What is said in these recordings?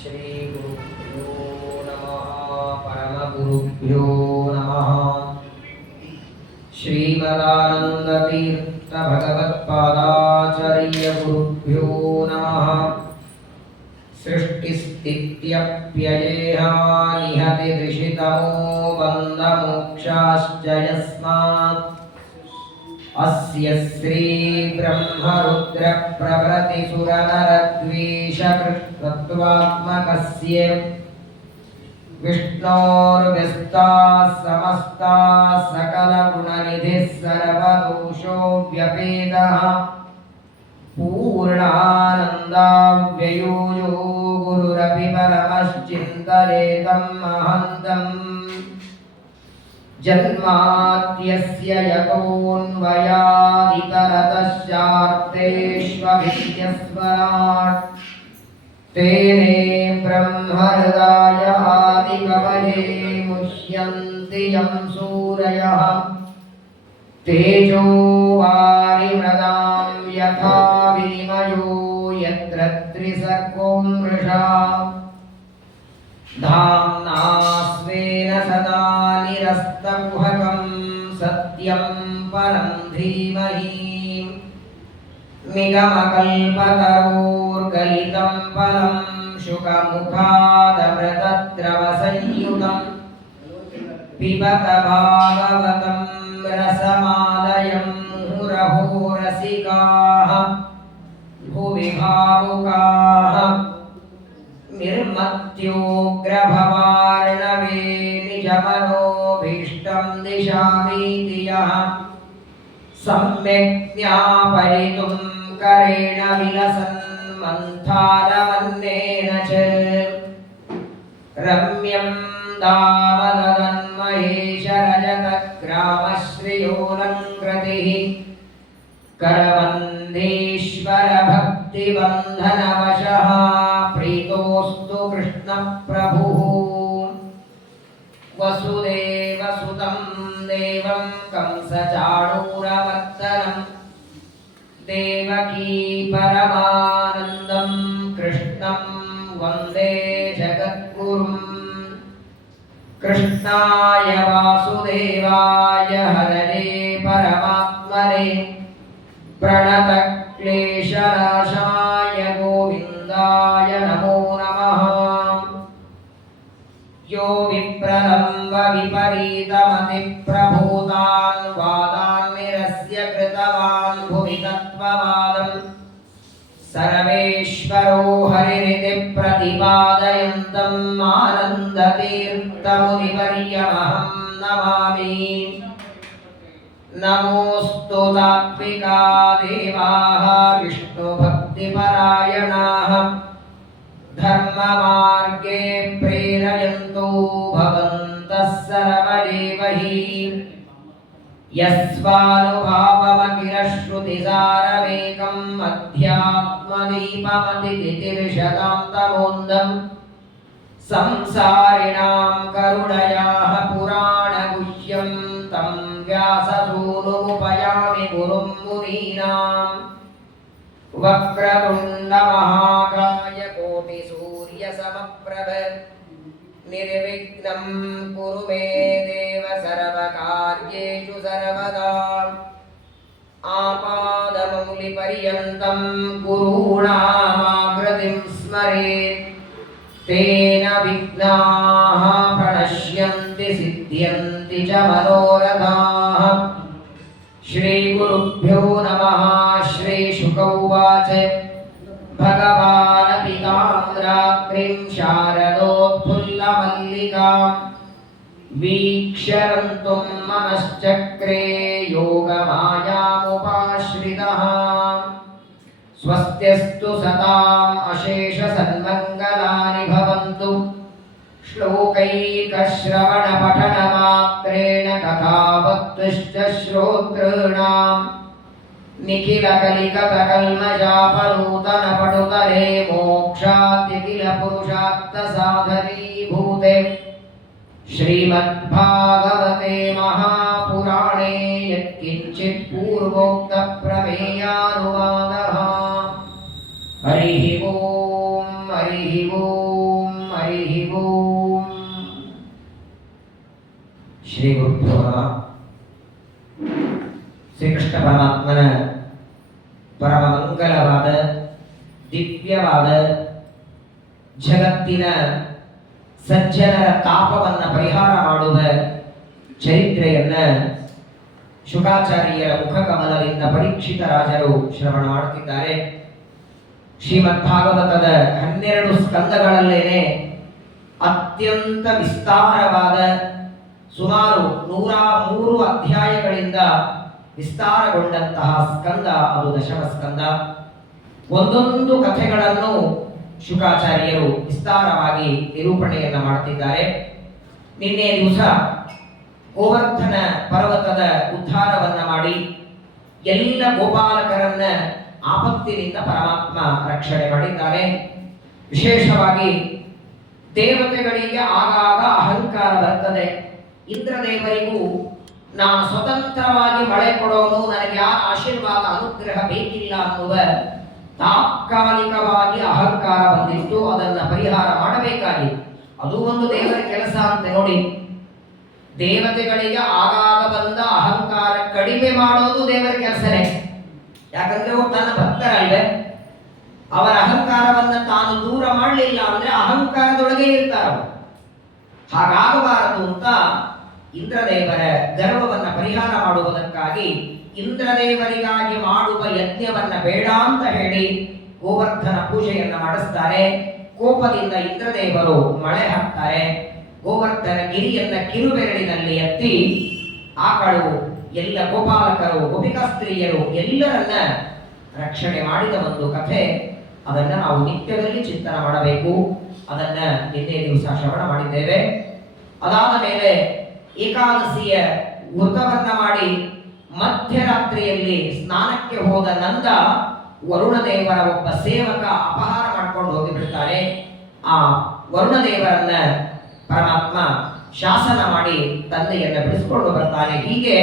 श्रीगुरुभ्यो नमः परमगुरुभ्यो नमः श्रीमदानन्दतीर्थभगवत्पादाचार्यगुरुभ्यो नमः सृष्टिस्थित्यप्ययेहा निहति ऋषितमो बन्धमोक्षाश्च यस्मात् अस्य श्री ब्रह्मरुद्रप्रभृतिसुरनरद्वीषकृत्वात्मकस्य विष्णोर्व्यस्ताः समस्ताः सकलगुणनिधिः सर्वदोषो व्यपेतः पूर्णानन्दाव्ययो यो गुरुरपि परमश्चिन्तयेतं महन्तम् जन्माद्यस्य यतोऽन्वयादितरतश्चार्थेष्वभिद्यस्वराट् तेने ब्रह्महृदाय आदिकवये मुह्यन्ति यं सूरयः तेजो वारिमृदां यथा विनिमयो यत्र त्रिसर्गो मृषा धाम्ना स्वेन सदा निरस्तकुहकं सत्यं परं धीमहि निगमकल्पतरोर्गलितं फलं शुकमुखादमृतद्रवसंयुतं पिबत भागवतं रसमालयं मुहुरहो रसिकाः भुवि भावुकाः निर्मत्योग्रभवार्णवे निजमनोभीष्टं दिशामीति यः सम्यक् ज्ञापयितुं करेण विलसन् मन्थारमन्नेन च रम्यं दामदन्महेशरजतग्रामश्रियोऽलङ्कृतिः करवन्देश्वरभक्तिबन्धनवशः प्रीतोऽस्तु कृष्णप्रभुः वसुदेवसुतं देवं कंसचाणूरमर्दनं देवकी परमानन्दं कृष्णं वन्दे जगद्गुरुम् कृष्णाय वासुदेवाय हरये परमात्मने प्रणतक्लेशनाशाय गोविन्दाय नमो नमः यो विप्रलम्ब विपरीतमतिप्रभूतान् वादान् निरस्य कृतवान् भुवि तत्त्ववादम् सर्वेश्वरो हरिरिति प्रतिपादयन्तम् आनन्दतीर्थमुनिवर्यमहं नमामि नमोऽस्तु तात्विका देवाः विष्णुभक्तिपरायणाः धर्ममार्गे प्रेरयन्तो भवन्तः सर्व एव हि यस्वानुभावमखिलश्रुतिसारमेकम् अध्यात्मदीपमतितितिर्षतां तमोन्दम् संसारिणां करुणयाः पुराणगुह्यं तं व्याससूनुमुपयामि गुरुं मुनीनां वक्रतुण्डमहाकाय कोटिसूर्यसमप्रभ निर्विघ्नं कुरु मे देव सर्वकार्येषु सर्वदा आपादमौलिपर्यन्तं गुरूणामाकृतिं स्मरेत् तेन विघ्नाः प्रणश्यन्ति सिद्ध्यन्ति च मनोरथाः श्रीगुरुभ्यो नमः। श्रीशुक उवाच भगवान् पीताम्रात्रिं शारदोत्फुल्लमल्लिकां वीक्ष्य रन्तुं मनश्चक्रे योगमायामुपाश्रितः स्वस्त्यस्तु सताम् अशेषसन्मङ्गलानि भवन्तु श्लोकैकश्रवणपठनमात्रेण कथावक्तुश्च श्रोतॄणाम् निखिलकलिकतकल्मषापनूतनपटुतले मोक्षाद्यखिलपुरुषार्थसाधनीभूते श्रीमद्भागवते महापुराणे यत्किञ्चित् पूर्वोक्तप्रमेयानुवादः हरिः ओम् ಶ್ರೀ ಗುರುಭ್ಯೋ ನಮಃ. ಶ್ರೀಕೃಷ್ಣ ಪರಮಾತ್ಮನ ಪರಮ ಮಂಗಲವಾದ ದಿವ್ಯವಾದ ಜಗತ್ತಿನ ಸಜ್ಜನರ ತಾಪವನ್ನು ಪರಿಹಾರ ಮಾಡುವ ಚರಿತ್ರೆಯನ್ನ ಶುಕಾಚಾರ್ಯರ ಮುಖಕಮಲದಿಂದ ಪರೀಕ್ಷಿತ ರಾಜರು ಶ್ರವಣ ಮಾಡುತ್ತಿದ್ದಾರೆ. ಶ್ರೀಮದ್ ಭಾಗವತದ 12 ಸ್ಕಂದಗಳಲ್ಲೇನೆ ಅತ್ಯಂತ ವಿಸ್ತಾರವಾದ ಸುಮಾರು 103 ಅಧ್ಯಾಯಗಳಿಂದ ವಿಸ್ತಾರಗೊಂಡಂತಹ ಸ್ಕಂದ ಅದು ದಶಮ ಸ್ಕಂದ. ಒಂದೊಂದು ಕಥೆಗಳನ್ನು ಶುಕಾಚಾರ್ಯರು ವಿಸ್ತಾರವಾಗಿ ನಿರೂಪಣೆಯನ್ನ ಮಾಡುತ್ತಿದ್ದಾರೆ. ನಿನ್ನೆ ದಿವಸ ಗೋವರ್ಧನ ಪರ್ವತದ ಉದ್ಧಾರವನ್ನ ಮಾಡಿ ಎಲ್ಲ ಗೋಪಾಲಕರನ್ನ ಆಪತ್ತಿನಿಂದ ಪರಮಾತ್ಮ ರಕ್ಷಣೆ ಮಾಡಿದ್ದಾರೆ. ವಿಶೇಷವಾಗಿ ದೇವತೆಗಳಿಗೆ ಆಗಾಗ ಅಹಂಕಾರ ಬರ್ತದೆ. ಇಂದ್ರದೇವರಿಗೂ ನಾನು ಸ್ವತಂತ್ರವಾಗಿ ಮಳೆ ಕೊಡೋನು, ನನಗೆ ಯಾರ ಆಶೀರ್ವಾದ ಅನುಗ್ರಹ ಬೇಕಿಲ್ಲ ಅನ್ನುವ ತಾತ್ಕಾಲಿಕವಾಗಿ ಅಹಂಕಾರ ಬಂದಿತ್ತು. ಅದನ್ನ ಪರಿಹಾರ ಮಾಡಬೇಕಾಗಿತ್ತು. ಅದು ಒಂದು ದೇವರ ಕೆಲಸ ಅಂತ ನೋಡಿ. ದೇವತೆಗಳಿಗೆ ಆಗಾಗ ಬಂದ ಅಹಂಕಾರ ಕಡಿಮೆ ಮಾಡೋದು ದೇವರ ಕೆಲಸನೇ. ಯಾಕಂದ್ರೆ ಅವರು ತನ್ನ ಭಕ್ತರಲ್ವೇ, ಅವರ ಅಹಂಕಾರವನ್ನ ತಾನು ದೂರ ಮಾಡಲಿಲ್ಲ ಅಂದ್ರೆ ಅಹಂಕಾರದೊಳಗೆ ಇರ್ತಾರ. ಹಾಗಾಗಬಾರದು ಅಂತ ಇಂದ್ರದೇವರ ಗರ್ವವನ್ನ ಪರಿಹಾರ ಮಾಡುವುದಕ್ಕಾಗಿ ಇಂದ್ರದೇವರಿಗಾಗಿ ಮಾಡುವ ಯಜ್ಞವನ್ನ ಬೇಡ ಅಂತ ಹೇಳಿ ಗೋವರ್ಧನ ಪೂಜೆಯನ್ನ ಮಾಡಿಸ್ತಾರೆ. ಕೋಪದಿಂದ ಇಂದ್ರದೇವರು ಮಳೆ ಹಾಕ್ತಾರೆ. ಗೋವರ್ಧನ ಗಿರಿಯನ್ನ ಕಿರುಬೆರಳಿನಲ್ಲಿ ಎತ್ತಿ ಆಕಳು ಎಲ್ಲ ಗೋಪಾಲಕರು ಗೋಪಿಕಾ ಸ್ತ್ರೀಯರು ಎಲ್ಲರನ್ನ ರಕ್ಷಣೆ ಮಾಡಿದ ಒಂದು ಕಥೆ. ಅದನ್ನ ನಾವು ನಿತ್ಯದಲ್ಲಿ ಚಿಂತನ ಮಾಡಬೇಕು. ಅದನ್ನ ನಿನ್ನೆ ದಿವಸ ಶ್ರವಣ ಮಾಡಿದ್ದೇವೆ. ಅದಾದ ಮೇಲೆ ಏಕಾದಶಿಯ ವ್ರತವನ್ನ ಮಾಡಿ ಮಧ್ಯರಾತ್ರಿಯಲ್ಲಿ ಸ್ನಾನಕ್ಕೆ ಹೋದ ನಂದ ವರುಣದೇವರ ಒಬ್ಬ ಸೇವಕ ಅಪಹಾರ ಮಾಡ್ಕೊಂಡು ಹೋಗಿಬಿಡ್ತಾರೆ. ಆ ವರುಣದೇವರನ್ನ ಪರಮಾತ್ಮ ಶಾಸನ ಮಾಡಿ ತಂದೆಯನ್ನ ಬಿಡಿಸಿಕೊಂಡು ಬರ್ತಾನೆ. ಹೀಗೆ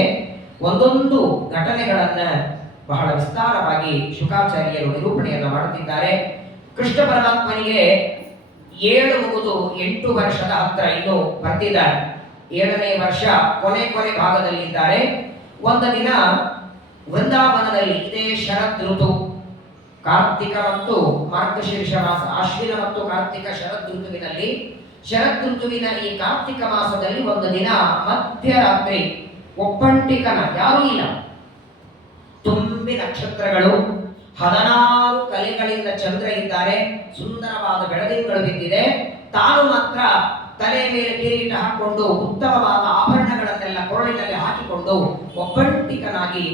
ಒಂದೊಂದು ಘಟನೆಗಳನ್ನ ಬಹಳ ವಿಸ್ತಾರವಾಗಿ ಶುಕಾಚಾರ್ಯರು ನಿರೂಪಣೆಯನ್ನು ಮಾಡುತ್ತಿದ್ದಾರೆ. ಕೃಷ್ಣ ಪರಮಾತ್ಮನಿಗೆ 7 ಮುಗಿದು 8 ವರ್ಷದ ಹತ್ರ ಇನ್ನು ಬರ್ತಿದ್ದಾರೆ. 7ನೇ ವರ್ಷ ಕೊನೆ ಭಾಗದಲ್ಲಿದ್ದಾರೆ. ಒಂದು ದಿನ ವೃಂದಾವನದಲ್ಲಿ ಇದೇ ಶರದ್ ಋತು, ಕಾರ್ತಿಕ ಮತ್ತು ಮಾರ್ಗಶೀರ್ಷ ಮಾಸ, ಅಶ್ವಿನ ಮತ್ತು ಕಾರ್ತಿಕ ಶರದ್ ಋತುವಿನಲ್ಲಿ, ಶರದ್ ಋತುವಿನ ಈ ಕಾರ್ತಿಕ ಮಾಸದಲ್ಲಿ ಒಂದು ದಿನ ಮಧ್ಯರಾತ್ರಿ ಒಬ್ಬಂಟಿಕನ, ಯಾರೂ ಇಲ್ಲ, ತುಂಬಿ ನಕ್ಷತ್ರಗಳು, 16 ಕಲೆಗಳಿಂದ ಚಂದ್ರ ಇದ್ದಾರೆ, ಸುಂದರವಾದ ಬೆಳದಿಂಗಳು ಬಿದ್ದಿದೆ. ತಾನು ಮಾತ್ರ ತಲೆ ಮೇಲೆ ಕಿರೀಟ ಹಾಕೊಂಡು ಉತ್ತಮವಾದ ಆಭರಣಗಳನ್ನೆಲ್ಲ ಕೊರಳಿನಲ್ಲಿ ಹಾಕಿಕೊಂಡು ಒಬ್ಬಂಟಿಕನಾಗಿ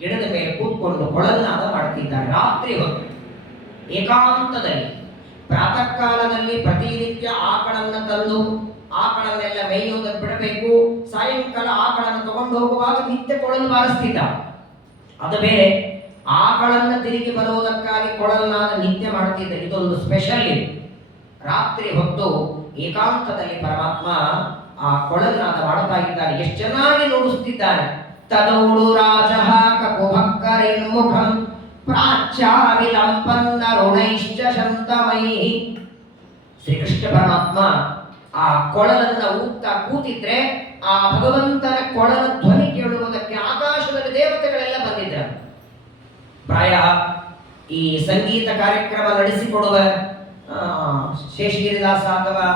ಗಿಡದ ಮೇಲೆ ಕೂತ್ಕೊಂಡು ಕೊಳಲ್ನಾದ ಮಾಡುತ್ತಿದ್ದಾರೆ. ರಾತ್ರಿ ಹೊತ್ತು ಏಕಾಂತದಲ್ಲಿ. ಪ್ರಾತಃ ಕಾಲದಲ್ಲಿ ಪ್ರತಿನಿತ್ಯ ಆಕಳನ್ನ ತಂದು ಆಕಳನ್ನೆಲ್ಲ ಮೇಯುವುದನ್ನು ಬಿಡಬೇಕು. ಸಾಯಂಕಾಲ ಆಕಳನ್ನು ತಗೊಂಡು ಹೋಗುವಾಗ ನಿತ್ಯ ಕೊಳಲು ಬಾರಿಸ್ತಿದ್ದ. ಅದು ಬೇರೆ. ಆಕಳನ್ನ ತಿರುಗಿ ಬರುವುದಕ್ಕಾಗಿ ಕೊಳಲ್ನಾದ ನಿತ್ಯ ಮಾಡುತ್ತಿದ್ದ. ಇದೊಂದು ಸ್ಪೆಷಲ್ ಇದೆ. ರಾತ್ರಿ ಹೊತ್ತು ಏಕಾಂತದಲ್ಲಿ ಪರಮಾತ್ಮ ಆ ಕೊಳಲ್ನಾದ ಮಾಡುತ್ತಾ ಇದ್ದಾನೆ. ಎಷ್ಟು ಚೆನ್ನಾಗಿ ನುಡಿಸುತ್ತಿದ್ದಾನೆ. ತದೌಡು ರಾಜಃ ಕಪುಭಕ್ಕರಿನ್ಮುಖಂ ಪ್ರಾಚ್ಯಾವಿಲಂಪನ್ನ ಋಣೈಶ್ಚ ಶಂತಮೈಃ. ಶ್ರೀಕೃಷ್ಣ ಪರಮಾತ್ಮ ಆ ಕೊಳಲನ್ನ ಊದ್ತಾ ಕೂತಿದ್ರೆ ಆ ಭಗವಂತನ ಕೊಳಲ ಧ್ವನಿ ಕೇಳುವುದಕ್ಕೆ ಆಕಾಶದಲ್ಲಿ ದೇವತೆಗಳೆಲ್ಲ ಬಂದಿದ್ದಾರೆ. ಪ್ರಾಯ ಈ ಸಂಗೀತ ಕಾರ್ಯಕ್ರಮ ನಡೆಸಿಕೊಡುವ ಶೇಷಗಿರಿದಾಸ ಅಥವಾ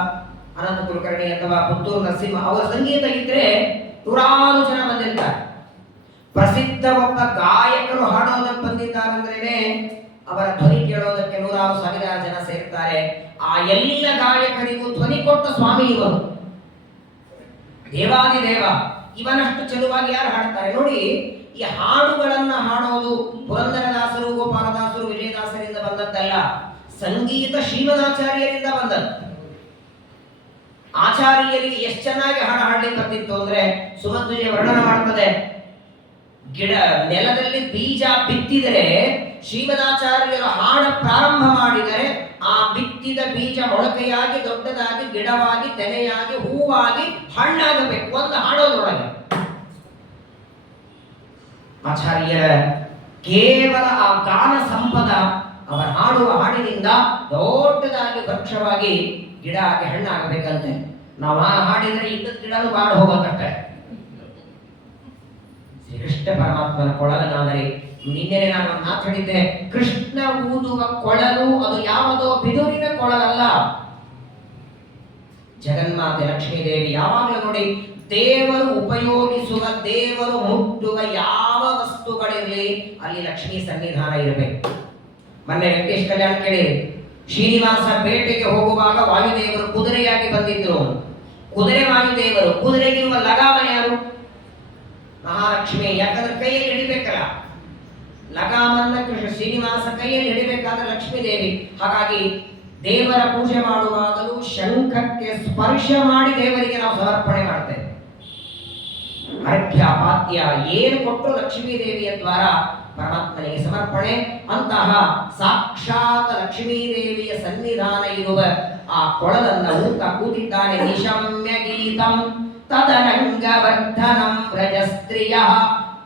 ಅನಂತ ಕುಲಕರ್ಣಿ ಅಥವಾ ಪುತ್ತೂರು ನರಸಿಂಹ ಅವರ ಸಂಗೀತ ಇದ್ರೆ 100 ಜನ ಬಂದಿರ್ತಾರೆ. ಪ್ರಸಿದ್ಧ ಒಬ್ಬ ಗಾಯಕರು ಹಾಡೋದಕ್ಕೆ ಬಂದಿದ್ದಾರಂದ್ರೇನೆ ಅವರ ಧ್ವನಿ ಕೇಳೋದಕ್ಕೆ 100,000 ಜನ ಸೇರ್ತಾರೆ. ಆ ಎಲ್ಲ ಗಾಯಕರಿಗೂ ಧ್ವನಿ ಕೊಟ್ಟ ಸ್ವಾಮಿ ಇವರು, ದೇವಾದಿದೇವ. ಇವನಷ್ಟು ಚೆಲುವಾಗಿ ಯಾರು ಹಾಡ್ತಾರೆ ನೋಡಿ. ಈ ಹಾಡುಗಳನ್ನ ಹಾಡೋದು ಪುರಂದರದಾಸರು, ಗೋಪಾಲದಾಸರು, ವಿಜಯದಾಸರಿಂದ ಬಂದದ್ದಲ್ಲ. ಸಂಗೀತ ಶ್ರೀಮದಾಚಾರ್ಯರಿಂದ ಬಂದದ್ದು. ಆಚಾರ್ಯರಿಗೆ ಎಷ್ಟು ಚೆನ್ನಾಗಿ ಹಾಡು ಹಾಡ್ಲಿಕ್ಕೆ ಬರ್ತಿತ್ತು ಅಂದ್ರೆ ಸುಮಧ್ವಜ ವರ್ಣನ ಮಾಡ್ತದೆ. ಗಿಡ ನೆಲದಲ್ಲಿ ಬೀಜ ಬಿತ್ತಿದರೆ ಶ್ರೀಮದಾಚಾರ್ಯರು ಹಾಡ ಪ್ರಾರಂಭ ಮಾಡಿದರೆ ಆ ಬಿತ್ತಿದ ಬೀಜ ಮೊಳಕೆಯಾಗಿ ದೊಡ್ಡದಾಗಿ ಗಿಡವಾಗಿ ತೆನೆಯಾಗಿ ಹೂವಾಗಿ ಹಣ್ಣಾಗಬೇಕು ಒಂದು ಹಾಡೋದ್ರೊಳಗೆ. ಆಚಾರ್ಯರ ಕೇವಲ ಆ ಗಾನ ಸಂಪದ, ಅವರ ಹಾಡುವ ಹಾಡಿನಿಂದ ದೊಡ್ಡದಾಗಿ ವೃಕ್ಷವಾಗಿ ಗಿಡ ಆಗಿ ಹಣ್ಣಾಗಬೇಕಂತೆ. ನಾವು ಆ ಹಾಡಿದರೆ ಇದ್ದದ ಗಿಡನೂ ಬಾಡು ಹೋಗೋದಷ್ಟೇ. ಕೃಷ್ಣ ಪರಮಾತ್ಮನ ಕೊಳಲನಾದರೆ ನಿನ್ನೆ ನಾನು ಮಾತಾಡಿದ್ದೆ, ಕೃಷ್ಣ ಊದುವ ಕೊಳಲು ಅದು ಯಾವುದೋ ಬಿದುರಿನ ಕೊಳಲಲ್ಲ. ಜಗನ್ಮಾತೆ ಲಕ್ಷ್ಮೀದೇವಿ ಯಾವಾಗಲೂ ನೋಡಿ, ದೇವರು ಉಪಯೋಗಿಸುವ, ದೇವರು ಮುಟ್ಟುವ ಯಾವ ವಸ್ತುಗಳಿರಲಿ ಅಲ್ಲಿ ಲಕ್ಷ್ಮೀ ಸನ್ನಿಧಾನ ಇರಬೇಕು. ಮೊನ್ನೆ ವೆಂಕಟೇಶ್ ಕಲ್ಯಾಣ ಕೇಳಿ, ಶ್ರೀನಿವಾಸ ಬೇಟೆಗೆ ಹೋಗುವಾಗ ವಾಯುದೇವರು ಕುದುರೆಯಾಗಿ ಬಂದಿದ್ರು. ಕುದುರೆ ವಾಯುದೇವರು, ಕುದುರೆಗಿರುವ ಲಗಾಮ ಯಾರು? ಮಹಾಲಕ್ಷ್ಮಿ. ಯಾಕಂದ್ರೆ ಕೈಯಲ್ಲಿ ಹಿಡಿಬೇಕಲ್ಲ ಲಗಾಮನ್ನ. ಕೃಷ್ಣ ಶ್ರೀನಿವಾಸ ಕೈಯಲ್ಲಿ ಹಿಡಿಬೇಕಾದ್ರೆ ಲಕ್ಷ್ಮೀ ದೇವಿ. ಹಾಗಾಗಿ ದೇವರ ಪೂಜೆ ಮಾಡುವಾಗಲೂ ಶಂಖಕ್ಕೆ ಸ್ಪರ್ಶ ಮಾಡಿ ದೇವರಿಗೆ ನಾವು ಸಮರ್ಪಣೆ ಮಾಡ್ತೇವೆ. ಅರ್ಘ್ಯ ಪಾದ್ಯ ಏನು ಕೊಟ್ಟು ಲಕ್ಷ್ಮೀ ದೇವಿಯ ದ್ವಾರ ಪರಮಾತ್ಮನಿಗೆ ಸಮರ್ಪಣೆ. ಅಂತಹ ಸಾಕ್ಷಾತ್ ಲಕ್ಷ್ಮೀ ದೇವಿಯ ಸನ್ನಿಧಾನ ಇರುವ ಆ ಕೊಳಲನ್ನ ಕೂತಿದ್ದಾನೆ. ನಿಶಮ್ಯ ಗೀತಂ ತದರಂಗ ವರ್ಧನಂ ವ್ರಜಸ್ತ್ರಿಯ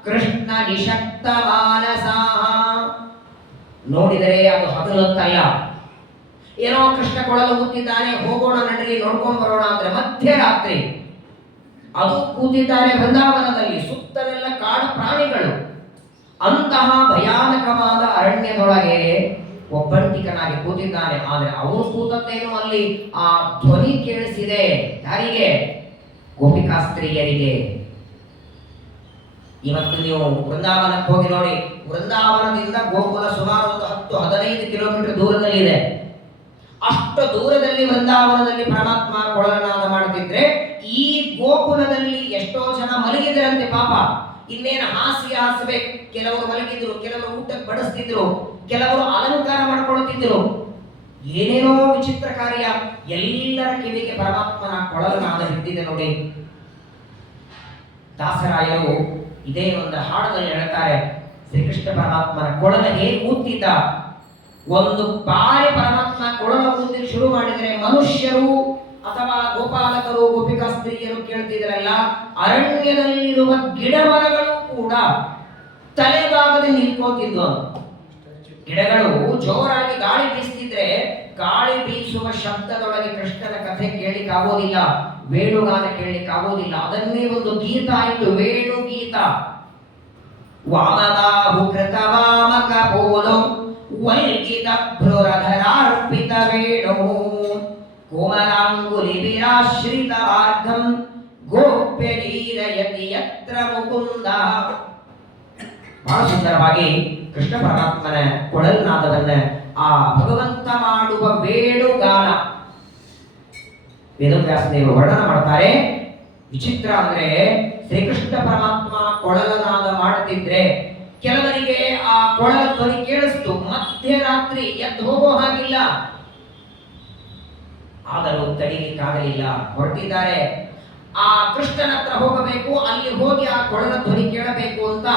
ಕೃಷ್ಣ ನಿಶಕ್ತ ಮಾನಸಾಹ. ನೋಡಿದರೆ ಅದು ಹಗಲೊತ್ತಲ್ಲ, ಏನೋ ಕೃಷ್ಣ ಕೊಳಲು ಕೂತಿದ್ದಾನೆ, ಹೋಗೋಣ ನಡೀರಿ ನೋಡ್ಕೊಂಡ್ ಬರೋಣ ಅಂದ್ರೆ ಮಧ್ಯರಾತ್ರಿ. ಅದು ಕೂತಿದ್ದಾರೆ ಬೃಂದಾವನದಲ್ಲಿ, ಸುತ್ತಲೆಲ್ಲ ಕಾಡು ಪ್ರಾಣಿಗಳು. ಅಂತಹ ಭಯಾನಕವಾದ ಅರಣ್ಯದೊಳಗೆ ಒಬ್ಬಂಟಿಕನಾಗಿ ಕೂತಿದ್ದಾನೆ. ಆದ್ರೆ ಅವನು ಕೂತದ್ದೇನು ಅಲ್ಲಿ ಆ ಧ್ವನಿ ಕೇಳಿಸಿದೆ. ಯಾರಿಗೆ? ಗೋಪಿಕಾಸ್ತ್ರೀಯರಿಗೆ. ಇವತ್ತು ನೀವು ವೃಂದಾವನಕ್ಕೆ ಹೋಗಿ ನೋಡಿ, ವೃಂದಾವನದಿಂದ ಗೋಕುಲ ಸುಮಾರು ಒಂದು 10-15 ಕಿಲೋಮೀಟರ್ ದೂರದಲ್ಲಿದೆ. ಅಷ್ಟು ದೂರದಲ್ಲಿ ವೃಂದಾವನದಲ್ಲಿ ಪರಮಾತ್ಮ ಕೊಳಲನಾದ ಮಾಡುತ್ತಿದ್ರೆ, ಈ ಗೋಕುಲದಲ್ಲಿ ಎಷ್ಟೋ ಜನ ಮಲಗಿದ್ರಂತೆ ಪಾಪ. ಇನ್ನೇನು ಹಾಸ್ಬೇಕು. ಕೆಲವರು ಮಲಗಿದ್ರು, ಕೆಲವರು ಊಟಕ್ಕೆ ಬಡಿಸ್ತಿದ್ರು, ಕೆಲವರು ಅಲಂಕಾರ ಮಾಡ್ಕೊಳ್ತಿದ್ರು. ಏನೇನೋ ವಿಚಿತ್ರ ಕಾರ್ಯ. ಎಲ್ಲರ ಕಿವಿಗೆ ಪರಮಾತ್ಮನ ಕೊಳಲನಾದ ಹಿಡಿದಿದೆ ನೋಡಿ. ದಾಸರಾಯರು ಇದೇ ಒಂದು ಹಾಡದಲ್ಲಿ ಹೇಳ್ತಾರೆ, ಶ್ರೀಕೃಷ್ಣ ಪರಮಾತ್ಮನ ಕೊಳಲ ಹೇಗೆ ಊದ್ತಿದ್ದ. ಒಂದು ಬಾರಿ ಪರಮಾತ್ಮ ಕೊಳಲ ಊದಲಿಕ್ಕೆ ಶುರು ಮಾಡಿದರೆ ಮನುಷ್ಯರು ಅಥವಾ ಗೋಪಾಲಕರು, ಗೋಪಿಕಾ ಸ್ತ್ರೀಯರು ಕೇಳ್ತಿದ್ರಲ್ಲ, ಅರಣ್ಯದಲ್ಲಿರುವ ಗಿಡ ಮರಗಳು ಕೂಡ ತಲೆಭಾಗದಲ್ಲಿ ನಿಂತ್ಕೋತಿದ್ವು. ಗಿಡಗಳು ಜೋರಾಗಿ ಗಾಳಿ ಬೀಸ್ತಿದ್ರೆ ಗಾಳಿ ಬೀಸುವ ಶಬ್ದದೊಳಗೆ ಕೃಷ್ಣನ ಕಥೆ ಕೇಳಿಕ್ಕಾಗೋದಿಲ್ಲ, ವೇಣುಗಾನ ಕೇಳಿಕ್ಕಾಗೋದಿಲ್ಲ. ಅದನ್ನೇ ಒಂದು ಗೀತ ಆಯಿತು, ವೇಣು ಗೀತ. ವಾಮಬಾಹು ಕೃತ ವಾಮಕ ಪೋಲೋ ವಲ್ಗಿತ ಭ್ರುರಧರಾರ್ಪಿತ ವೇಣು ಕೋಮಲಾಂಗುಲಿ ವಿರಾಶ್ರಿತ ಮಾರ್ಗಂ ಗೋಪ್ಯ ಗೀರಯತಿ ಯತ್ರ ಮುಕುಂದ. ಬಹಳ ಸುಂದರವಾಗಿ ಕೃಷ್ಣ ಪರಮಾತ್ಮನ ಕೊಳಲ್ನಾದವನ್ನ ಆ ಭಗವಂತ ಮಾಡುವ ವೇಣುಗಾನ ವೇದವ್ಯಾಸದೇವರು ವರ್ಣನ ಮಾಡ್ತಾರೆ. ವಿಚಿತ್ರ ಅಂದ್ರೆ ಶ್ರೀಕೃಷ್ಣ ಪರಮಾತ್ಮ ಕೊಳಲನಾದ ಮಾಡುತ್ತಿದ್ರೆ ಕೆಲವರಿಗೆ ಆ ಕೊಳಲ ಧ್ವನಿ ಕೇಳಿಸ್ತು, ಮಧ್ಯರಾತ್ರಿ ಎದ್ದು ಹೋಗೋ ಹಾಗಿಲ್ಲ. ಆದರೂ ತಡೀಲಿಕ್ಕಾಗಲಿಲ್ಲ, ಹೊರಟಿದ್ದಾರೆ. ಆ ಕೃಷ್ಣನ ಹತ್ರ ಹೋಗಬೇಕು, ಅಲ್ಲಿ ಹೋಗಿ ಆ ಕೊಳಲ ಧ್ವನಿ ಕೇಳಬೇಕು ಅಂತ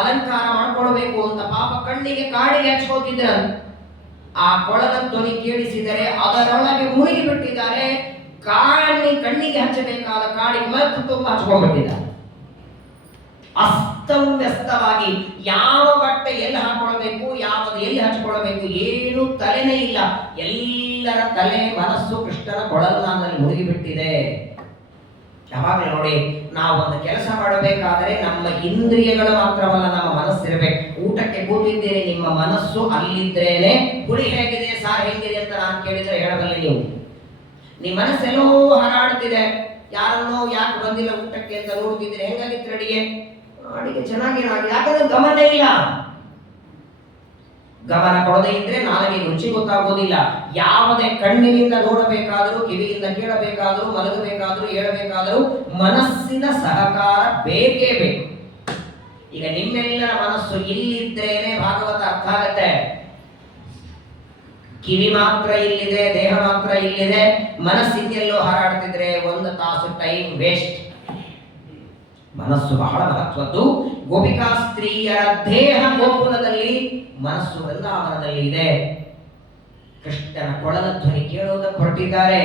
ಅಲಂಕಾರ ಮಾಡ್ಕೊಳ್ಬೇಕು ಅಂತ ಪಾಪ ಕಣ್ಣಿಗೆ ಕಾಡಿಗೆ ಹಚ್ಕೋತಿದ್ರ. ಆ ಕೊಳಲ ಧ್ವನಿ ಕೇಳಿಸಿದರೆ ಅದರೊಳಗೆ ಮುಳುಗಿ ಬಿಟ್ಟಿದ್ದಾರೆ. ಕಣ್ಣಿಗೆ ಹಚ್ಚಬೇಕಾದ ಕಾಡಿಗೆ ಮತ್ತು ತುಂಬಾ ಹಚ್ಕೊಂಡ್ಬಿಟ್ಟಿದ್ದಾರೆ. ಅಸ್ತವ್ಯಸ್ತವಾಗಿ ಯಾವ ಬಟ್ಟೆ ಎಲ್ಲಿ ಹಾಕೊಳ್ಬೇಕು, ಯಾವುದು ಎಲ್ಲಿ ಹಚ್ಕೊಳ್ಬೇಕು, ಏನು ತಲೆನೇ ಇಲ್ಲ. ಎಲ್ಲರ ತಲೆ ಮನಸ್ಸು ಕೃಷ್ಣನ ಕೊಳಲ್ನಲ್ಲಿ ಮುಳುಗಿಬಿಟ್ಟಿದೆ. ಯಾವಾಗಲೂ ನೋಡಿ, ನಾವು ಒಂದು ಕೆಲಸ ಮಾಡಬೇಕಾದರೆ ನಮ್ಮ ಇಂದ್ರಿಯಗಳು ಮಾತ್ರವಲ್ಲ, ನಮ್ಮ ಮನಸ್ಸಿರಬೇಕು. ಊಟಕ್ಕೆ ಕೂತಿದ್ದೀರಿ, ನಿಮ್ಮ ಮನಸ್ಸು ಅಲ್ಲಿದ್ರೇನೆ ಹುಳಿ ಹೇಗಿದೆ, ಸಾರು ಹೇಗಿದೆ ಅಂತ ನಾನು ಕೇಳಿದ್ರೆ ಹೇಳಬಲ್ಲೆ. ನಿಮ್ಮ ಮನಸ್ಸೆಲ್ಲೋ ಹಾರಾಡ್ತಿದೆ, ಯಾರನ್ನೋ ಯಾಕೆ ಬಂದಿಲ್ಲ ಊಟಕ್ಕೆ ಅಂತ ನೋಡ್ತಿದ್ರೆ ಹೆಂಗಾಗಿತ್ತು ಅಡಿಗೆ? ಅಡಿಗೆ ಚೆನ್ನಾಗಿರೋ ಆಗಿದೆ, ಯಾಕಂದ್ರೆ ಗಮನ ಇಲ್ಲ. ಗಮನ ಕೊಡದೇ ಇದ್ರೆ ನಾಲಿಗೆ ರುಚಿ ಗೊತ್ತಾಗೋದಿಲ್ಲ. ಯಾವುದೇ ಕಣ್ಣಿನಿಂದ ನೋಡಬೇಕಾದರೂ, ಕಿವಿಯಿಂದ ಕೇಳಬೇಕಾದರೂ, ಮಲಗಬೇಕಾದರೂ, ಏಳಬೇಕಾದರೂ ಮನಸ್ಸಿನ ಸಹಕಾರ ಬೇಕೇ ಬೇಕು. ಈಗ ನಿಮ್ಮೆಲ್ಲರ ಮನಸ್ಸು ಇಲ್ಲಿದ್ರೇನೆ ಭಾಗವತ ಅರ್ಥ ಆಗತ್ತೆ. ಕಿವಿ ಮಾತ್ರ ಇಲ್ಲಿದೆ, ದೇಹ ಮಾತ್ರ ಇಲ್ಲಿದೆ, ಮನಸ್ಸಿಗೆಲ್ಲೋ ಹಾರಾಡ್ತಿದ್ರೆ 1 ತಾಸು ಟೈಮ್ ವೇಸ್ಟ್. ಮನಸ್ಸು ಬಹಳ ಮಹತ್ವದ್ದು. ಗೋಪಿಕಾ ಸ್ತ್ರೀಯರ ದೇಹ ಗೋಕುಲದಲ್ಲಿ, ಮನಸ್ಸು ವೃಂದಾವನದಲ್ಲಿ ಇದೆ. ಕೃಷ್ಣನ ಕೊಳಲ ಧ್ವನಿ ಕೇಳುವುದಕ್ಕೆ ಹೊರಟಿದ್ದಾರೆ.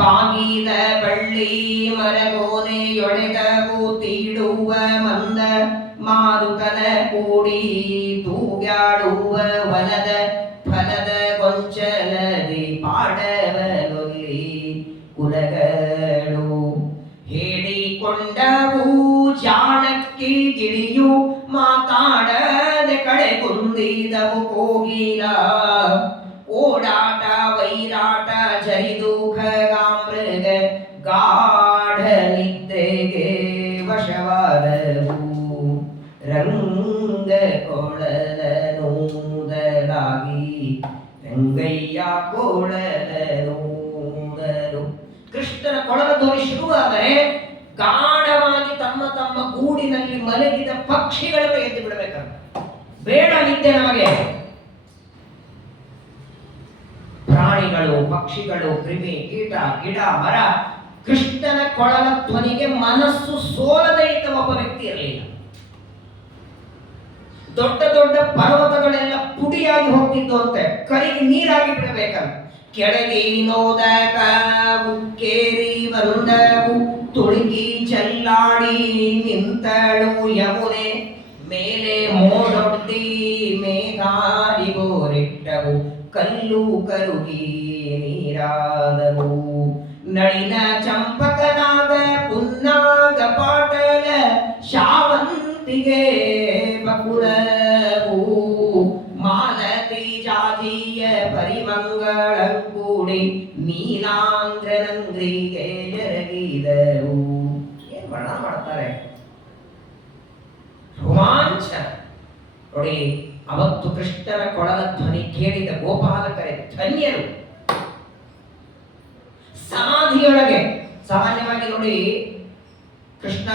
ಬಾಗಿದ ಬಳ್ಳಿ ಮರಗೋನೆಯೊಡೆದವು ತೀಡುವ ಮಂದ ಮಾರುಕನ ಕೂಡಿ ತೂಗಾಡುವ ವನದ ಫಲದ ಗೊಂಚಲದಿ ಪಾಡವಲೊಲ್ಲಿ ಕುಲಗಳು ಹೇಳಿಕೊಂಡವು ಜಾಣಕ್ಕಿ ಗಿಳಿಯು ಕೋಗಿಲ ಓಡಾಟ ವೈರಾಟ ಜರಿದು ಖಗಾಮೃಗ ಗಾಢ ನಿದ್ರೆಗೆ ವಶವಾದವು ರಂಗ ಕೊಳಲ ನೂದಲಾಗಿ ರಂಗಯ್ಯ ಕೊಳಲ ನೂದಲು. ಕೃಷ್ಣನ ಕೊಳಲ ಧ್ವನಿ ಶುರುವಾದರೆ ಗಾಢವಾಗಿ ತಮ್ಮ ತಮ್ಮ ಗೂಡಿನಲ್ಲಿ ಮಲಗಿದ ಪಕ್ಷಿಗಳನ್ನು ಎದ್ದು ಬಿಡಬೇಕಂತ. ಬೇಡ ನಿದ್ದೆ ನಮಗೆ. ಪ್ರಾಣಿಗಳು, ಪಕ್ಷಿಗಳು, ಕ್ರಿಮಿ, ಕೀಟ, ಗಿಡ, ಮರ ಕೃಷ್ಣನ ಕೊಳಲ ಧ್ವನಿಗೆ ಮನಸ್ಸು ಸೋಲದೇ ಇದ್ದ ಒಬ್ಬ ವ್ಯಕ್ತಿ ಇರಲಿಲ್ಲ. ದೊಡ್ಡ ದೊಡ್ಡ ಪರ್ವತಗಳೆಲ್ಲ ಪುಡಿಯಾಗಿ ಹೋಗ್ತಿದ್ದು ಅಂತೆ, ಕರಿಗೆ ನೀರಾಗಿ ಬಿಡಬೇಕಂತ. ಕೆಳಗೆ ನೋದಕ ಉಕ್ಕೇರಿ ಬಂದವು ತುಳುಕಿ ಚೆಲ್ಲಾಡಿ ನಿಂತಳು ಯಮುನೆ ಮೇಲೆ ಮೋಡೊಡ್ಡಿ ಮೇಘಾರಿ ಬೋರಿಟ್ಟವು ಕಲ್ಲು ಕರುಗಿ ನೀರಾದವು. ನಳಿನ ಚಂಪಕನಾದ ಪುನ್ನಾಗ ಪಾಟಲ ಶಾವಂತಿಗೆ ಬಕುಳವು ಮಾಲತಿ ಜಾತಿಯ ಪರಿಮಂಗಳ ಕೂಡಿ ನೀಲಾಂಗ್ರನಂಗ್ರಿಗೆ ಎರಗಿದವು. ಏನ್ ವರ್ಣನ ಮಾಡ್ತಾರೆ, ರೋಮಾಂಚ ನೋಡಿ. ಅವತ್ತು ಕೃಷ್ಣನ ಕೊಳಲ ಧ್ವನಿ ಕೇಳಿದ ಗೋಪಾಲಕರೇ ಧನ್ಯರು. ಸಮಾಧಿಯೊಳಗೆ ಸಾಮಾನ್ಯವಾಗಿ ನೋಡಿ, ಕೃಷ್ಣ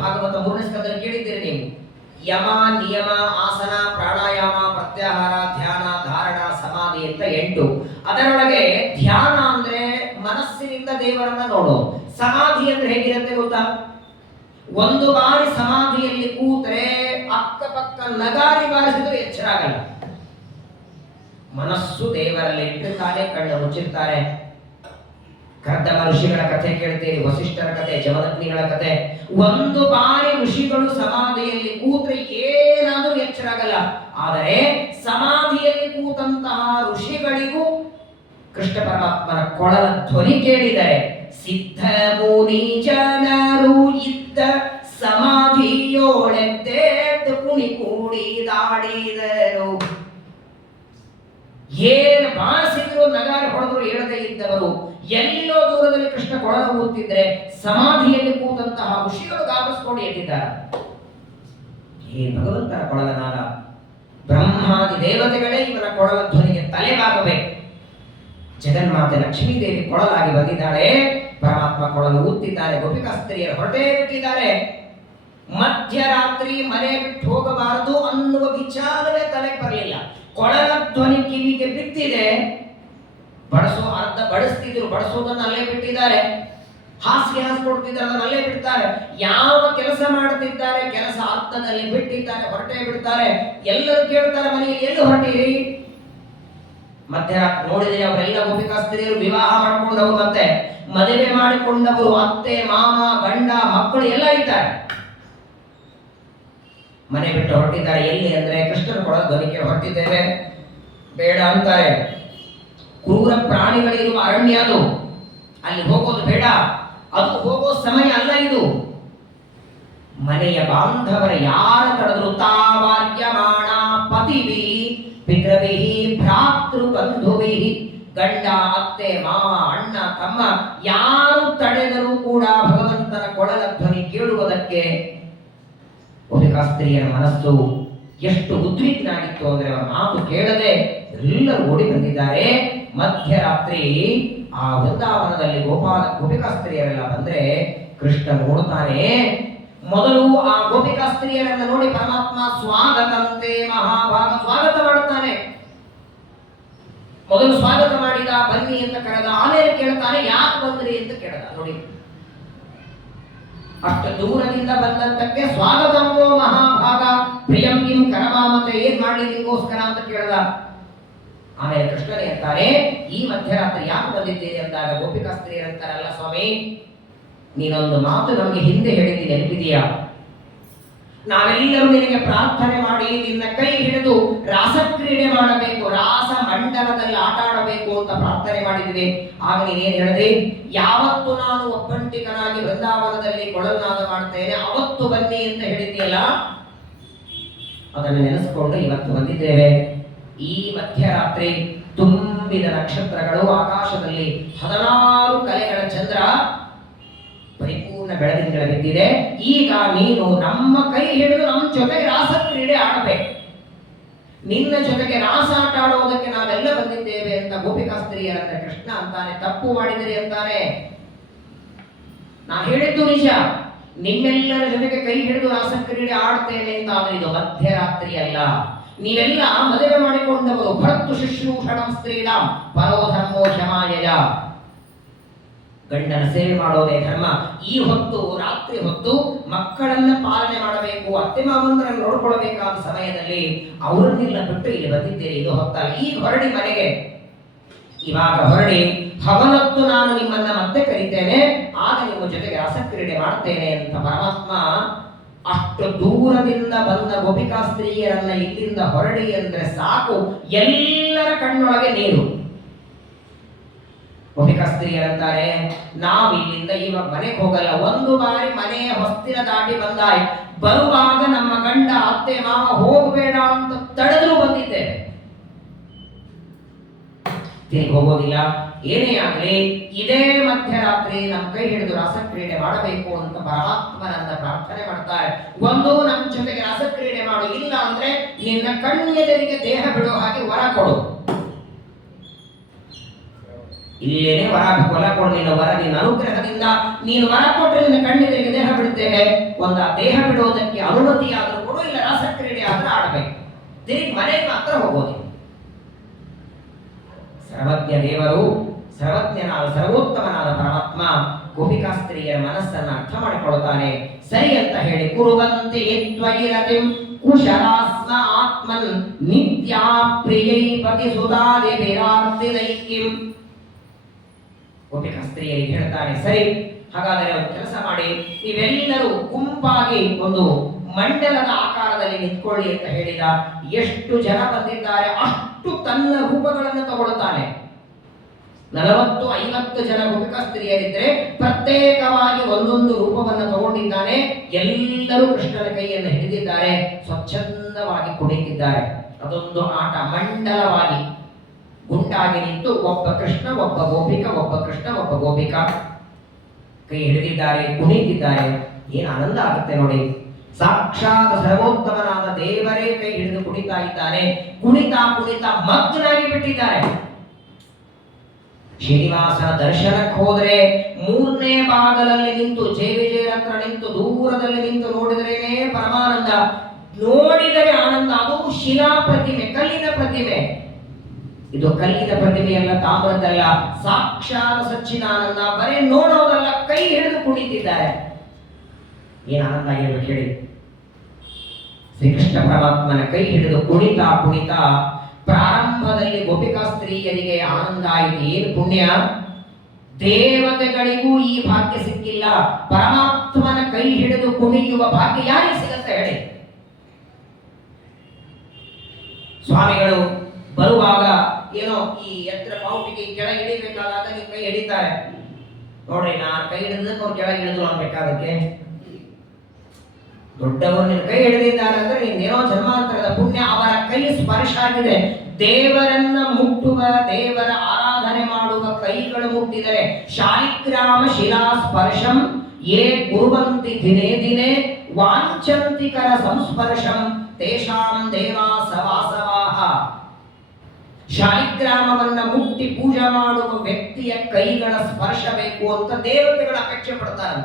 ಭಾಗವತ 3ನೇ ಸ್ಕಂದದಲ್ಲಿ ಕೇಳಿದ್ದೀರಿ ನೀವು. ಯಮ, ನಿಯಮ, ಆಸನ, ಪ್ರಾಣಾಯಾಮ, ಪ್ರತ್ಯಾಹಾರ, ಧ್ಯಾನ, ಧಾರಣ, ಸಮಾಧಿ ಅಂತ 8. ಅದರೊಳಗೆ ಧ್ಯಾನ ಅಂದ್ರೆ ಮನಸ್ಸಿನಿಂದ ದೇವರನ್ನ ನೋಡು. ಸಮಾಧಿ ಅಂದ್ರೆ ಹೇಗಿರುತ್ತೆ ಗೊತ್ತಾ? ಒಂದು ಬಾರಿ ಸಮಾಧಿಯಲ್ಲಿ ಕೂತರೆ ಅಕ್ಕಪಕ್ಕ ನಗಾರಿ ಬಾರಿಸಿದ್ರು ಎಚ್ಚರ ಆಗಲ್ಲ. ಮನಸ್ಸು ದೇವರಲ್ಲಿ ಇಟ್ಟಿರ್ತಾರೆ, ಕಣ್ಣು ಮುಚ್ಚಿರ್ತಾರೆ. ಕರ್ದಮ ಋಷಿಗಳ ಕಥೆ ಕೇಳ್ತೀರಿ, ವಸಿಷ್ಠರ ಕಥೆ, ಜಮದಗ್ನಿಗಳ ಕಥೆ. ಒಂದು ಬಾರಿ ಋಷಿಗಳು ಸಮಾಧಿಯಲ್ಲಿ ಕೂತ್ರೆ ಏನಾದರೂ ಎಚ್ಚರ ಆಗಲ್ಲ. ಆದರೆ ಸಮಾಧಿಯಲ್ಲಿ ಕೂತಂತಹ ಋಷಿಗಳಿಗೂ ಕೃಷ್ಣ ಪರಮಾತ್ಮನ ಕೊಳಲ ಧ್ವನಿ ಕೇಳಿದರೆ ಸಿದ್ಧ ಮುನಿ ಜನರು ಇದ್ದ ಸಮಾಧಿಯೋಳೆದ್ದು ಕುಣಿ ಕೂಡಿದಾಡಿದರು. ಏನು ಬಾರಿಸಿದ್ರು ನಗಾರಿ ಹೊಡೆದ್ರು ಹೇಳದೇ ಇದ್ದವರು ಎಲ್ಲೋ ದೂರದಲ್ಲಿ ಕೃಷ್ಣ ಕೊಳಲ ಊದುತ್ತಿದ್ರೆ ಸಮಾಧಿಯಲ್ಲಿ ಕೂತಂತಹ ಋಷಿಗಳು ಗಾಬರಿಸಿಕೊಂಡು ಎದ್ದಿದ್ದಾರೆ. ಹೇ ಭಗವಂತನ ಕೊಳಲ ನಾದ. ಬ್ರಹ್ಮಾದಿ ದೇವತೆಗಳೇ ಇವನ ಕೊಳಲ ಧ್ವನಿಗೆ ತಲೆಬಾಗಬೇಕು. ಜಗನ್ಮಾತೆ ಲಕ್ಷ್ಮೀ ದೇವಿ ಕೊಳಲಾಗಿ ಬಂದಿದ್ದಾಳೆ, ಪರಮಾತ್ಮ ಕೊಳಲು ಊದ್ತಿದ್ದಾರೆ. ಗೋಪಿಕಾಸ್ತ್ರೀಯರು ಹೊರಟೇ ಬಿಟ್ಟಿದ್ದಾರೆ. ಮಧ್ಯರಾತ್ರಿ ಮನೆ ಬಿಟ್ಟು ಹೋಗಬಾರದು ಅನ್ನುವ ವಿಚಾರವೇ ತಲೆಗೆ ಬರಲಿಲ್ಲ. ಕೊಳಲ ಧ್ವನಿ ಕಿವಿಗೆ ಬಿದ್ದಿದೆ. ಅರ್ಧ ಬಡಿಸ್ತಿದ್ರು, ಬಡಿಸೋದನ್ನ ಅಲ್ಲೇ ಬಿಟ್ಟಿದ್ದಾರೆ. ಹಾಸಿಗೆ ಹಾಸ್ಕೊಡ್ತಿದ್ದಾರೆ, ಅದನ್ನ ಅಲ್ಲೇ ಬಿಡ್ತಾರೆ. ಯಾವ ಕೆಲಸ ಮಾಡುತ್ತಿದ್ದಾರೆ, ಕೆಲಸ ಅರ್ಥದಲ್ಲಿ ಬಿಟ್ಟಿದ್ದಾರೆ, ಹೊರಟೇ ಬಿಡ್ತಾರೆ. ಎಲ್ಲರೂ ಕೇಳ್ತಾರೆ, ಮನೆಯಲ್ಲಿ ಎಲ್ಲಿ ಹೊರಟಿರಿ? ಮಧ್ಯರಾತ್ರಿ ನೋಡಿದ್ರೆ ಅವರೆಲ್ಲ ಗೋಪಿಕಾಸ್ತ್ರೀಯರು ವಿವಾಹ ಮಾಡಿಕೊಂಡವರು, ಮತ್ತೆ ಮದುವೆ ಮಾಡಿಕೊಂಡವರು, ಅತ್ತೆ ಮಾಮ ಗಂಡ ಮಕ್ಕಳು ಎಲ್ಲ ಇದ್ದಾರೆ. ಮನೆ ಬಿಟ್ಟು ಹೊರಟಿದ್ದಾರೆ. ಎಲ್ಲಿ ಅಂದ್ರೆ ಕೃಷ್ಣನ ಕೊಳಲ ಧ್ವನಿಗೆ ಹೊರಟಿದ್ದೇವೆ. ಬೇಡ ಅಂತಾರೆ. ಕ್ರೂರ ಪ್ರಾಣಿಗಳಿರುವ ಅರಣ್ಯ ಅದು, ಅಲ್ಲಿ ಹೋಗೋದು ಬೇಡ, ಅದು ಹೋಗೋ ಸಮಯ ಅಲ್ಲ ಇದು. ಮನೆಯ ಬಾಂಧವರ ಯಾರ ತಡೆದ್ರು ತಾವಾರ್ಯಮಾಣ ಪತಿಭಿ ಪಿತೃಭಿ ಭ್ರಾತೃ ಬಂಧುಭಿ, ಗಂಡ ಅತ್ತೆ ಮಾವ ಅಣ್ಣ ತಮ್ಮ ಯಾರು ತಡೆದರೂ ಕೂಡ ಭಗವಂತನ ಕೊಳಲ ಧ್ವನಿ ಕೇಳುವುದಕ್ಕೆ ಗೋಪಿಕಾಸ್ತ್ರೀಯರ ಮನಸ್ಸು ಎಷ್ಟು ಉದ್ವಿಗ್ನ ಆಗಿತ್ತು ಅಂದ್ರೆ ಅವರ ಮಾತು ಕೇಳದೆ ಎಲ್ಲರೂ ಓಡಿ ಬಂದಿದ್ದಾರೆ. ಮಧ್ಯರಾತ್ರಿ ಆ ವೃಂದಾವನದಲ್ಲಿ ಗೋಪಿಕಾಸ್ತ್ರೀಯರೆಲ್ಲ ಬಂದ್ರೆ ಕೃಷ್ಣ ನೋಡ್ತಾನೆ. ಮೊದಲು ಆ ಗೋಪಿಕಾಸ್ತ್ರೀಯರನ್ನ ನೋಡಿ ಪರಮಾತ್ಮ ಸ್ವಾಗತಂತೆ ಮಹಾಭಾಗ ಸ್ವಾಗತ ಮಾಡುತ್ತಾನೆ. ಮೊದಲು ಸ್ವಾಗತ ಮಾಡಿದ, ಬನ್ನಿ ಅಂತ ಕರೆದ. ಆಮೇಲೆ ಕೇಳ್ತಾನೆ, ಯಾಕೆ ಬಂದ್ರಿ ಅಂತ ಕೇಳಿದ. ನೋಡಿ, ಅಷ್ಟು ದೂರದಿಂದ ಬಂದಂತಕ್ಕೆ ಸ್ವಾಗತವೋ ಮಹಾಭಾಗ ಪ್ರಿಯಂ ಕಿಂ ಕರವಾಮತೆ, ಏನ್ ಮಾಡ್ಲಿ ನಿಮಗೋಸ್ಕರ ಅಂತ ಕೇಳಿದ. ಆಮೇಲೆ ಕೃಷ್ಣನೇ ಅಂತಾನೆ, ಈ ಮಧ್ಯರಾತ್ರಿ ಯಾಕೆ ಬಂದಿದ್ದೀರಿ ಅಂದಾಗ ಗೋಪಿಕಾಸ್ತ್ರೀಯರು ಅಂತಾರಲ್ಲ, ಸ್ವಾಮಿ ನೀನೊಂದು ಮಾತು ನಮಗೆ ಹಿಂದೆ ಹೇಳಿದ್ದೀನಿ, ನೆನಪಿದೆಯಾ? ನಾವೆಲ್ಲರೂ ನಿನಗೆ ಪ್ರಾರ್ಥನೆ ಮಾಡಿ ನಿನ್ನ ಕೈ ಹಿಡಿದು ರಾಸಕ್ರೀಡೆ ಮಾಡಬೇಕು, ರಾಸ ಮಂಡಲದಲ್ಲಿ ಆಟ ಆಡಬೇಕು ಅಂತ ಪ್ರಾರ್ಥನೆ ಮಾಡಿದ್ವಿ. ಆಗ ನೀನೇನ್ ಹೇಳಿದೆ? ಯಾವತ್ತು ನಾನು ಒಬ್ಬಂಟಿಗನಾಗಿ ವೃಂದಾವನದಲ್ಲಿ ಕೊಳಲನಾದ ಮಾಡ್ತೇನೆ ಅವತ್ತು ಬನ್ನಿ ಅಂತ ಹೇಳಿದ್ದೀಯಲ್ಲ, ಅದನ್ನು ನೆನೆಸ್ಕೊಂಡು ಇವತ್ತು ಬಂದಿದ್ದೇವೆ. ಈ ಮಧ್ಯರಾತ್ರಿ ತುಂಬಿದ ನಕ್ಷತ್ರಗಳು, ಆಕಾಶದಲ್ಲಿ 16 ಕಲೆಗಳ ಚಂದ್ರ, ಪರಿಪೂರ್ಣ ಬೆಳದಿಂಗಳ ಬಿದ್ದಿದೆ. ಈಗ ನೀನು ನಮ್ಮ ಕೈ ಹಿಡಿದು ನಮ್ಮ ಜೊತೆಗೆ ರಾಸಕ್ರೀಡೆ ಆಡಬೇಕು. ನಿನ್ನ ಜೊತೆಗೆ ರಾಸ ಆಟ ಆಡುವುದಕ್ಕೆ ನಾವೆಲ್ಲ ಬಂದಿದ್ದೇವೆ ಅಂತ ಗೋಪಿಕಾಸ್ತ್ರೀಯರಂದ್ರೆ ಕೃಷ್ಣ ಅಂತಾನೆ. ತಪ್ಪು ಮಾಡಿದಿರಿ ಅಂತಾನೆ. ನಾನು ಹೇಳಿದ್ದು ನಿಜ. ನಿಮ್ಮೆಲ್ಲರ ಜೊತೆಗೆ ಕೈ ಹಿಡಿದು ರಾಸಕ್ರೀಡೆ ಆಡ್ತೇನೆ ಅಂತ. ಆದ್ರೆ ಇದು ಮಧ್ಯರಾತ್ರಿ ಅಲ್ಲ. ನೀವೆಲ್ಲ ಮದುವೆ ಮಾಡಿಕೊಂಡವರು. ಭರ್ತು ಶುಶ್ರೂಷಣಂ ಸ್ತ್ರೀಣಾಂ ಪರೋ ಧರ್ಮೋ ಶಮಾಯಯ. ಗಂಡನ ಸೇವೆ ಮಾಡೋದೇ ಧರ್ಮ. ಈ ಹೊತ್ತು, ರಾತ್ರಿ ಹೊತ್ತು ಮಕ್ಕಳನ್ನ ಪಾಲನೆ ಮಾಡಬೇಕು, ಅತ್ತೆ ಮಾವಂದರನ್ನು ನೋಡ್ಕೊಳ್ಬೇಕಾದ ಸಮಯದಲ್ಲಿ ಅವರನ್ನೆಲ್ಲ ಬಿಟ್ಟು ಇಲ್ಲಿ ಬಂದಿದ್ದೇನೆ. ಇದು ಹೊತ್ತಲ್ಲ. ಈಗ ಹೊರಡಿ ಮನೆಗೆ. ಇವಾಗ ಹೊರಡಿ, ಹವನತ್ತು ನಾನು ನಿಮ್ಮನ್ನ ಮತ್ತೆ ಕರೀತೇನೆ, ಆಗ ನಿಮ್ಮ ಜೊತೆಗೆ ರಾಸಕ್ರೀಡೆ ಮಾಡ್ತೇನೆ ಅಂತ ಪರಮಾತ್ಮ ಅಷ್ಟು ದೂರದಿಂದ ಬಂದ ಗೋಪಿಕಾ ಸ್ತ್ರೀಯರನ್ನ ಇಲ್ಲಿಂದ ಹೊರಡಿ ಅಂದ್ರೆ ಸಾಕು, ಎಲ್ಲರ ಕಣ್ಣೊಳಗೆ ನೀರು. ಗೋಪಿಕಾ ಸ್ತ್ರೀಯರಂತಾರೆ, ನಾವು ಇಲ್ಲಿಂದ ಇವಾಗ ಮನೆಗೆ ಹೋಗಲ್ಲ. ಒಂದು ಬಾರಿ ಮನೆಯ ಹೊಸ್ತಿನ ದಾಟಿ ಬಂದಾಯ್, ಬರುವಾಗ ನಮ್ಮ ಗಂಡ ಅತ್ತೆ ಮಾವ ಹೋಗಬೇಡ ಅಂತ ತಡೆದ್ರು ಬಂದಿದ್ದೇವೆ. ತಿರುಗಿ ಹೋಗೋದಿಲ್ಲ. ಏನೇ ಆಗಲಿ ಇದೇ ಮಧ್ಯರಾತ್ರಿ ನಮ್ಮ ಕೈ ಹಿಡಿದು ರಾಸಕ್ರೀಡೆ ಮಾಡಬೇಕು ಅಂತ ಪರಮಾತ್ಮನನ್ನ ಪ್ರಾರ್ಥನೆ ಮಾಡ್ತಾರೆ. ಒಂದು ನಮ್ಮ ಜೊತೆಗೆ ರಾಸಕ್ರೀಡೆ ಮಾಡು, ಇಲ್ಲ ಅಂದ್ರೆ ನಿನ್ನ ಕಣ್ಣೆದರಿಗೆ ದೇಹ ಬಿಡೋ ಹಾಗೆ ವರ ಕೊಡು. ಇಲ್ಲೇನೆ ವರ ಕೊಡು. ನಿನ್ನ ವರ, ನಿನ್ನ ಅನುಗ್ರಹದಿಂದ ನೀನು ವರ ಕೊಟ್ಟರೆ ನಿನ್ನ ಕಣ್ಣೆದರಿಗೆ ದೇಹ ಬಿಡುತ್ತೇವೆ. ಒಂದ ದೇಹ ಬಿಡೋದಕ್ಕೆ ಅನುಮತಿ ಆದ್ರೂ ಕೊಡು, ಇಲ್ಲ ರಾಸಕ್ರೀಡೆ ಆದ್ರೂ ಆಡಬೇಕು. ತಿರುಗಿ ಮನೆಗೆ ಮಾತ್ರ ಹೋಗೋದು. ಸರ್ವಜ್ಞ ದೇವರು, ಸರ್ವಜ್ಞನಾದ ಸರ್ವೋತ್ತಮನಾದ ಪರಮಾತ್ಮ ಗೋಪಿಕಾ ಸ್ತ್ರೀಯರ ಮನಸ್ಸನ್ನು ಅರ್ಥ ಮಾಡಿಕೊಳ್ಳುತ್ತಾನೆ. ಸರಿ ಅಂತ ಹೇಳಿ, ಕುರುವಂತೆ ತ್ವಯಿರತಿಂ ಕುಶಲಾಸ್ಮ ಆತ್ಮನ್ ನಿತ್ಯಾ ಪ್ರಿಯೈ ಪತಿ ಸುಧಾದೆ ಬೇರಾರ್ತಿದೈಕ್ಯಂ. ಗೋಪಿಕಾ ಸ್ತ್ರೀಯರಿಗೆ ಹೇಳ್ತಾನೆ, ಸರಿ ಹಾಗಾದರೆ ಒಂದು ಕೆಲಸ ಮಾಡಿ, ನೀವೆಲ್ಲರೂ ಗುಂಪಾಗಿ ಒಂದು ಮಂಡಲದ ಆಕಾರದಲ್ಲಿ ನಿಂತ್ಕೊಳ್ಳಿ ಅಂತ ಹೇಳಿದ. ಎಷ್ಟು ಜನ ಬಂದಿದ್ದಾರೆ ಅಷ್ಟು ತನ್ನ ರೂಪಗಳನ್ನು ತಗೊಳ್ತಾನೆ. 40-50 ಜನ ಗೋಪಿಕಾ ಸ್ತ್ರೀಯರಿದ್ರೆ ಪ್ರತ್ಯೇಕವಾಗಿ ಒಂದೊಂದು ರೂಪವನ್ನು ತಗೊಂಡಿದ್ದಾನೆ. ಎಲ್ಲರೂ ಕೃಷ್ಣನ ಕೈಯನ್ನು ಹಿಡಿದಿದ್ದಾರೆ, ಸ್ವಚ್ಛಂದವಾಗಿ ಕುಣಿತಿದ್ದಾರೆ. ಅದೊಂದು ಆಟ. ಮಂಡಲವಾಗಿ ಗುಂಡಾಗಿ ನಿಂತು ಒಬ್ಬ ಕೃಷ್ಣ, ಒಬ್ಬ ಗೋಪಿಕ, ಒಬ್ಬ ಕೃಷ್ಣ, ಒಬ್ಬ ಗೋಪಿಕ ಕೈ ಹಿಡಿದಿದ್ದಾರೆ, ಕುಣಿತಿದ್ದಾರೆ. ಏನು ಆನಂದ ಆಗುತ್ತೆ ನೋಡಿ. ಸಾಕ್ಷಾತ್ ಸರ್ವೋತ್ತಮನಾದ ದೇವರೇ ಕೈ ಹಿಡಿದು ಕುಣಿತಾ ಇದ್ದಾನೆ. ಕುಣಿತಾ ಕುಣಿತಾ ಮಗ್ನಾಗಿ ಬಿಟ್ಟಿದ್ದಾರೆ. ಶ್ರೀನಿವಾಸನ ದರ್ಶನಕ್ಕೆ ಹೋದರೆ 3ನೇ ಭಾಗದಲ್ಲಿ ನಿಂತು, ಜಯ ವಿಜಯರ ಹತ್ರ ನಿಂತು, ದೂರದಲ್ಲಿ ನಿಂತು ನೋಡಿದ್ರೇನೆ ಪರಮಾನಂದ. ನೋಡಿದರೆ ಆನಂದ. ಅದು ಶಿಲಾ ಪ್ರತಿಮೆ, ಕಲ್ಲಿನ ಪ್ರತಿಮೆ. ಇದು ಕಲ್ಲಿನ ಪ್ರತಿಮೆಯಲ್ಲ, ತಾಮ್ರದ್ದಲ್ಲ, ಸಾಕ್ಷಾತ್ ಸಚ್ಚಿದಾನಂದ. ಬರೀ ನೋಡೋದಲ್ಲ, ಕೈ ಹಿಡಿದು ಕುಣಿತಿದ್ದಾರೆ. ಏನ್ ಆನಂದ ಆಗಿರ್ಬೇಕು ಹೇಳಿ. ಶ್ರೀಕೃಷ್ಣ ಪರಮಾತ್ಮನ ಕೈ ಹಿಡಿದು ಕುಣಿತಾ ಕುಣಿತಾ ಪ್ರಾರಂಭದಲ್ಲಿ ಗೋಪಿಕಾ ಸ್ತ್ರೀಯರಿಗೆ ಆನಂದ ಆಯಿತು. ಏನು ಪುಣ್ಯ! ದೇವತೆಗಳಿಗೂ ಈ ಭಾಗ್ಯ ಸಿಕ್ಕಿಲ್ಲ. ಪರಮಾತ್ಮನ ಕೈ ಹಿಡಿದು ಕುಣಿಯುವ ಭಾಗ್ಯ ಯಾರಿಗೆ ಸಿಗತ್ತೆ ಹೇಳಿ? ಸ್ವಾಮಿಗಳು ಬರುವಾಗ ಏನೋ ಈ ಎತ್ತರ ಬಾವುಟಿಗೆ ಕೆಳಗೆ ಇಳಿಬೇಕಾದಾಗ ನೀವು ಕೈ ಹಿಡಿತಾರೆ ನೋಡ್ರಿ. ನಾನು ಕೈ ಹಿಡಿದಕ್ಕೆ ಅವ್ರು ಕೆಳಗೆ ಇಳಿದ್ರು ಅನ್ಬೇಕಾದಕ್ಕೆ. ದೊಡ್ಡವರು ನಿನ್ನ ಕೈ ಹಿಡಿದಿದ್ದಾರೆ ಅಂದ್ರೆ ನೀನೇನೋ ಜನ್ಮಾಂತರದ ಪುಣ್ಯ. ಅವರ ಕೈ ಸ್ಪರ್ಶ ಆಗಿದೆ. ದೇವರನ್ನ ಮುಟ್ಟುವ, ದೇವರ ಆರಾಧನೆ ಮಾಡುವ ಕೈಗಳು ಮುಟ್ಟಿದರೆ ಶಾಲಿಗ್ರಾಮ ಶಿಲಾ ಸ್ಪರ್ಶಂ ಯೇ ಕುರ್ವಂತಿ ದಿನೇ ದಿನೇ ವಾಂಛಂತಿಕರ ಸಂಸ್ಪರ್ಶಂ ತೇಷಾಂ ದೇವಾ ಸವಾಸವಾಹ. ಶಾಲಿಗ್ರಾಮವನ್ನ ಮುಟ್ಟಿ ಪೂಜೆ ಮಾಡುವ ವ್ಯಕ್ತಿಯ ಕೈಗಳ ಸ್ಪರ್ಶ ಬೇಕು ಅಂತ ದೇವತೆಗಳ ಅಪೇಕ್ಷೆ ಪಡ್ತಾರೆ.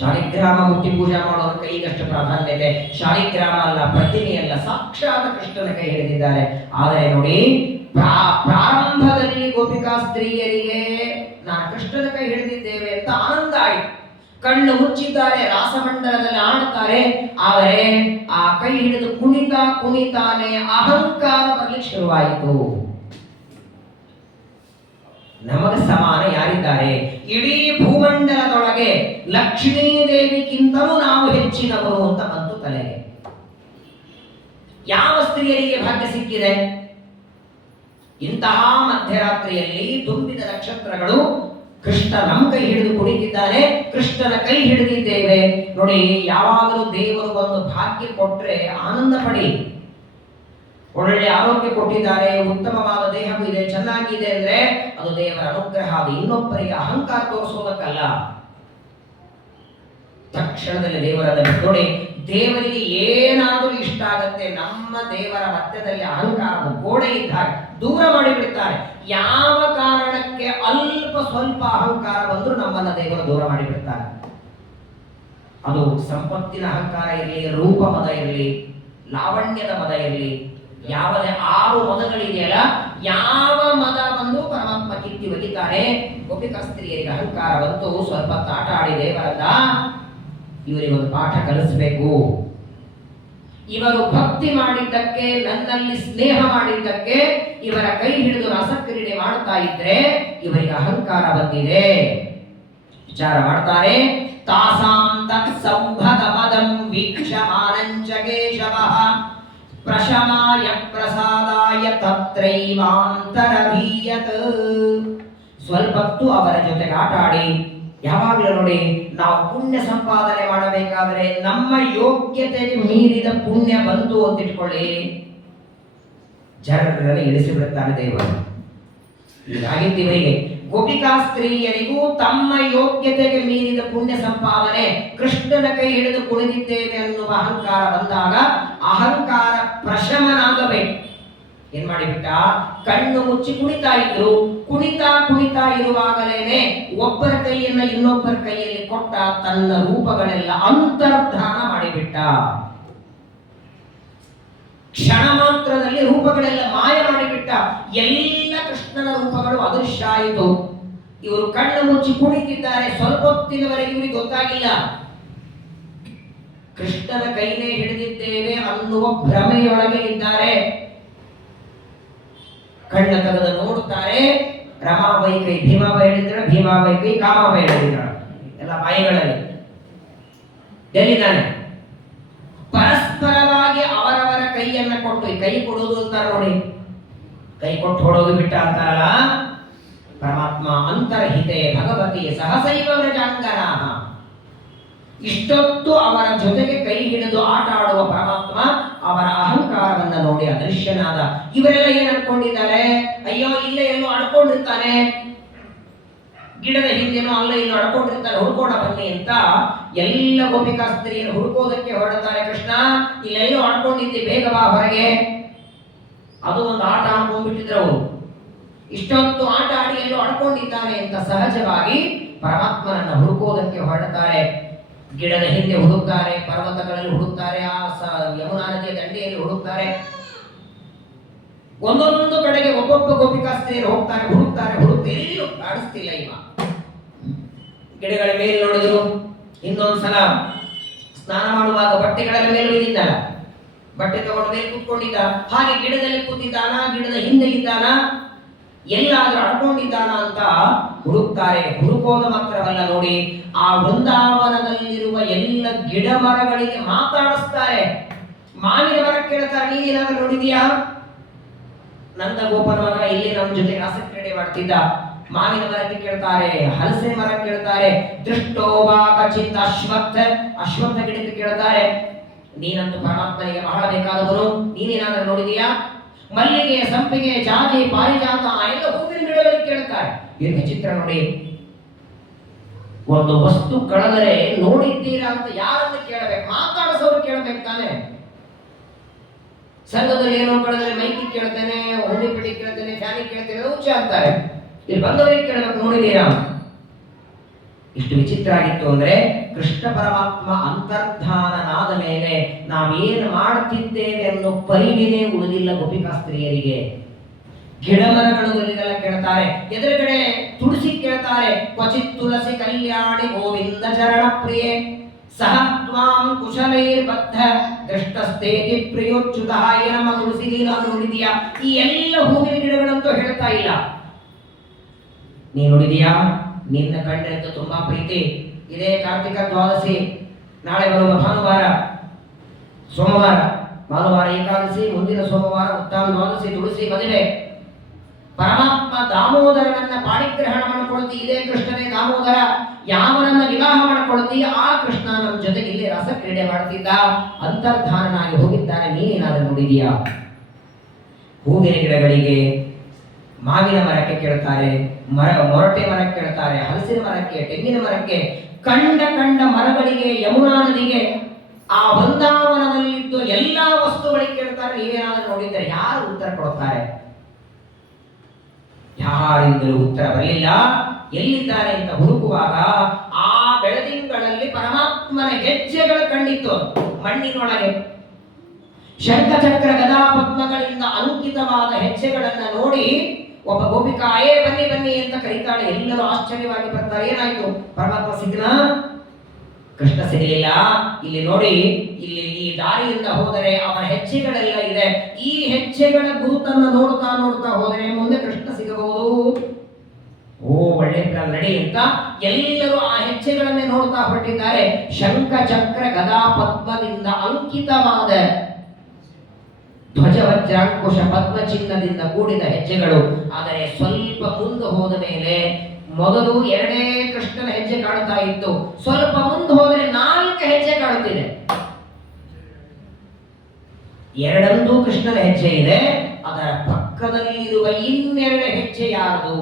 ಶಾಲಿಗ್ರಾಮ ಮುಟ್ಟಿ ಪೂಜೆ ಮಾಡೋರ ಕೈಗಷ್ಟು ಪ್ರಾಧಾನ್ಯತೆ. ಶಾಲಿಗ್ರಾಮ ಅಲ್ಲ, ಪ್ರತಿಮೆಯಲ್ಲ, ಸಾಕ್ಷಾತ್ ಕೃಷ್ಣನ ಕೈ ಹಿಡಿದಿದ್ದಾರೆ. ಆದರೆ ನೋಡಿ, ಪ್ರಾರಂಭದಲ್ಲಿ ಗೋಪಿಕಾ ಸ್ತ್ರೀಯರಿಗೆ ನಾನು ಕೃಷ್ಣನ ಕೈ ಹಿಡಿದಿದ್ದೇವೆ ಅಂತ ಆನಂದ ಆಯಿತು. ಕಣ್ಣು ಮುಚ್ಚಿದ್ದಾರೆ, ರಾಸಮಂಡಲದಲ್ಲಿ ಆಡುತ್ತಾರೆ. ಆದರೆ ಆ ಕೈ ಹಿಡಿದು ಕುಣಿತಾ ಕುಣಿತಾನೆ ಅಹಂಕಾರ ಬರ್ಲಿಕ್ಕೆ ಶುರುವಾಯಿತು. ನಮಗ ಸಮಾನ ಯಾರಿದ್ದಾರೆ? ಇಡೀ ಭೂಮಂಡಲದೊಳಗೆ ಲಕ್ಷ್ಮೀದೇವಿಗಿಂತಲೂ ನಾವು ಹೆಚ್ಚಿನವರು ಅಂತ ಬಂತು ತಲೆಗೆ. ಯಾವ ಸ್ತ್ರೀಯರಿಗೆ ಭಾಗ್ಯ ಸಿಕ್ಕಿದೆ? ಇಂತಹ ಮಧ್ಯರಾತ್ರಿಯಲ್ಲಿ ತುಂಬಿದ ನಕ್ಷತ್ರಗಳು ಕೃಷ್ಣ ನಮ್ಮ ಕೈ ಹಿಡಿದು ಕುಣಿತಿದ್ದಾನೆ. ಕೃಷ್ಣನ ಕೈ ಹಿಡಿದಿದ್ದೇವೆ ನೋಡಿ. ಯಾವಾಗಲೂ ದೇವರು ಒಂದು ಭಾಗ್ಯ ಕೊಟ್ರೆ ಆನಂದ ಪಡಿ. ಒಳ್ಳೆ ಆರೋಗ್ಯ ಕೊಟ್ಟಿದ್ದಾರೆ, ಉತ್ತಮವಾದ ದೇಹವೂ ಇದೆ, ಚೆನ್ನಾಗಿದೆ ಅಂದ್ರೆ ಅದು ದೇವರ ಅನುಗ್ರಹ. ಅದು ಇನ್ನೊಬ್ಬರಿಗೆ ಅಹಂಕಾರ ತೋರಿಸೋದಕ್ಕಲ್ಲ. ತಕ್ಷಣದಲ್ಲಿ ದೇವರನ್ನು ನೋಡಿ, ದೇವರಿಗೆ ಏನಾದರೂ ಇಷ್ಟ ಆಗತ್ತೆ, ನಮ್ಮ ದೇವರ ಮಧ್ಯದಲ್ಲಿ ಅಹಂಕಾರದ ಗೋಡೆ ಇದ್ದಾಗ ದೂರ ಮಾಡಿಬಿಡ್ತಾರೆ. ಯಾವ ಕಾರಣಕ್ಕೆ ಅಲ್ಪ ಸ್ವಲ್ಪ ಅಹಂಕಾರ ಬಂದರೂ ನಮ್ಮನ್ನ ದೇವರು ದೂರ ಮಾಡಿಬಿಡ್ತಾರೆ. ಅದು ಸಂಪತ್ತಿನ ಅಹಂಕಾರ ಇರಲಿ, ರೂಪ ಮದ ಇರಲಿ, ಲಾವಣ್ಯದ ಮದ ಇರಲಿ, ಯಾವುದೇ 6 ಮದಗಳಿದೆಯಲ್ಲ, ಯಾವ ಮದ ಬಂದು ಪರಮಾತ್ಮ ಕಿತ್ತಿ ಒಗಿತಾನೆ. ಗೋಪಿಕಾ ಸ್ತ್ರೀಯರಿಗೆ ಅಹಂಕಾರ ಬಂತು, ಸ್ವಲ್ಪ ಆಟ ಆಡಿ ದೇವರಲ್ಲ ಇವರಿಗೆ ಒಂದು ಪಾಠ ಕಲಿಸಬೇಕು. ಇವರು ಭಕ್ತಿ ಮಾಡಿದ್ದಕ್ಕೆ, ನನ್ನಲ್ಲಿ ಸ್ನೇಹ ಮಾಡಿದ್ದಕ್ಕೆ, ಇವರ ಕೈ ಹಿಡಿದು ರಸಕ್ರೀಡೆ ಮಾಡ್ತಾ ಇದ್ರೆ ಇವರಿಗೆ ಅಹಂಕಾರ ಬಂದಿದೆ. ವಿಚಾರ ಮಾಡ್ತಾರೆ. ತಾಸಾಂ ತತ್ಸಂಭಗಮದಂ ವೀಕ್ಷಮಾನಂಚ ಕೇಶವಃ ಪ್ರಶಮಾಯ ಪ್ರಸಾದಾಯ ತತ್ರೈವಾಂತರಧೀಯತ್. ಸ್ವಲ್ಪತ್ತು ಅವರ ಜೊತೆಗೆ ಆಟ ಆಡಿ, ಯಾವಾಗಲೂ ನೋಡಿ, ನಾವು ಪುಣ್ಯ ಸಂಪಾದನೆ ಮಾಡಬೇಕಾದ್ರೆ ನಮ್ಮ ಯೋಗ್ಯತೆಗೆ ಮೀರಿದ ಪುಣ್ಯ ಬಂತು ಅಂತ ಇಟ್ಕೊಳ್ಳಿ, ಜರಗಳಲ್ಲಿ ಇಳಿಸಿಬಿಡುತ್ತಾನೆ ದೇವರು. ಹೀಗಾಗಿತ್ತು ಇವರಿಗೆ. ಗೋಪಿಕಾ ಸ್ತ್ರೀಯರಿಗೂ ತಮ್ಮ ಯೋಗ್ಯತೆಗೆ ಮೀರಿದ ಪುಣ್ಯ ಸಂಪಾದನೆ, ಕೃಷ್ಣನ ಕೈ ಹಿಡಿದು ಕುಣಿದಿದ್ದೇವೆ ಅನ್ನುವ ಅಹಂಕಾರ ಬಂದಾಗ ಅಹಂಕಾರ ಪ್ರಶಮನಾಗಬೇಕು. ಏನ್ ಮಾಡಿಬಿಟ್ಟ, ಕಣ್ಣು ಮುಚ್ಚಿ ಕುಣಿತಾ ಇದ್ರು. ಕುಣಿತಾ ಇರುವಾಗಲೇನೆ ಒಬ್ಬರ ಕೈಯನ್ನ ಇನ್ನೊಬ್ಬರ ಕೈಯಲ್ಲಿ ಕೊಟ್ಟ, ತನ್ನ ರೂಪಗಳೆಲ್ಲ ಅಂತರ್ಧಾನ ಮಾಡಿಬಿಟ್ಟ. ಕ್ಷಣ ಮಾತ್ರದಲ್ಲಿ ರೂಪಗಳೆಲ್ಲ ಮಾಯ ಮಾಡಿಬಿಟ್ಟ. ಎಲ್ಲ ಕೃಷ್ಣನ ರೂಪಗಳು ಅದೃಶ್ಯ ಆಯಿತು. ಇವರು ಕಣ್ಣು ಮುಚ್ಚಿ ಕುಣಿತಿದ್ದಾರೆ. ಸ್ವಲ್ಪ ಹೊತ್ತಿನವರೆಗೆ ಇವರಿಗೆ ಗೊತ್ತಾಗಿಲ್ಲ ಕೃಷ್ಣನ ಕೈನೇ ಹಿಡಿದಿದ್ದೇವೆ ಅನ್ನುವ ಭ್ರಮೆಯೊಳಗೆ ಇದ್ದಾರೆ. ಕಣ್ಣ ತೆಗೆದು ನೋಡುತ್ತಾರೆ. ರಮಾಬೈ ಕೈ ಭೀಮಾಬೈ ಹೇಳಿದ್ರೆ, ಭೀಮಾಬೈ ಕೈ ಕಾಮಾಬೈ ಹೇಳಿದ್ರ, ಎಲ್ಲ ಬಾಯಿಗಳಲ್ಲಿ ಎಲ್ಲಿದ್ದಾನೆ. ಪರಸ್ಪರವಾಗಿ ಅವರವರ ಕೈಯನ್ನ ಕೊಟ್ಟು, ಕೈ ಕೊಡುವುದು ಅಂತಾರ ನೋಡಿ, ಕೈ ಕೊಟ್ಟು ಹೊಡೋದು ಬಿಟ್ಟ ಅಂತಾರಲ್ಲ. ಪರಮಾತ್ಮ ಅಂತರ್ಹಿತೆ ಭಗವತಿ ಸಹಸೈವ ವ್ರಜಾಂಗನ. ಇಷ್ಟೊತ್ತು ಅವರ ಜೊತೆಗೆ ಕೈ ಹಿಡಿದು ಆಟ ಆಡುವ ಪರಮಾತ್ಮ ಅವರ ಅಹಂಕಾರವನ್ನ ನೋಡಿ ಅದೃಶ್ಯನಾದ. ಇವರೆಲ್ಲ ಏನ್ ಅನ್ಕೊಂಡಿದ್ದಾರೆ, ಅಯ್ಯೋ ಇಲ್ಲೇ ಎಲ್ಲೋ ಅಡ್ಕೊಂಡಿರ್ತಾನೆ, ಗಿಡದ ಹಿಂದೆನೋ ಅಲ್ಲ ಇಲ್ಲೋ ಅಡ್ಕೊಂಡಿರ್ತಾನೆ, ಹುಡ್ಕೋಣ ಬನ್ನಿ ಅಂತ ಎಲ್ಲ ಗೋಪಿಕಾ ಸ್ತ್ರೀಯನ್ನು ಹುಡುಕೋದಕ್ಕೆ ಹೊರಡ್ತಾರೆ. ಕೃಷ್ಣ ಇಲ್ಲೆಲ್ಲೋ ಅಡ್ಕೊಂಡಿದ್ದೆ, ಬೇಗ ಬಾ ಹೊರಗೆ. ಅದು ಒಂದು ಆಟ ಅನ್ಕೊಂಡ್ಬಿಟ್ಟಿದ್ರು ಅವರು. ಇಷ್ಟೊತ್ತು ಆಟ ಆಡಿ ಎಲ್ಲೋ ಅಡ್ಕೊಂಡಿದ್ದಾನೆ ಅಂತ ಸಹಜವಾಗಿ ಪರಮಾತ್ಮನನ್ನ ಹುಡುಕೋದಕ್ಕೆ ಹೊರಡ್ತಾರೆ. ಗಿಡದ ಹಿಂದೆ ಹುಡುಕ್ತಾರೆ, ಪರ್ವತಗಳಲ್ಲಿ ಹುಡುಕ್ತಾರೆ, ಆ ಯಮುನಾ ನದಿಯ ದಂಡೆಯಲ್ಲಿ ಹುಡುಕ್ತಾರೆ. ಒಂದೊಂದು ಕಡೆಗೆ ಒಬ್ಬೊಬ್ಬ ಗೋಪಿಕಾ ಸ್ತ್ರೀಯರು ಹೋಗ್ತಾರೆ, ಹುಡುಕ್ತಾರೆ, ಎಲ್ಲೂ ಕಾಣಿಸ್ತಿಲ್ಲ. ಇವ ಗಿಡಗಳ ಮೇಲೆ ನೋಡಿದ್ರು. ಇನ್ನೊಂದ್ಸಲ ಸ್ನಾನ ಮಾಡುವಾಗ ಬಟ್ಟೆಗಳ ಮೇಲೆ ಇದ್ದಿದ್ದಲ್ಲ, ಬಟ್ಟೆ ತಗೊಂಡು ಮೇಲೆ ಕೂತ್ಕೊಂಡಿದ್ದ. ಹಾಗೆ ಗಿಡದಲ್ಲಿ ಕೂತಿದ್ದಾನ, ಗಿಡದ ಹಿಂದೆ ಇದ್ದಾನ, ಎಲ್ಲಾದ್ರೂ ಅಡ್ಕೊಂಡಿದ್ದಾನ ಅಂತ ಹುಡುಕ್ತಾರೆ. ಹುಡುಕೋದು ಮಾತ್ರವಲ್ಲ ನೋಡಿ, ಆ ವೃಂದಾವನದಲ್ಲಿರುವ ಎಲ್ಲ ಗಿಡ ಮರಗಳಿಗೆ ಮಾತಾಡಿಸ್ತಾರೆ. ಮಾವಿನ ಮರ ಕೇಳ್ತಾರೆ, ನೀನೇನಾದ್ರೂ ನೋಡಿದ್ಯಾ? ನಂದ ಗೋಪನ ಮಗ ಇಲ್ಲಿ ನಮ್ಮ ಜೊತೆ ರಾಸಕ್ರೀಡೆ ಮಾಡ್ತಿದ್ದ. ಮಾವಿನ ಮರಕ್ಕೆ ಕೇಳ್ತಾರೆ, ಹಲಸೆ ಮರ ಕೇಳ್ತಾರೆ, ದೃಷ್ಟೋವಾ ಕಚಿತ್ ಅಶ್ವತ್ಥ ಗಿಡಕ್ಕೆ ಕೇಳ್ತಾರೆ, ನೀನಂತೂ ಪರಮಾತ್ಮನಿಗೆ ಬಹಳ ಬೇಕಾದವನು, ನೀನೇನಾದ್ರೂ ನೋಡಿದೀಯಾ? ಮಲ್ಲಿಗೆ, ಸಂಪಿಗೆ, ಜಾಜಿ, ಪಾರಿಜಾತ ಎಲ್ಲ ಹೂವಿನ ಗಿಡಗಳಿಗೆ ಕೇಳ್ತಾರೆ. ಏನು ವಿಚಿತ್ರ ನೋಡಿ, ಒಂದು ವಸ್ತು ಕಳೆದರೆ ನೋಡಿದ್ದೀರಾ ಅಂತ ಯಾರನ್ನು ಕೇಳಬೇಕು? ಮಾತಾಡಿಸೋರು ಕೇಳಬೇಕು ತಾನೆ. ಸಂಘದಲ್ಲಿ ಏನೋ ಕಳೆದ್ರೆ ಮೈಕಿ ಕೇಳ್ತೇನೆ, ಹೊಂಡಿ ಪಿಡಿ ಕೇಳ್ತೇನೆ, ಫ್ಯಾನಿ ಕೇಳ್ತೇನೆ, ಉಚ್ಚ ಅಂತಾರೆ. ಇಲ್ಲಿ ಬಂದವರಿಗೆ ಕೇಳಬೇಕು, ನೋಡಿದ್ದೀರಾ? ಇಷ್ಟು ವಿಚಿತ್ರ ಆಗಿತ್ತು ಅಂದ್ರೆ, ಕೃಷ್ಣ ಪರಮಾತ್ಮ ಅಂತರ್ಧಾನನಾದ ಮೇಲೆ ನಾವೇನು ಮಾಡ್ತಿದ್ದೇವೆ ಅನ್ನೋ ಪರಿಣಿನೇ ಉಳಿದಿಲ್ಲ ಗೋಪಿಕಾ ಸ್ತ್ರೀಯರಿಗೆ. ಗಿಡ ಮರಗಳೆಲ್ಲ ಕೇಳ್ತಾರೆ, ಎದುರುಗಡೆ ತುಳಸಿ ಕೇಳ್ತಾರೆ, ಕ್ವಚಿತ್ ತುಳಸಿ ಕಲ್ಯಾಣಿ ಗೋವಿಂದ ಚರಣ ಪ್ರಿಯೆ ಸಹ ತ್ವಾಂ ಕುಶಲೈರ್ಬದ್ಧ ದೃಷ್ಟಸ್ಥೇತಿ ಪ್ರಿಯೋಚ್ಯುತ. ಏನಮ್ಮ ತುಳಸಿ ಲೀಲಾ ನೋಡಿದೀಯಾ? ಈ ಎಲ್ಲ ಹೂವಿನ ಗಿಡಗಳಂತೂ ಹೇಳ್ತಾ ಇಲ್ಲ. ನೀ ನೋಡಿದೀಯಾ? ನಿನ್ನ ಕಂಡಂತೂ ತುಂಬಾ ಪ್ರೀತಿ. ಇದೇ ಕಾರ್ತಿಕ ದ್ವಾದಶಿ, ನಾಳೆ ಬರುವ ಭಾನುವಾರ, ಸೋಮವಾರ, ಭಾನುವಾರ ಏಕಾದಶಿ, ಮುಂದಿನ ಸೋಮವಾರ ಉತ್ತಮ ದ್ವಾದಶಿ, ತುಳಸಿ ಮದುವೆ. ಪರಮಾತ್ಮ ದಾಮೋದರನನ್ನ ಪಾಣಿಗ್ರಹಣ ಮಾಡಿಕೊಳ್ತಿ, ಇದೇ ಕೃಷ್ಣನೇ ದಾಮೋದರ. ಯಾವನನ್ನ ವಿವಾಹ ಮಾಡಿಕೊಳ್ತಿ, ಆ ಕೃಷ್ಣ ನಮ್ಮ ಜೊತೆಗೆ ಇಲ್ಲೇ ರಸ ಕ್ರೀಡೆ ಮಾಡ್ತಿದ್ದ, ಅಂತರ್ಧಾನನಾಗಿ ಹೋಗಿದ್ದಾನೆ. ನೀನೇನಾದ್ರೂ ನೋಡಿದೀಯಾ? ಹೂವಿನ ಗಿಡಗಳಿಗೆ, ಮಾವಿನ ಮರಕ್ಕೆ ಕೇಳ್ತಾರೆ, ಮೊರಟೆ ಮರಕ್ಕೆ ಕೇಳ್ತಾರೆ, ಹಲಸಿನ ಮರಕ್ಕೆ, ತೆಂಗಿನ ಮರಕ್ಕೆ, ಕಂಡ ಮರಗಳಿಗೆ, ಯಮುನಾ ನದಿಗೆ, ಆ ವೃಂದಾವನದಲ್ಲಿದ್ದು ಎಲ್ಲಾ ವಸ್ತುಗಳಿಗೆ ಕೇಳ್ತಾರೆ. ನೀವೇನಾದ್ರೂ ನೋಡಿದ್ದಾರೆ? ಯಾರು ಉತ್ತರ ಕೊಡುತ್ತಾರೆ? ಯಾರಿಂದಲೂ ಉತ್ತರ ಬರಲಿಲ್ಲ. ಎಲ್ಲಿದ್ದಾರೆ ಅಂತ ಹುಡುಕುವಾಗ ಆ ಬೆಳದಿಂಗಳಲ್ಲಿ ಪರಮಾತ್ಮನ ಹೆಜ್ಜೆಗಳು ಕಂಡಿತು ಮಣ್ಣಿನೊಳಗೆ. ಶಂಖಚಕ್ರ ಗದಾ ಪದ್ಮಗಳಿಂದ ಅಂಕಿತವಾದ ಹೆಜ್ಜೆಗಳನ್ನ ನೋಡಿ ಒಬ್ಬ ಗೋಪಿಕಾ ಬನ್ನಿ ಬನ್ನಿ ಅಂತ ಕರೀತಾಳೆ. ಎಲ್ಲರೂ ಆಶ್ಚರ್ಯವಾಗಿ ಬರ್ತಾರೆ. ಏನಾಯ್ತು? ಪರಮಾತ್ಮ ಸಿಗ್ನಾ? ಕೃಷ್ಣ ಸಿಗಲಿಲ್ಲ. ಇಲ್ಲಿ ನೋಡಿ, ಇಲ್ಲಿ ಈ ದಾರಿಯಿಂದ ಹೋದರೆ ಅವನ ಹೆಜ್ಜೆಗಳೆಲ್ಲ ಇದೆ. ಈ ಹೆಜ್ಜೆಗಳ ಗುರುತನ್ನ ನೋಡ್ತಾ ಹೋದರೆ ಮುಂದೆ ಕೃಷ್ಣ ಸಿಗಬಹುದು. ಓ, ಒಳ್ಳೆ ಪ್ಲಾನ್, ನಡಿ ಅಂತ ಎಲ್ಲರೂ ಆ ಹೆಜ್ಜೆಗಳನ್ನೇ ನೋಡ್ತಾ ಹೊರಟಿದ್ದಾರೆ. ಶಂಖ ಚಕ್ರ ಗದಾ ಪದ್ಮದಿಂದ ಅಂಕಿತವಾದ ಧ್ವಜವಜ್ರಾಂಕುಶ ಪದ್ಮ ಚಿಹ್ನದಿಂದ ಕೂಡಿದ ಹೆಜ್ಜೆಗಳು. ಆದರೆ ಸ್ವಲ್ಪ ಮುಂದೆ ಹೋದ ಮೇಲೆ ಮೊದಲು 2 ಕೃಷ್ಣನ ಹೆಜ್ಜೆ ಕಾಣ್ತಾ ಇತ್ತು. ಸ್ವಲ್ಪ ಮುಂದೆ ಹೋದರೆ 4 ಹೆಜ್ಜೆ ಕಾಣುತ್ತಿದೆ. 2 ಕೃಷ್ಣನ ಹೆಜ್ಜೆ ಇದೆ. ಅದರ ಪಕ್ಕದಲ್ಲಿರುವ 2 ಹೆಜ್ಜೆ ಯಾರದು?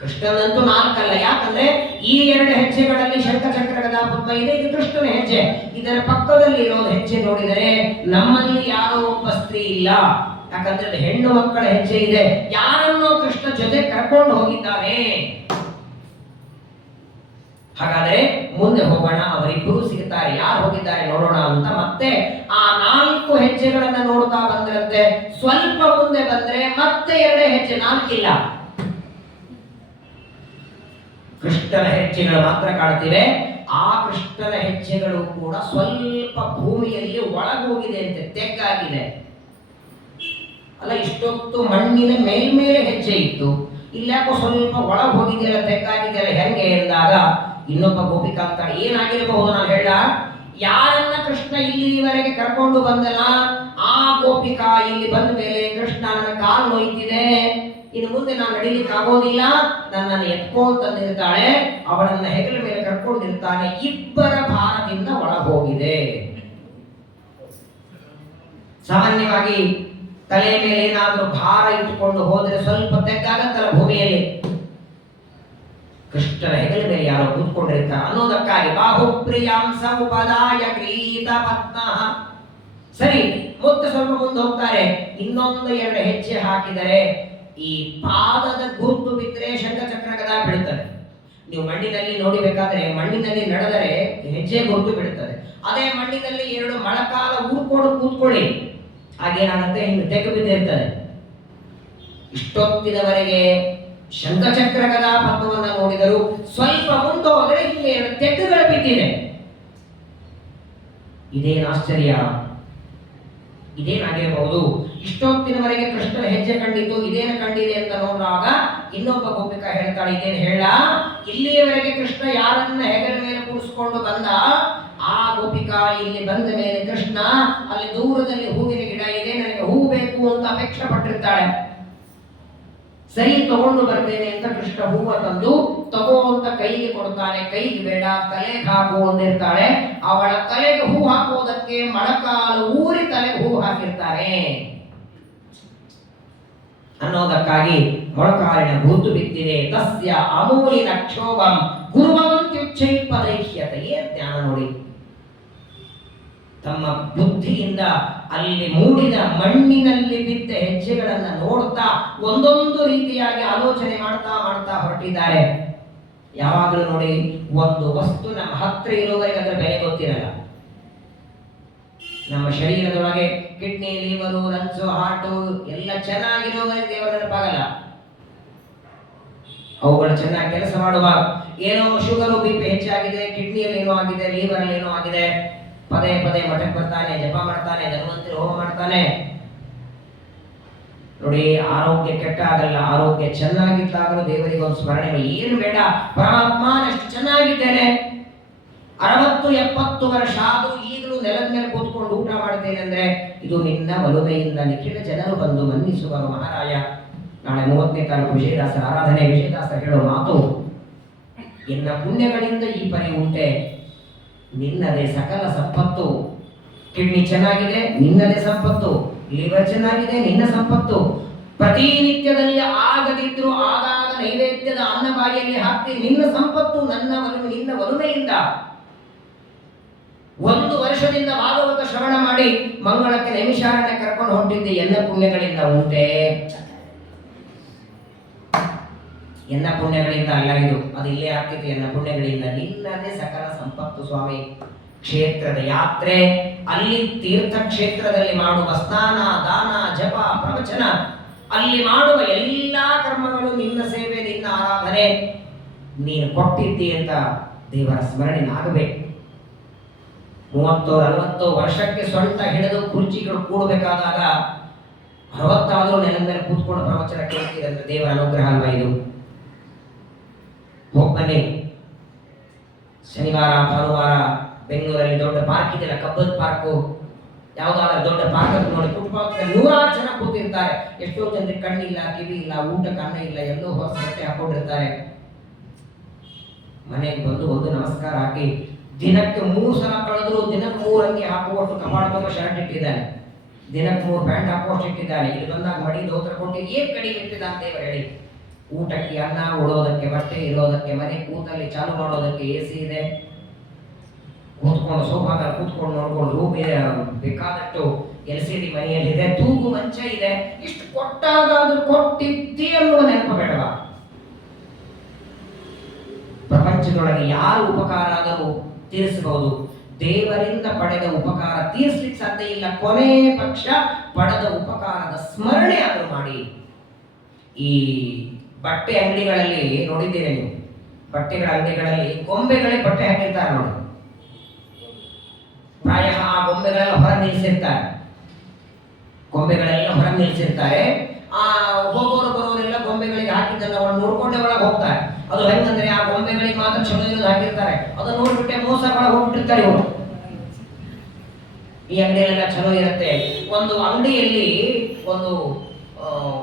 ಕೃಷ್ಣನಂತೂ 4 ಅಲ್ಲ. ಯಾಕಂದ್ರೆ ಈ 2 ಹೆಜ್ಜೆಗಳಲ್ಲಿ ಶಂಖಚಕ್ರ ಗದಾ ಪದ್ಮ ಇದೆ, ಇದು ಕೃಷ್ಣನ ಹೆಜ್ಜೆ. ಇದರ ಪಕ್ಕದಲ್ಲಿ ಇರೋ ಹೆಜ್ಜೆ ನೋಡಿದರೆ ನಮ್ಮಲ್ಲಿ ಯಾರೋ ಒಬ್ಬ ಸ್ತ್ರೀ ಇಲ್ಲ. ಯಾಕಂದ್ರೆ ಅದು ಹೆಣ್ಣು ಮಕ್ಕಳ ಹೆಜ್ಜೆ ಇದೆ. ಯಾರನ್ನೋ ಕೃಷ್ಣ ಜೊತೆ ಕರ್ಕೊಂಡು ಹೋಗಿದ್ದಾನೆ. ಹಾಗಾದ್ರೆ ಮುಂದೆ ಹೋಗೋಣ, ಅವರಿಬ್ಬರು ಸಿಗುತ್ತಾರೆ. ಯಾರು ಹೋಗಿದ್ದಾರೆ ನೋಡೋಣ ಅಂತ ಮತ್ತೆ ಆ 4 ಹೆಜ್ಜೆಗಳನ್ನ ನೋಡ್ತಾ ಬಂದ್ರಂತೆ. ಸ್ವಲ್ಪ ಮುಂದೆ ಬಂದ್ರೆ ಮತ್ತೆ 2 ಹೆಜ್ಜೆ, 4 ಇಲ್ಲ. ಕೃಷ್ಣನ ಹೆಜ್ಜೆಗಳು ಮಾತ್ರ ಕಾಣ್ತಿವೆ. ಆ ಕೃಷ್ಣನ ಹೆಜ್ಜೆಗಳು ಕೂಡ ಸ್ವಲ್ಪ ಭೂಮಿಯಲ್ಲಿ ಒಳಗೋಗಿದೆ ಅಂತೆ, ತೆಗ್ಗಾಗಿದೆ. ಅಲ್ಲ, ಇಷ್ಟೊತ್ತು ಮಣ್ಣಿನ ಮೇಲ್ಮೇಲೆ ಹೆಜ್ಜೆ ಇತ್ತು, ಇಲ್ಲಾಕೋ ಸ್ವಲ್ಪ ಒಳಗೆ ಹೋಗಿದೆಯಲ್ಲ, ತೆಗ್ಗಾಗಿದೆಯಲ್ಲ, ಹೆಂಗೆ ಎಂದಾಗ ಇನ್ನೊಬ್ಬ ಗೋಪಿಕಾ ಅಂತ ಏನಾಗಿರಬಹುದು ನಾನು ಹೇಳ. ಯಾರನ್ನ ಕೃಷ್ಣ ಇಲ್ಲಿವರೆಗೆ ಕರ್ಕೊಂಡು ಬಂದಲ್ಲ, ಆ ಗೋಪಿಕಾ ಇಲ್ಲಿ ಬಂದ ಮೇಲೆ ಕೃಷ್ಣ ನನ್ನ ಕಾಲು ನೋಯ್ತಿದೆ, ಇನ್ನು ಮುಂದೆ ನಾನು ನಡೀಲಿಕ್ಕೆ ಆಗೋದಿಲ್ಲ, ನನ್ನನ್ನು ಎತ್ಕೊಂಡ್ತಾಳೆ, ಅವಳನ್ನ ಹೆಗಲ ಮೇಲೆ ಕರ್ಕೊಂಡಿರ್ತಾನೆ. ಇಬ್ಬರ ಭಾರದಿಂದ ಒಳ ಹೋಗಿದೆ. ಸಾಮಾನ್ಯವಾಗಿ ತಲೆ ಮೇಲೆ ಏನಾದ್ರೂ ಭಾರ ಇಟ್ಟುಕೊಂಡು ಹೋದ್ರೆ ಸ್ವಲ್ಪ ತೆಗ್ಗಾಗತ್ತಲ್ಲ ಭೂಮಿಯಲ್ಲಿ. ಕೃಷ್ಣನ ಹೆಗಲ ಮೇಲೆ ಯಾರೋ ಕೂತ್ಕೊಂಡಿರ್ತಾರೆ ಅನ್ನೋದಕ್ಕಾಗಿ ಬಾಹುಪ್ರಿಯಾಂಸ ಉಪದಾಯ ಗ್ರೀತ ಪದ್ಮ. ಸರಿ, ಮತ್ತೆ ಸ್ವಲ್ಪ ಮುಂದೆ ಹೋಗ್ತಾರೆ. ಇನ್ನೊಂದು 2 ಹೆಜ್ಜೆ ಹಾಕಿದರೆ ಈ ಪಾದದ ಗುರುತು ಬಿದ್ದರೆ ಶಂಖಚಕ್ರ ಗದಾ ಬೀಳುತ್ತದೆ. ನೀವು ಮಣ್ಣಿನಲ್ಲಿ ನೋಡಿಬೇಕಾದ್ರೆ, ಮಣ್ಣಿನಲ್ಲಿ ನಡೆದರೆ ಹೆಜ್ಜೆ ಗುರುತು ಬಿಡುತ್ತದೆ. ಅದೇ ಮಣ್ಣಿನಲ್ಲಿ 2 ಮೊಳಕಾಲ ಊರ್ಕೊಂಡು ಕೂತ್ಕೊಳ್ಳಿ, ಹಾಗೇನಾಗುತ್ತೆ, ಹಿಂಗೆ ತೆಗೆ ಬಿದ್ದಿರ್ತದೆ. ಇಷ್ಟೊತ್ತಿನವರೆಗೆ ಶಂಖಚಕ್ರ ಗದಾ ಪದ್ಮವನ್ನ ನೋಡಿದರು. ಸ್ವಲ್ಪ ಮುಂದೆ ಹೋದರೆ ಹಿಂಗೆ 2 ತೆಗ್ಗುಗಳು ಬಿದ್ದಿದೆ. ಇದೇನು ಆಶ್ಚರ್ಯ, ಇದೇನಾಗಿರಬಹುದು? ಇಷ್ಟೊತ್ತಿನವರೆಗೆ ಕೃಷ್ಣನ ಹೆಜ್ಜೆ ಕಂಡಿತು, ಇದೇನು ಕಂಡಿದೆ ಅಂತ ನೋಡಿದಾಗ ಇನ್ನೊಬ್ಬ ಗೋಪಿಕಾ ಹೇಳ್ತಾಳೆ, ಇದೇನು ಹೇಳ, ಇಲ್ಲಿಯವರೆಗೆ ಕೃಷ್ಣ ಯಾರನ್ನ ಹೆಗಲ ಮೇಲೆ ಕೂಡಿಸ್ಕೊಂಡು ಬಂದ, ಆ ಗೋಪಿಕಾ ಇಲ್ಲಿ ಬಂದ ಮೇಲೆ ಕೃಷ್ಣ ಅಲ್ಲಿ ದೂರದಲ್ಲಿ ಹೂವಿನ ಗಿಡ ಇದೆ, ನನಗೆ ಹೂ ಬೇಕು ಅಂತ ಅಪೇಕ್ಷೆ ಪಟ್ಟಿರ್ತಾಳೆ. ಸರಿ, ತಗೊಂಡು ಬರ್ತೇನೆ ಅಂತ ಕೃಷ್ಣ ಹೂವ ತಂದು ತಗೋ ಅಂತ ಕೈಗೆ ಕೊಡ್ತಾನೆ. ಕೈಗೆ ಬೇಡ, ತಲೆಗೆ ಹಾಕು ಅಂದಿರ್ತಾಳೆ. ಅವಳ ತಲೆಗೆ ಹೂ ಹಾಕುವುದಕ್ಕೆ ಮೊಳಕಾಲು ಊರಿ ತಲೆಗೆ ಹೂ ಹಾಕಿರ್ತಾನೆ ಅನ್ನೋದಕ್ಕಾಗಿ ಮೊಳಕಾಲಿನ ಗುರುತು ಬಿದ್ದಿದೆ. ತಸ್ಯ ಅಮೂಲಿನ ಕ್ಷೋಭಂ ಗುರುವಂತ್ಯುಚ್ಚೈಪದೈಹ್ಯತೆ. ಏನ್ ಜ್ಞಾನ ನೋಡಿ, ತಮ್ಮ ಬುದ್ಧಿಯಿಂದ ಅಲ್ಲಿ ಮೂಡಿದ ಮಣ್ಣಿನಲ್ಲಿ ಬಿದ್ದ ಹೆಜ್ಜೆಗಳನ್ನ ನೋಡ್ತಾ ಒಂದೊಂದು ರೀತಿಯಾಗಿ ಆಲೋಚನೆ ಮಾಡ್ತಾ ಹೊರಟಿದ್ದಾರೆ. ಯಾವಾಗಲೂ ನೋಡಿ, ಒಂದು ವಸ್ತು ನಮ್ಮ ಹತ್ರ ಇರುವವರೆಗೆ ಅದರ ಬೆಲೆ ಗೊತ್ತಿರಲ್ಲ. ನಮ್ಮ ಶರೀರದೊಳಗೆ ಕಿಡ್ನಿ, ಲಿವರು, ಲಂಗ್ಸು, ಹಾರ್ಟು ಎಲ್ಲ ಚೆನ್ನಾಗಿರುವವರೆಗೆ ದೇವರ ನೆನಪಾಗಲ್ಲ. ಅವುಗಳು ಚೆನ್ನಾಗಿ ಕೆಲಸ ಮಾಡುವಾಗ ಏನೋ ಶುಗರು BP ಹೆಚ್ಚಾಗಿದೆ, ಕಿಡ್ನಿಯಲ್ಲಿ ಏನೋ ಆಗಿದೆ, ಲಿವರಲ್ಲಿ ಏನೋ ಆಗಿದೆ, ಪದೇ ಮಠಕ್ಕೆ ಬರ್ತಾನೆ, ಜಪ ಮಾಡ್ತಾನೆ, ಧನ್ವಂತರಿ ಹೋಮ ಮಾಡ್ತಾನೆ. ನೋಡಿ, ಆರೋಗ್ಯ ಕೆಟ್ಟ ಆಗಲ್ಲ, ಆರೋಗ್ಯ ಚೆನ್ನಾಗಿದ್ದಾಗಲೂ ದೇವರಿಗೆ ಒಂದು ಸ್ಮರಣೆ. ಏನು ಬೇಡ, ಪರಮಾತ್ಮ ಎಷ್ಟು ಚೆನ್ನಾಗಿದ್ದೇನೆ, 60-70 ವರ್ಷ ಆದರೂ ಈಗಲೂ ನೆಲದ ಮೇಲೆ ಕೂತ್ಕೊಂಡು ಊಟ ಮಾಡ್ತೇನೆ ಅಂದ್ರೆ ಇದು ನಿನ್ನ ಒಲುಮೆಯಿಂದ ನಿಖಿಲ ಜನರು ಬಂದು ಮನ್ನಿಸುವರು ಮಹಾರಾಯ. ನಾಳೆ 30ನೇ ತಾರೀಕು ವಿಜಯದಾಸರ ಆರಾಧನೆ. ವಿಜಯದಾಸರು ಹೇಳೋ ಮಾತು, ಎನ್ನ ಪುಣ್ಯಗಳಿಂದ ಈ ಪರಿ ಉಂಟೆ, ನಿನ್ನದೇ ಸಕಲ ಸಂಪತ್ತು. ಕಿಡ್ನಿ ಚೆನ್ನಾಗಿದೆ, ನಿನ್ನದೇ ಸಂಪತ್ತು. ಲಿವರ್ ಚೆನ್ನಾಗಿದೆ, ನಿನ್ನ ಸಂಪತ್ತು. ಪ್ರತಿನಿತ್ಯದಲ್ಲಿ ಆಗದಿದ್ರು ಆಗಾಗ ನೈವೇದ್ಯದ ಅನ್ನ ಬಾಯಿಯಲ್ಲಿ ಹಾಕ್ತಿ, ನಿನ್ನ ಸಂಪತ್ತು. ನಿನ್ನ ಒಲುಮೆಯಿಂದ 1 ವರ್ಷದಿಂದ ಭಾಗವತ ಶ್ರವಣ ಮಾಡಿ ಮಂಗಳಕ್ಕೆ ನೈಮಿಷಾರಣ್ಯ ಕರ್ಕೊಂಡು ಹೊಂಟಿದ್ದೆ. ಎನ್ನ ಪುಣ್ಯಗಳಿಂದ ಉಂಟೆ? ಎನ್ನ ಪುಣ್ಯಗಳಿಂದ ಅಲ್ಲ ಇದು, ಅದು ಇಲ್ಲೇ ಆಗ್ತಿತ್ತು. ಎನ್ನ ಪುಣ್ಯಗಳಿಂದ ನಿನ್ನದೇ ಸಕಲ ಸಂಪತ್ತು ಸ್ವಾಮಿ. ಕ್ಷೇತ್ರದ ಯಾತ್ರೆ, ಅಲ್ಲಿ ತೀರ್ಥಕ್ಷೇತ್ರದಲ್ಲಿ ಮಾಡುವ ಸ್ನಾನ, ದಾನ, ಜಪ, ಪ್ರವಚನ, ಅಲ್ಲಿ ಮಾಡುವ ಎಲ್ಲಾ ಕರ್ಮಗಳು ನಿನ್ನ ಸೇವೆ, ನಿನ್ನ ಆರಾಧನೆ. ನೀನು ಕೊಟ್ಟಿದ್ದಿ ಅಂತ ದೇವರ ಸ್ಮರಣೆ ಆಗಬೇಕು. 30-40 ವರ್ಷಕ್ಕೆ ಸೊಂಟ ಹಿಡಿದು ಕುರ್ಚಿಗಳು ಕೂಡಬೇಕಾದಾಗ 60 ಆದರೂ ನೆಲದ ಮೇಲೆ ಕೂತ್ಕೊಂಡು ಪ್ರವಚನ ಕೇಳ್ತೀರಂದ್ರೆ ದೇವರ ಅನುಗ್ರಹ ಅಲ್ವಾ ಇದು? ಹೋಗ್ಬನ್ನಿ. ಶನಿವಾರ ಭಾನುವಾರ ಬೆಂಗಳೂರಲ್ಲಿ ದೊಡ್ಡ ಪಾರ್ಕ್ ಇದೆಯಲ್ಲ, ಕಬ್ಬನ್ ಪಾರ್ಕು, ಯಾವುದಾದ್ರೂ ದೊಡ್ಡ ಪಾರ್ಕ್ ಅಂತ ನೋಡಿ, ಫುಟ್ಪಾತ್ 100 ಜನ ಕೂತಿರ್ತಾರೆ. ಎಷ್ಟೋ ಜನರಿಗೆ ಕಣ್ಣಿಲ್ಲ, ಕಿವಿ ಇಲ್ಲ, ಊಟಕ್ಕೆ ಅನ್ನ ಇಲ್ಲ, ಎಲ್ಲೋ ಹೊಸ ಬಟ್ಟೆ ಹಾಕೊಂಡಿರ್ತಾರೆ. ಮನೆಗೆ ಬಂದು ಒಂದು ನಮಸ್ಕಾರ ಹಾಕಿ, ದಿನಕ್ಕೆ 3 ಸಲ ಕಳೆದ್ರು ದಿನಕ್ಕೆ 3 ಅಂಗಿ ಹಾಕುವಷ್ಟು ಕಪಾಳ ತುಂಬ ಶರ್ಟ್ ಇಟ್ಟಿದ್ದಾನೆ, ದಿನಕ್ಕೆ 3 ಪ್ಯಾಂಟ್ ಹಾಕುವಷ್ಟು ಇಟ್ಟಿದ್ದಾನೆ. ಇಲ್ಲಿ ಬಂದಾಗ ಮಡಿ ದೋತ್ರ ಕೊಟ್ಟು ಏನ್ ಕಡಿಮೆ ಇಟ್ಟಿದ್ದಾನೆ ದೇವರು ಹೇಳಿ? ಊಟಕ್ಕೆ ಅನ್ನ, ಉಳೋದಕ್ಕೆ ಬಟ್ಟೆ, ಇರೋದಕ್ಕೆ ಮನೆ, ಕೂತಲ್ಲಿ ಚಾಲು ಮಾಡೋದಕ್ಕೆ AC ಇದೆ, ಕೂತ್ಕೊಂಡು ಸೋಫಾದಲ್ಲಿ ಕೂತ್ಕೊಂಡು ನೋಡ್ಕೊಂಡು ರೂಮ್ ಇದೆ, ಬೇಕಾದಷ್ಟು LCD ಮನೆಯಲ್ಲಿದೆ, ತೂಗು ಮಂಚ ಇದೆ. ಇಷ್ಟು ಕೊಟ್ಟಾಗ ಅದು ಕೊಟ್ಟಿದ್ದಿ ಅನ್ನುವ ನೆನಪು ಬೇಡವಾ? ಪ್ರಪಂಚದೊಳಗೆ ಯಾರು ಉಪಕಾರ ಆದರೂ ತೀರಿಸಬಹುದು, ದೇವರಿಂದ ಪಡೆದ ಉಪಕಾರ ತೀರಿಸಲಿಕ್ಕೆ ಸಾಧ್ಯ ಇಲ್ಲ. ಕೊನೆ ಪಕ್ಷ ಪಡೆದ ಉಪಕಾರದ ಸ್ಮರಣೆ ಆದರೂ ಮಾಡಿ. ಈ ಬಟ್ಟೆ ಅಂಗಡಿಗಳಲ್ಲಿ ನೋಡಿದ್ದೀರಿ ನೀವು, ಬಟ್ಟೆಗಳ ಅಂಗಡಿಗಳಲ್ಲಿ ಗೊಂಬೆಗಳೇ ಬಟ್ಟೆ ಹಾಕಿರ್ತಾರೆ ನೋಡಿ. ಪ್ರಾಯ ಆ ಗೊಂಬೆಗಳೆಲ್ಲ ಹೊರ ನಿಲ್ಲಿಸಿರ್ತಾರೆ, ಗೊಂಬೆಗಳೆಲ್ಲ ಹೊರ ನಿಲ್ಲಿಸಿರ್ತಾರೆ. ಆ ಹೋಗೋರು ಬರೋರೆಲ್ಲ ಗೊಂಬೆಗಳಿಗೆ ಹಾಕಿದ್ದನ್ನ ನೋಡ್ಕೊಂಡೆ ಒಳಗೆ ಹೋಗ್ತಾರೆ. ಅದು ಹೆಂಗಂದ್ರೆ ಆ ಗೊಂಬೆಗಳಿಗೆ ಮಾತ್ರ ಚಲೋ ಇರೋದು ಹಾಕಿರ್ತಾರೆ, ಅದನ್ನ ನೋಡ್ಬಿಟ್ಟೆ ಮೋಸ ಒಳಗೆ ಹೋಗ್ಬಿಟ್ಟಿರ್ತಾರೆ ಇವರು. ಈ ಅಂಗಡಿಯಲ್ಲೆಲ್ಲ ಚಲೋ ಇರುತ್ತೆ. ಒಂದು ಅಂಗಡಿಯಲ್ಲಿ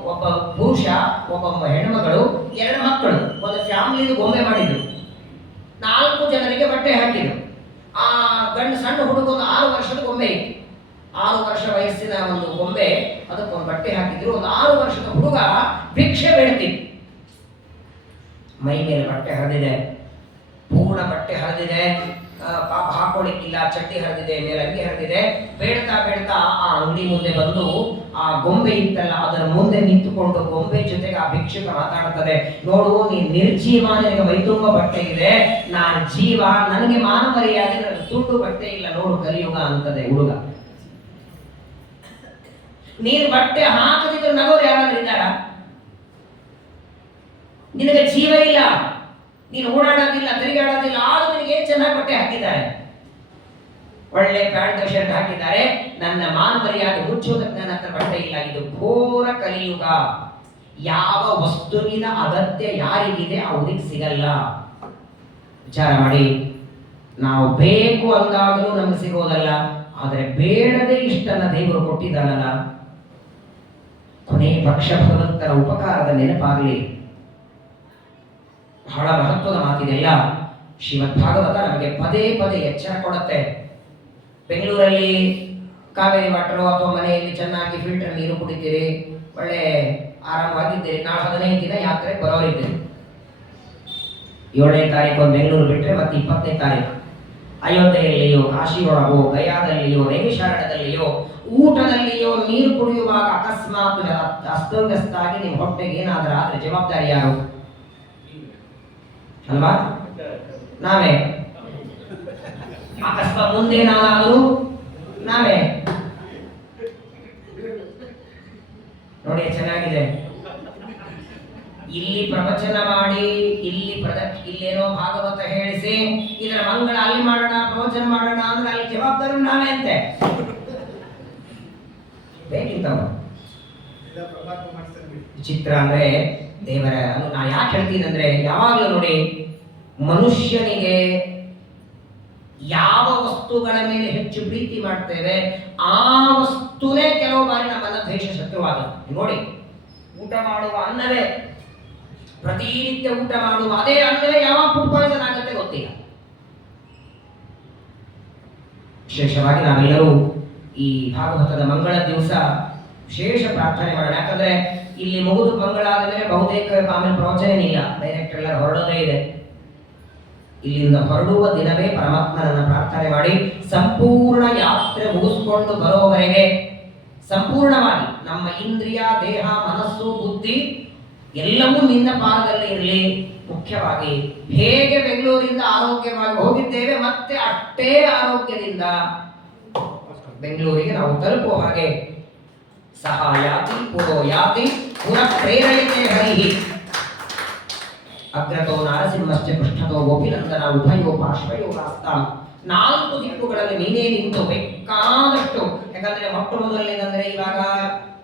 ಒಬ್ಬ ಪುರುಷ, ಒಬ್ಬ ಹೆಣ್ಮಗಳು, 2 ಮಕ್ಕಳು, ಒಂದು ಫ್ಯಾಮಿಲಿ ಗೊಂಬೆ ಮಾಡಿದ್ರು. 4 ಜನರಿಗೆ ಬಟ್ಟೆ ಹಾಕಿದ್ರು. ಆ ಸಣ್ಣ ಹುಡುಗ ಒಂದು 6 ವರ್ಷದ ಗೊಂಬೆ ಇತ್ತು. 6 ವರ್ಷ ವಯಸ್ಸಿನ ಒಂದು ಗೊಂಬೆ, ಅದಕ್ಕೊಂದು ಬಟ್ಟೆ ಹಾಕಿದ್ರು. ಒಂದು 6 ವರ್ಷದ ಹುಡುಗ ಭಿಕ್ಷೆ ಬೇಡ್ತಿತ್ತು. ಮೈ ಮೇಲೆ ಬಟ್ಟೆ ಹರಿದಿದೆ, ಪೂರ್ಣ ಬಟ್ಟೆ ಹರಿದಿದೆ, ಪಾಪ ಹಾಕೊಳ್ಳಿಕ್ಕಿಲ್ಲ, ಚಡ್ಡಿ ಹರಿದಿದೆ, ಮೇಲೆ ಅಂಗಿ ಹರಿದಿದೆ. ಬೇಡ್ತಾ ಬೇಡ್ತಾ ಆ ಅಂಗಡಿ ಮುಂದೆ ಬಂದು ಆ ಗೊಂಬೆ ಇತ್ತಲ್ಲ ಅದರ ಮುಂದೆ ನಿಂತುಕೊಂಡು ಗೊಂಬೆ ಜೊತೆಗೆ ಆ ಭಿಕ್ಷುಕ ಮಾತಾಡ್ತದೆ. ನೋಡು, ನೀನ್ ನಿರ್ಜೀವ, ನಿನಗೆ ಮೈತುಂಬ ಬಟ್ಟೆ ಇದೆ, ನಾನು ಜೀವ, ನನಗೆ ಮಾನ ಮರ್ಯಾದೆ, ನನಗೆ ದುಡ್ಡು ಬಟ್ಟೆ ಇಲ್ಲ, ನೋಡು ಕಲಿಯುಗ ಅಂತದೆ ಹುಡುಗ. ನೀನು ಬಟ್ಟೆ ಹಾಕದಿದ್ರು ನಗೋರು ಯಾರಾದ್ರೂ ಇದ್ದಾರ? ನಿನಗೆ ಜೀವ ಇಲ್ಲ, ನೀನು ಓಡಾಡೋದಿಲ್ಲ, ತಿರುಗಾಡೋದಿಲ್ಲ, ಆದ್ರೂ ನಿನಗೆ ಚೆನ್ನಾಗಿ ಬಟ್ಟೆ ಹಾಕಿದ್ದಾರೆ, ಒಳ್ಳೆ ಪ್ಯಾಂಟ್ ಶರ್ಟ್ ಹಾಕಿದ್ದಾರೆ, ನನ್ನ ಮಾನ ಮರ್ಯಾದೆ ಮುಚ್ಚೋದಕ್ಕೆ ನನ್ನ ಹತ್ರ ಬಟ್ಟೆ ಇಲ್ಲ. ಇದು ಘೋರ ಕಲಿಯುಗ. ಯಾವ ವಸ್ತುವಿನ ಅಗತ್ಯ ಯಾರಿಗಿದೆ ಅವರಿಗೆ ಸಿಗಲ್ಲ. ವಿಚಾರ ಮಾಡಿ. ನಾವು ಬೇಕು ಅಂದಾಗಲೂ ನಮಗೆ ಸಿಗೋದಲ್ಲ, ಆದರೆ ಬೇಡದೆ ಇಷ್ಟನ್ನ ದೇವರು ಕೊಟ್ಟಿದ್ದಾನಲ್ಲ, ಕೊನೆ ಪಕ್ಷ ಭಗವಂತನ ಉಪಕಾರದ ನೆನಪಾಗಲಿ. ಬಹಳ ಮಹತ್ವದ ಮಾತಿದೆಲ್ಲ. ಶ್ರೀಮದ್ ಭಾಗವತ ನಮಗೆ ಪದೇ ಪದೇ ಎಚ್ಚರ ಕೊಡುತ್ತೆ. ಬೆಂಗಳೂರಲ್ಲಿ ಕಾವೇರಿ ವಾಟರು ಅಥವಾ ಮನೆಯಲ್ಲಿ ಚೆನ್ನಾಗಿ ಫಿಲ್ಟರ್ ನೀರು ಕುಡಿತೀರಿ, ಒಳ್ಳೆ ಆರಾಮವಾಗಿದ್ದೀರಿ. ನಾಳೆ 15 ದಿನ ಯಾತ್ರೆ ಬರೋರಿದ್ದೀರಿ. 7ನೇ ತಾರೀಕು ಒಂದು ಬೆಂಗಳೂರು ಬಿಟ್ಟರೆ ಮತ್ತೆ 20ನೇ ತಾರೀಕು ಅಯೋಧ್ಯೆಯಲ್ಲಿಯೋ, ಕಾಶಿಯೊಳಗೋ, ಗಯಾದಲ್ಲಿಯೋ, ನೈಮಿಷಾರಣ್ಯದಲ್ಲಿಯೋ, ಊಟದಲ್ಲಿಯೋ, ನೀರು ಕುಡಿಯುವಾಗ ಅಕಸ್ಮಾತ್ ಅಸ್ತವ್ಯಸ್ತ ಆಗಿ ನಿಮ್ಮ ಹೊಟ್ಟೆಗೆ ಏನಾದರೂ ಆದ್ರೆ ಜವಾಬ್ದಾರಿ ಯಾರು? ಅಲ್ವಾ? ನಾವೇ. ಅಕಸ್ಮಾತ್ ಮುಂದೇನಾದರೂ ನಾವೇ. ನೋಡಿ ಚೆನ್ನಾಗಿದೆ. ಇಲ್ಲಿ ಪ್ರವಚನ ಮಾಡಿ, ಇಲ್ಲೇನೋ ಭಾಗವತ ಹೇಳಿಸಿ, ಇದರ ಮಂಗಳ ಅಲ್ಲಿ ಮಾಡೋಣ, ಪ್ರವಚನ ಮಾಡೋಣ ಅಂದ್ರೆ ಅಲ್ಲಿ ಜವಾಬ್ದಾರಿ ನಾವೇ ಅಂತೆ. ಬೇಕಿಂತವ ವಿಚಿತ್ರ ಅಂದ್ರೆ ದೇವರ. ನಾನು ಯಾಕೆ ಹೇಳ್ತೀನಿ ಅಂದ್ರೆ, ಯಾವಾಗಲೂ ನೋಡಿ, ಮನುಷ್ಯನಿಗೆ ಯಾವ ವಸ್ತುಗಳ ಮೇಲೆ ಹೆಚ್ಚು ಪ್ರೀತಿ ಮಾಡ್ತೇವೆ ಆ ವಸ್ತುನೇ ಕೆಲವು ಬಾರಿ ನಮ್ಮನ್ನ ದ್ವೇಷ ಶತ್ರುವಾಗುತ್ತೆ. ನೋಡಿ, ಊಟ ಮಾಡುವ ಅನ್ನವೇ, ಪ್ರತಿನಿತ್ಯ ಊಟ ಮಾಡುವ ಅದೇ ಅನ್ನವೇ ಯಾವಾಗ ಫುಡ್ ಪಾಯ್ಸನ್ ಆಗುತ್ತೆ ಗೊತ್ತಿಲ್ಲ. ವಿಶೇಷವಾಗಿ ನಾವೆಲ್ಲರೂ ಈ ಭಾಗವತದ ಮಂಗಳ ದಿವಸ ವಿಶೇಷ ಪ್ರಾರ್ಥನೆ ಮಾಡೋಣ. ಯಾಕಂದ್ರೆ ಇಲ್ಲಿ ಮುಗಿದು ಬಂಗಳಾದ ಮೇಲೆ ಬಹುತೇಕ ಆಮೇಲೆ ಪ್ರವಚನ ಇಲ್ಲ, ಡೈರೆಕ್ಟ್ ಎಲ್ಲ ಹೊರಡೋದೇ ಇದೆ. ಇಲ್ಲಿಂದ ಹೊರಡುವ ದಿನವೇ ಪರಮಾತ್ಮನನ್ನ ಪ್ರಾರ್ಥನೆ ಮಾಡಿ ಸಂಪೂರ್ಣ ಯಾತ್ರೆ ಮುಗಿಸ್ಕೊಂಡು ಬರೋವರೆಗೆ ಸಂಪೂರ್ಣವಾಗಿ ನಮ್ಮ ಇಂದ್ರಿಯ, ದೇಹ, ಮನಸ್ಸು, ಬುದ್ಧಿ ಎಲ್ಲವೂ ನಿನ್ನ ಪಾದದಲ್ಲಿ ಇರಲಿ. ಮುಖ್ಯವಾಗಿ ಹೇಗೆ ಬೆಂಗಳೂರಿಂದ ಆರೋಗ್ಯವಾಗಿ ಹೋಗಿದ್ದೇವೆ ಮತ್ತೆ ಅಷ್ಟೇ ಆರೋಗ್ಯದಿಂದ ಬೆಂಗಳೂರಿಗೆ ನಾವು ತಲುಪುವ ಹಾಗೆ ಸಹ ಯಾತಿ ಪುರೋ ಯಾತಿ ಪುರ ಪ್ರೇರಯತೆ ಹರಿಹಿ ಅಗ್ರತೋ ನರಸಿಂಹಶ್ಚ ಪೃಷ್ಠತೋ ಗೋಪಿನಂದನ ಉಭಯೋ ಪಾರ್ಶ್ವಯೋಗಾಸ್ತಾಂ. 4 ದಿಕ್ಕುಗಳಲ್ಲಿ ನೀನೇ ನಿಂತು ಬೇಕಾದಷ್ಟು. ಯಾಕಂದ್ರೆ ಮೊಟ್ಟ ಮೊದಲನೇದಂದ್ರೆ ಇವಾಗ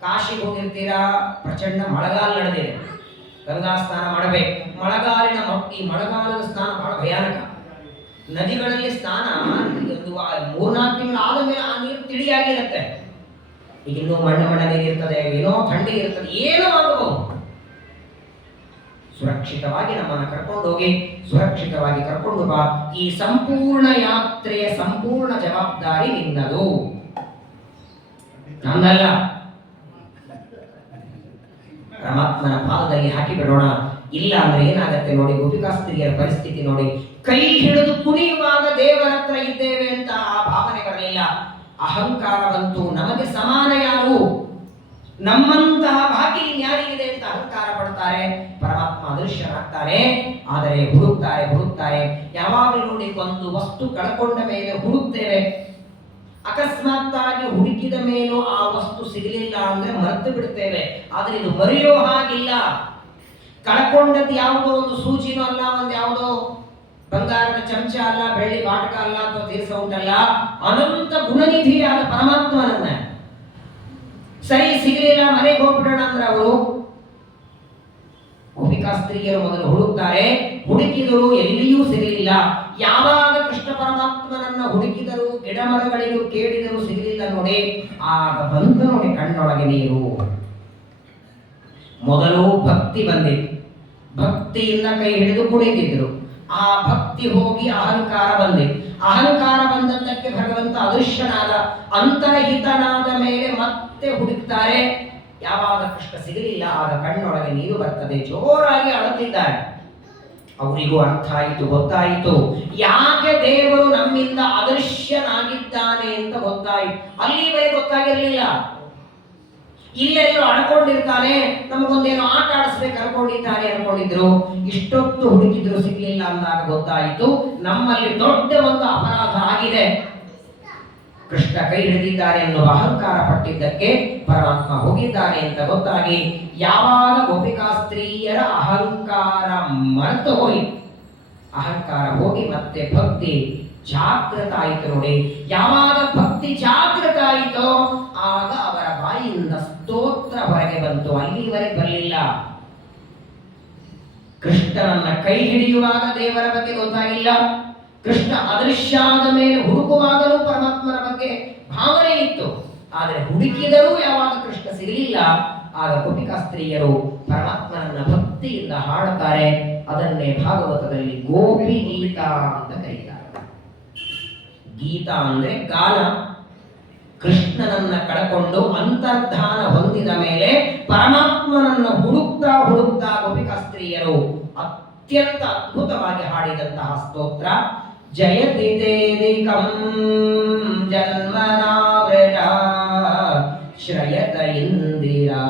ಕಾಶಿಗೆ ಹೋಗಿರ್ತೀರಾ, ಪ್ರಚಂಡ ಮಳೆಗಾಲ ನಡೆದಿದೆ, ಗಂಗಾ ಸ್ನಾನ ಮಾಡಬೇಕು. ಮಳೆಗಾಲಿನ ಈ ಮಳೆಗಾಲದ ಸ್ನಾನ ಬಹಳ ಭಯಾನಕ. ನದಿಗಳಲ್ಲಿ ಸ್ನಾನ ಒಂದು 3-4 ತಿಂಗಳು ಆದ ಮೇಲೆ ಆ ನೀರು ತಿಳಿಯಾಗಿರುತ್ತೆ. ಈಗ ಇನ್ನೂ ಮಣ್ಣ ನೀರು ಇರ್ತದೆ, ಏನೋ ಥಂಡಿ ಇರ್ತದೆ, ಏನೋ ಆಗಬಹುದು. ಸುರಕ್ಷಿತವಾಗಿ ನಮ್ಮನ್ನು ಕರ್ಕೊಂಡು ಹೋಗಿ ಸುರಕ್ಷಿತವಾಗಿ ಕರ್ಕೊಂಡು ಬಾ. ಈ ಸಂಪೂರ್ಣ ಯಾತ್ರೆಯ ಸಂಪೂರ್ಣ ಜವಾಬ್ದಾರಿ ನಿನ್ನದು, ನನ್ನಲ್ಲ. ಪರಮಾತ್ಮನ ಪಾದದಲ್ಲಿ ಹಾಕಿ ಬಿಡೋಣ. ಇಲ್ಲ ಅಂದ್ರೆ ಏನಾಗತ್ತೆ ನೋಡಿ, ಗೋಪಿಕಾಸ್ತ್ರೀಯರ ಪರಿಸ್ಥಿತಿ ನೋಡಿ. ಕೈ ಹಿಡಿದು ಕುಣಿಯುವಾಗ ದೇವರ ಹತ್ರ ಇದ್ದೇವೆ ಅಂತ ಆ ಭಾವನೆ ಬರಲಿಲ್ಲ. ಅಹಂಕಾರವಂತೂ ನಮಗೆ ಸಮಾನ ಯಾರು, ನಮ್ಮಂತಹ ಭಾಗ್ಯ ಇನ್ಯಾರಿಗಿದೆ ಅಂತ ಅಹಂಕಾರ ಪಡ್ತಾರೆ. ಪರಮಾತ್ಮ ಅದೃಶ್ಯನಾಗ್ತಾನೆ. ಆದರೆ ಹುಡುಕ್ತಾರೆ. ಯಾವಾಗಲೂ ನೋಡಿ, ಒಂದು ವಸ್ತು ಕಳ್ಕೊಂಡ ಮೇಲೆ ಹುಡುಕ್ತೇವೆ. ಅಕಸ್ಮಾತ್ತಾಗಿ ಹುಡುಕಿದ ಮೇಲೂ ಆ ವಸ್ತು ಸಿಗಲಿಲ್ಲ ಅಂದ್ರೆ ಮರೆತು ಬಿಡ್ತೇವೆ. ಆದ್ರೆ ಇದು ಮರೆಯೋ ಹಾಗಿಲ್ಲ. ಕಳ್ಕೊಂಡದ್ದು ಯಾವುದೋ ಒಂದು ಸೂಜಿನೂ ಅಲ್ಲ, ಒಂದು ಯಾವುದೋ ಬಂಗಾರದ ಚಮಚ ಅಲ್ಲ, ಬೆಳ್ಳಿ ಬಾಟಕ ಅಲ್ಲ, ಅಥವಾ ತೀರ್ಥ ಉಂಟಲ್ಲ, ಅನಂತ ಗುಣನಿಧಿಯಾದ ಪರಮಾತ್ಮನನ್ನ ಸರಿ ಸಿಗಲಿಲ್ಲ, ಮನೆಗೆ ಹೋಗ್ಬಿಡೋಣ ಅಂದ್ರೆ ಅವರು ಗೋಪಿಕಾಸ್ತ್ರೀಯರು ಮೊದಲು ಹುಡುಕ್ತಾರೆ. ಹುಡುಕಿದರು, ಎಲ್ಲಿಯೂ ಸಿಗಲಿಲ್ಲ. ಯಾವಾಗ ಕೃಷ್ಣ ಪರಮಾತ್ಮನನ್ನ ಹುಡುಕಿದರು, ಗಿಡ ಮರಗಳಿಗೂ ಕೇಳಿದರೂ ಸಿಗಲಿಲ್ಲ ನೋಡಿ, ಆಗ ಬಂತು ನೋಡಿ ಕಣ್ಣೊಳಗೆ ನೀರು. ಮೊದಲು ಭಕ್ತಿ ಬಂದಿತ್ತು, ಭಕ್ತಿಯಿಂದ ಕೈ ಹಿಡಿದು ಕುಣಿತಿದ್ರು. ಆ ಭಕ್ತಿ ಹೋಗಿ ಅಹಂಕಾರ ಬಂದಿತ್ತು. ಅಹಂಕಾರ ಬಂದದ್ದಕ್ಕೆ ಭಗವಂತ ಅದೃಶ್ಯನಾದ, ಅಂತರಹಿತನಾದ ಮೇಲೆ ಮತ್ತೆ ಹುಡುಕ್ತಾರೆ. ಯಾವಾಗ ಕೃಷ್ಣ ಸಿಗಲಿಲ್ಲ, ಆಗ ಕಣ್ಣೊಳಗೆ ನೀರು ಬರ್ತದೆ. ಜೋರಾಗಿ ಅಳುತ್ತಿದ್ದಾರೆ. ಅವರಿಗೂ ಅರ್ಥ ಆಯಿತು, ಗೊತ್ತಾಯಿತು ಯಾಕೆ ದೇವರು ನಮ್ಮಿಂದ ಅದೃಶ್ಯನಾಗಿದ್ದಾನೆ ಅಂತ ಗೊತ್ತಾಯಿತು. ಅಲ್ಲಿವರೆಗೆ ಗೊತ್ತಾಗಿರಲಿಲ್ಲ. ಇಲ್ಲೆಲ್ಲರೂ ಅನ್ಕೊಂಡಿರ್ತಾನೆ, ನಮಗೊಂದೇನೋ ಆಟ ಆಡಿಸ್ಬೇಕು ಅನ್ಕೊಂಡಿದ್ದಾರೆ ಅನ್ಕೊಂಡಿದ್ರು. ಇಷ್ಟೊತ್ತು ಹುಡುಕಿದ್ರು ಸಿಗ್ಲಿಲ್ಲ ಅಂದಾಗ ಗೊತ್ತಾಯಿತು ನಮ್ಮಲ್ಲಿ ದೊಡ್ಡ ಒಂದು ಅಪರಾಧ ಆಗಿದೆ. ಕೃಷ್ಣ ಕೈ ಹಿಡಿದಿದ್ದಾರೆ ಎನ್ನುವ ಅಹಂಕಾರ ಪಟ್ಟಿದ್ದಕ್ಕೆ ಪರಮಾತ್ಮ ಹೋಗಿದ್ದಾನೆ ಅಂತ ಗೊತ್ತಾಗಿ ಯಾವಾಗ ಗೋಪಿಕಾಸ್ತ್ರೀಯರ ಅಹಂಕಾರ ಮರೆತು ಹೋಯಿತು, ಅಹಂಕಾರ ಹೋಗಿ ಮತ್ತೆ ಭಕ್ತಿ ಜಾಗೃತ ಆಯಿತು ನೋಡಿ. ಯಾವಾಗ ಭಕ್ತಿ ಜಾಗೃತ ಆಯಿತೋ ಆಗ ಅವರ ಬಾಯಿಯಿಂದ ಸ್ತೋತ್ರ ಹೊರಗೆ ಬಂತು. ಅಲ್ಲಿವರೆಗೆ ಬರಲಿಲ್ಲ. ಕೃಷ್ಣನನ್ನ ಕೈ ಹಿಡಿಯುವಾಗ ದೇವರ ಬಗ್ಗೆ ಗೊತ್ತಾಗಿಲ್ಲ. ಕೃಷ್ಣ ಅದೃಶ್ಯಾದ ಮೇಲೆ ಹುಡುಕುವಾಗಲೂ ಪರಮಾತ್ಮನ ಬಗ್ಗೆ ಭಾವನೆ ಇತ್ತು. ಆದರೆ ಹುಡುಕಿದರೂ ಯಾವಾಗ ಕೃಷ್ಣ ಸಿಗಲಿಲ್ಲ, ಆಗ ಗೋಪಿಕಾಸ್ತ್ರೀಯರು ಪರಮಾತ್ಮನನ್ನ ಭಕ್ತಿಯಿಂದ ಹಾಡುತ್ತಾರೆ. ಅದನ್ನೇ ಭಾಗವತದಲ್ಲಿ ಗೋಪಿ ಗೀತಾ ಅಂತ ಕರೀತಾರೆ. ಗೀತಾ ಅಂದ್ರೆ ಗಾನ. ಕೃಷ್ಣನನ್ನ ಕಳಕೊಂಡು ಅಂತರ್ಧಾನ ಹೊಂದಿದ ಮೇಲೆ ಪರಮಾತ್ಮನನ್ನು ಹುಡುಕ್ತಾ ಗೋಪಿಕಾಸ್ತ್ರೀಯರು ಅತ್ಯಂತ ಅದ್ಭುತವಾಗಿ ಹಾಡಿದಂತಹ ಸ್ತೋತ್ರ ಜಯತಿ ತೇದಿಕಂ ಜನ್ಮನಾವ್ರಜ ಶ್ರಯತ ಇಂದಿರಾ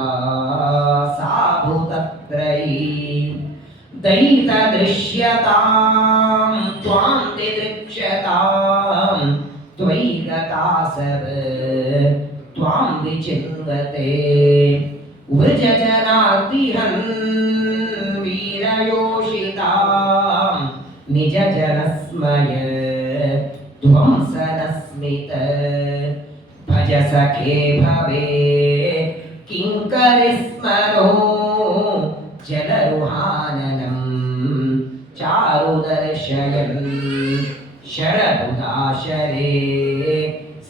ಸಾಭುತತ್ರಯೀ ದೈತ ದೃಶ್ಯತಾಂ ತ್ವಾಂ ದಿದೃಕ್ಷ್ಯತಾಂ ತ್ವೈಗತಾಸವ ತ್ವಾಂ ವಿಚಿನ್ವತೆ ವೃಜಜನಾರ್ತಿಹನ್ ವೀರಯೋಷಿತಾಂ ನಿಜ ಜನಸ್ಮಯ ಧ್ವಂಸನಸ್ಮಿತ ಭಜ ಸಖೇ ಭವೆ ಕಿಂಕರಿಸ್ಮರೋ ಜಲರುಹಾನನಂ ಚಾರುದರ್ಶಯನ್ ಶರದುದಾಶರೇ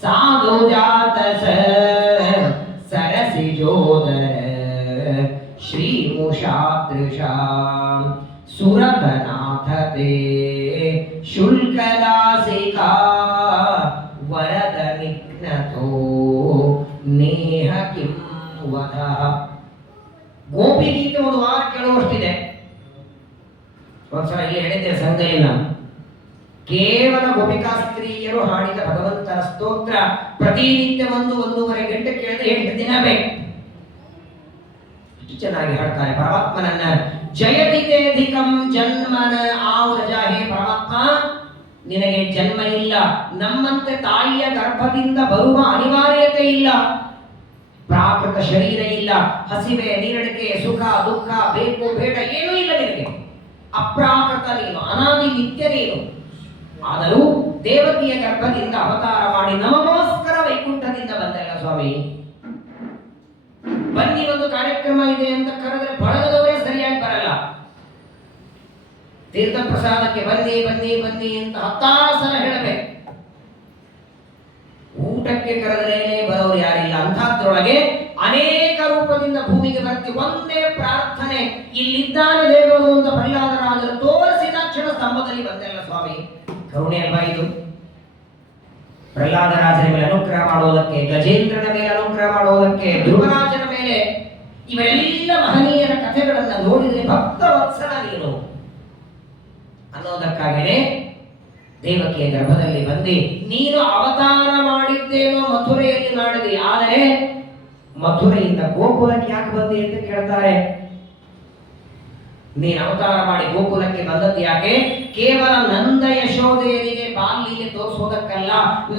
ಸಾಧುಜಾತಸ ಸರಸಿಜೋದರ ಶ್ರೀಮುಷಾದೃಶಾಂ ಸುರತನಾಥತೆ ಶುಲ್ಕದಾಸಿಕಾ ವರದ ನಿಘ್ನತೋ ನೇಹ ಕಿಂ ವದ. ಗೋಪಿ ಗೀತೆ ಒಂದು ವಾರ ಕೇಳುವಷ್ಟಿದೆ. ಒಂದ್ಸಲ ಇಲ್ಲಿ ಹೇಳಿದ್ದೇನೆ ಸಂಘದಲ್ಲಿ ನಾನು, ಕೇವಲ ಗೋಪಿಕಾ ಸ್ತ್ರೀಯರು ಹಾಡಿದ ಭಗವಂತನ ಸ್ತೋತ್ರ ಪ್ರತಿನಿತ್ಯ 1-1.5 ಗಂಟೆ ಕೇಳಿದ್ರೆ 8 ದಿನ ಬೇಕು. ಎಷ್ಟು ಚೆನ್ನಾಗಿ ಹಾಡ್ತಾರೆ ಪರಮಾತ್ಮನನ್ನ. ಜಯತಿತೇಧಿಕಂ ಜನ್ಮನ ಆವ್ರಜ. ಹೇ ಪರಮಾತ್ಮ, ನಿನಗೆ ಜನ್ಮ ಇಲ್ಲ, ನಮ್ಮಂತೆ ತಾಯಿಯ ಗರ್ಭದಿಂದ ಬರುವ ಅನಿವಾರ್ಯತೆ ಇಲ್ಲ, ಪ್ರಾಕೃತ ಶರೀರ ಇಲ್ಲ, ಹಸಿವೆ ನೀರಡಿಕೆ ಸುಖ ದುಃಖ ಬೇಕು ಬೇಡ ಏನೂ ಇಲ್ಲ ನಿನಗೆ. ಅಪ್ರಾಕೃತ ನೀನು, ಅನಾದಿ ನಿತ್ಯ ನೀನು. ಆದರೂ ದೇವಕಿಯ ಗರ್ಭದಿಂದ ಅವತಾರ ಮಾಡಿ ನಮಗೋಸ್ಕರ ವೈಕುಂಠದಿಂದ ಬಂದಲ್ಲ ಸ್ವಾಮಿ. ಬನ್ನಿ ಒಂದು ಕಾರ್ಯಕ್ರಮ ಇದೆ ಅಂತ ಕರೆದ್ರೆ ಬಳಗದವರೇ ಸರಿಯಾಗಿ ಬರಲ್ಲ. ತೀರ್ಥ ಪ್ರಸಾದಕ್ಕೆ ಬನ್ನಿ ಬನ್ನಿ ಬನ್ನಿ ಅಂತ 10 ಸಲ ಹೇಳಬೇಕು. ಊಟಕ್ಕೆ ಕರೆದ್ರೇನೆ ಬರೋರು ಯಾರಿಲ್ಲ. ಅಂಥದ್ರೊಳಗೆ ಅನೇಕ ರೂಪದಿಂದ ಭೂಮಿಗೆ ಬರ್ತಿ ಒಂದೇ ಪ್ರಾರ್ಥನೆ, ಇಲ್ಲಿದ್ದಾನೆ ದೇವರು ಅಂತ ಪ್ರಹ್ಲಾದರಾಜರು ತೋರಿಸಿದ ಕ್ಷಣ ಸ್ತಂಭದಲ್ಲಿ ಬಂದಲ್ಲ ಸ್ವಾಮಿ. ಕರುಣೆ ಅಲ್ವಾ ಇದು? ಪ್ರಹ್ಲಾದರಾಜನ ಮೇಲೆ ಅನುಗ್ರಹ ಮಾಡುವುದಕ್ಕೆ, ಗಜೇಂದ್ರನ ಮೇಲೆ ಅನುಗ್ರಹ ಮಾಡುವುದಕ್ಕೆ, ಧ್ರುವರಾಜನ ಮೇಲೆ, ಇವರೆಲ್ಲ ಮಹನೀಯರ ಕಥೆಗಳನ್ನು ನೋಡಿದರೆ ಭಕ್ತ ವತ್ಸಲ ನೀನು ಅನ್ನೋದಕ್ಕಾಗಿಯೇ ದೇವಕಿಯ ಗರ್ಭದಲ್ಲಿ ಬಂದು ನೀನು ಅವತಾರ ಮಾಡಿದ್ದೇನೋ ಮಥುರೆಯಲ್ಲಿ ಮಾಡಿದೆ, ಆದರೆ ಮಥುರೆಯಿಂದ ಗೋಕುಲಕ್ಕೆ ಯಾಕೆ ಬಂದಿ ಅಂತ ಕೇಳ್ತಾರೆ. ನೀನು ಅವತಾರ ಮಾಡಿ ಗೋಕುಲಕ್ಕೆ ಬಂದದ್ದು ಯಾಕೆ? ಕೇವಲ ನಂದ ಯಶೋದೆಯರಿಗೆ ಬಾಲ್ಯಕ್ಕೆ ತೋರಿಸೋದಕ್ಕಲ್ಲ,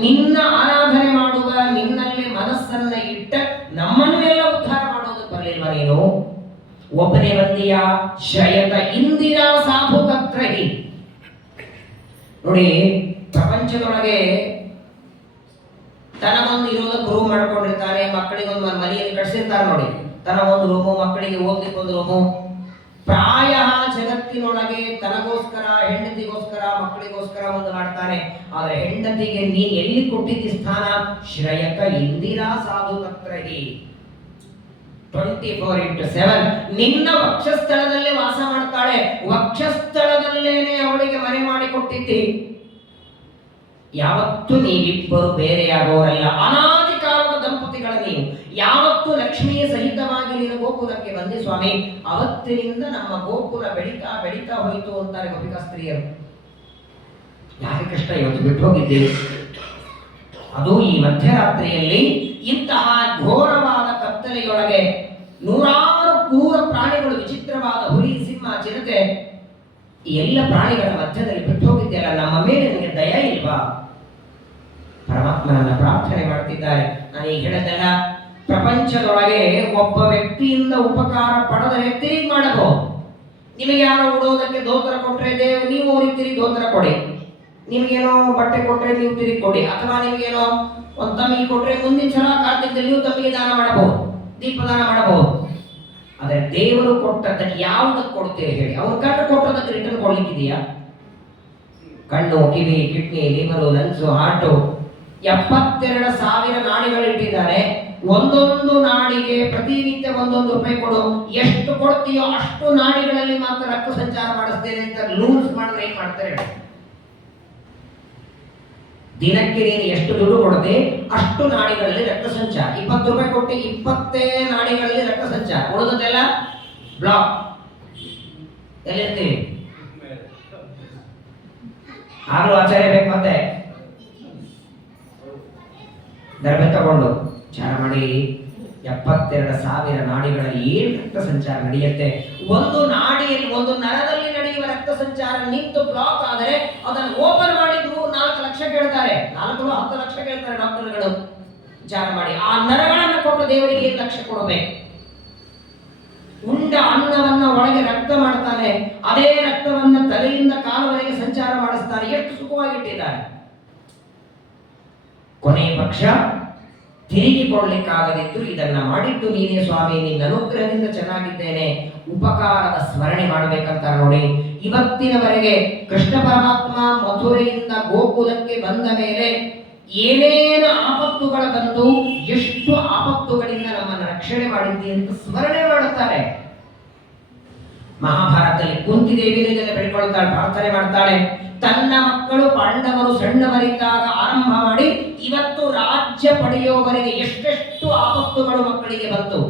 ನಿನ್ನ ಆರಾಧನೆ ಮಾಡುವ, ನಿನ್ನಲ್ಲಿ ಮನಸ್ಸನ್ನ ಇಟ್ಟ ನಮ್ಮನ್ನೆಲ್ಲ ಉದ್ಧಾರ ಮಾಡೋದಕ್ಕೆ ಬರಲಿಲ್ವ ನೀನು? ಒಬ್ಬನೇ ಬಂದಿಯ ಶಯತ ಇಂದಿರಾ ಸಾಧು ತತ್ರಹಿ. ನೋಡಿ, ಪ್ರಪಂಚದೊಳಗೆ ತನಗೊಂದು ಇರೋದಕ್ಕೆ ರೂಮ್ ಮಾಡ್ಕೊಂಡಿರ್ತಾರೆ, ಮಕ್ಕಳಿಗೊಂದು ಮನೆಯಲ್ಲಿ ಕಟ್ಸಿರ್ತಾರೆ. ನೋಡಿ, ತನಗೊಂದು ರೂಮು, ಮಕ್ಕಳಿಗೆ ಓದ್ಲಿಕ್ಕೆ ಒಂದು ರೂಮು. ಪ್ರಾಯ ಜಗತ್ತಿನೊಳಗೆ ತನಗೋಸ್ಕರ, ಹೆಂಡತಿಗೋಸ್ಕರ, ಮಕ್ಕಳಿಗೋಸ್ಕರ ಒಂದು ಮಾಡ್ತಾನೆ. ಆದ್ರೆ ಹೆಂಡತಿಗೆ ನೀನ್ ಎಲ್ಲಿ ಕೊಟ್ಟಿದ್ದಿ ಸ್ಥಾನ? ಶ್ರಯಕ ಇಂದಿರಾ ಸಾಧು ತತ್ರಹಿ. 24x7 ನಿನ್ನ ವಕ್ಷಸ್ಥಳದಲ್ಲೇ ವಾಸ ಮಾಡ್ತಾಳೆ. ವಕ್ಷಸ್ಥಳದಲ್ಲೇನೆ ಅವಳಿಗೆ ಮನೆ ಮಾಡಿ ಕೊಟ್ಟಿದ್ದಿ. ಯಾವತ್ತೂ ನೀವಿಬ್ಬರು ಬೇರೆಯಾಗೋರಲ್ಲ, ಅನಾದಿ ಕಾಲದ ದಂಪತಿಗಳ ನೀವು. ಯಾವತ್ತು ಲಕ್ಷ್ಮಿಯ ಸಹಿತವಾಗಿ ನೀನು ಗೋಕುಲಕ್ಕೆ ಬಂದಿ ಸ್ವಾಮಿ, ಅವತ್ತಿನಿಂದ ನಮ್ಮ ಗೋಕುಲ ಬೆಳೀತಾ ಬೆಳೀತಾ ಹೋಯಿತು ಅಂತಾರೆ ಗೋಪಿಕಾ ಸ್ತ್ರೀಯರು. ಯಾಕೆ ಕೃಷ್ಣ ಇವತ್ತು ಬಿಟ್ಟು ಹೋಗಿದ್ದೇವೆ? ಅದು ಈ ಮಧ್ಯರಾತ್ರಿಯಲ್ಲಿ ಇಂತಹ ಘೋರವಾದ ಕತ್ತಲೆಯೊಳಗೆ ನೂರಾರು ಕ್ರೂರ ಪ್ರಾಣಿಗಳು, ವಿಚಿತ್ರವಾದ ಹುಲಿ, ಸಿಂಹ, ಚಿರತೆ, ಈ ಎಲ್ಲ ಪ್ರಾಣಿಗಳ ಮಧ್ಯದಲ್ಲಿ ಬಿಟ್ಟು ಹೋಗಿದ್ದೆಯಲ್ಲ, ನಮ್ಮ ಮೇಲೆ ನಿನಗೆ ದಯ ಇಲ್ವಾ? ಪರಮಾತ್ಮನನ್ನ ಪ್ರಾರ್ಥನೆ ಮಾಡ್ತಿದ್ದಾರೆ. ನಾನು ಈಗ ಹೇಳದಲ್ಲ, ಪ್ರಪಂಚದೊಳಗೆ ಒಬ್ಬ ವ್ಯಕ್ತಿಯಿಂದ ಉಪಕಾರ ಪಡೆದರೆ ತಿರುಗಿ ಮಾಡಬಹುದು. ನಿಮಗೆ ಯಾರೋ ಉಡೋದಕ್ಕೆ ದೋತ್ರ ಕೊಟ್ರೆ ನೀವು ಅವ್ರಿಗೆ ತಿರುಗಿ ದೋತ್ರ ಕೊಡಿ. ನಿಮಗೇನೋ ಬಟ್ಟೆ ಕೊಟ್ರೆ ನೀವು ತಿರುಗಿ ಕೊಡಿ. ಅಥವಾ ನಿಮಗೇನೋ ಒಂದು ತಮ್ಮಿಗೆ ಕೊಟ್ರೆ ಮುಂದಿನ ಸಲ ಕಾರ್ತಿಕದಲ್ಲಿ ನೀವು ತಮ್ಮಿಗೆ ದಾನ ಮಾಡಬಹುದು, ದೀಪದಾನ ಮಾಡಬಹುದು. ಆದರೆ ದೇವರು ಕೊಟ್ಟದ್ದಕ್ಕೆ ಯಾವುದಕ್ಕೆ ಕೊಡ್ತೇವೆ ಹೇಳಿ? ಅವ್ರು ಕಣ್ಣು ಕೊಟ್ಟದಕ್ಕೆ ರಿಟರ್ನ್ ಕೊಡ್ಲಿಕ್ಕಿದೆಯಾ? ಕಣ್ಣು, ಕಿವಿ, ಕಿಡ್ನಿ, ಲಿವರು, ಲಂಗ್ಸು, ಹಾರ್ಟು, 72,000 ನಾಡಿಗಳಿಟ್ಟಿದ್ದಾರೆ. ಒಂದೊಂದು ನಾಡಿಗೆ ಪ್ರತಿನಿತ್ಯ 1 ರೂಪಾಯಿ ಕೊಡು. ಎಷ್ಟು ಕೊಡ್ತೀಯೋ ಅಷ್ಟು ನಾಡಿಗಳಲ್ಲಿ ಮಾತ್ರ ರಕ್ತ ಸಂಚಾರ ಮಾಡಿಸ್ತೇನೆ ಅಂತ ಲೂಸ್ ಮಾಡಿದ್ರೆ ಏನ್ ಮಾಡ್ತಾರೆ? ದಿನಕ್ಕೆ ನೀನು ಎಷ್ಟು ದುಡ್ಡು ಕೊಡದೆ ಅಷ್ಟು ನಾಡಿಗಳಲ್ಲಿ ರಕ್ತ ಸಂಚಾರ. 20 ರೂಪಾಯಿ ಕೊಟ್ಟು 20 ನಾಡಿಗಳಲ್ಲಿ ರಕ್ತ ಸಂಚಾರ, ಉಳಿದದೆಲ್ಲ ಬ್ಲಾಕ್. ಎಲ್ಲಿರ್ತೀವಿ? ಆಗ್ಲೂ ಆಚಾರ್ಯ ಬೇಕು, ಮತ್ತೆ ದರ್ಬೆ ತಗೊಂಡು ವಿಚಾರ ಮಾಡಿ 72,000 ನಾಡಿಗಳಲ್ಲಿ ಏನ್ ರಕ್ತ ಸಂಚಾರ ನಡೆಯುತ್ತೆ? ಒಂದು ನಾಡಿಯಲ್ಲಿ, ಒಂದು ನರದಲ್ಲಿ ನಡೆಯುವ ರಕ್ತ ಸಂಚಾರ ನಿಂತು ಬ್ಲಾಕ್ ಆದರೆ ಅದನ್ನು ಓಪನ್ ಮಾಡಿದ್ರು 4 ಲಕ್ಷ ಕೇಳ್ತಾರೆ, 4-10 ಲಕ್ಷ ಕೇಳ್ತಾರೆ ಡಾಕ್ಟರ್ಗಳು. ವಿಚಾರ ಮಾಡಿ, ಆ ನರಗಳನ್ನು ಕೊಟ್ಟು ದೇವರಿಗೆ 7 ಲಕ್ಷ ಕೊಡಬೇಕು. ಉಂಡ ಅನ್ನವನ್ನ ಒಳಗೆ ರಕ್ತ ಮಾಡ್ತಾನೆ, ಅದೇ ರಕ್ತವನ್ನ ತಲೆಯಿಂದ ಕಾಲುವರೆಗೆ ಸಂಚಾರ ಮಾಡಿಸ್ತಾನೆ. ಎಷ್ಟು ಸುಖವಾಗಿಟ್ಟಿದ್ದಾರೆ. ಕೊನೆಯ ಪಕ್ಷ ತಿರುಗಿ ಕೊಡ್ಲಿಕ್ಕಾಗದಿದ್ದು ಇದನ್ನ ಮಾಡಿದ್ದು ನೀನೇ ಸ್ವಾಮಿ, ನಿನ್ನ ಅನುಗ್ರಹದಿಂದ ಚೆನ್ನಾಗಿದ್ದೇನೆ, ಉಪಕಾರದ ಸ್ಮರಣೆ ಮಾಡಬೇಕಂತ ನೋಡಿ. ಇವತ್ತಿನವರೆಗೆ ಕೃಷ್ಣ ಪರಮಾತ್ಮ ಮಥುರೆಯಿಂದ ಗೋಕುಲಕ್ಕೆ ಬಂದ ಮೇಲೆ ಏನೇನು ಆಪತ್ತುಗಳು ಬಂದು, ಎಷ್ಟು ಆಪತ್ತುಗಳಿಂದ ನಮ್ಮನ್ನು ರಕ್ಷಣೆ ಮಾಡಿದ್ದಿ ಅಂತ ಸ್ಮರಣೆ ಮಾಡುತ್ತಾರೆ. ಮಹಾಭಾರತದಲ್ಲಿ ಕುಂತಿದೇವಿ ಇದನ್ನು ಬೆಳ್ಕೊಳ್ತಾಳೆ, ಪ್ರಾರ್ಥನೆ ಮಾಡ್ತಾಳೆ. ತನ್ನ ಮಕ್ಕಳು ಪಾಂಡವರು ಸಣ್ಣವರಿದ್ದಾಗ ಆರಂಭ ಮಾಡಿ ಇವತ್ತು ರಾಜ್ಯ ಪಡೆಯುವವರೆಗೆ ಎಷ್ಟೆಷ್ಟು ಆಪತ್ತುಗಳು ಮಕ್ಕಳಿಗೆ ಬಂತು.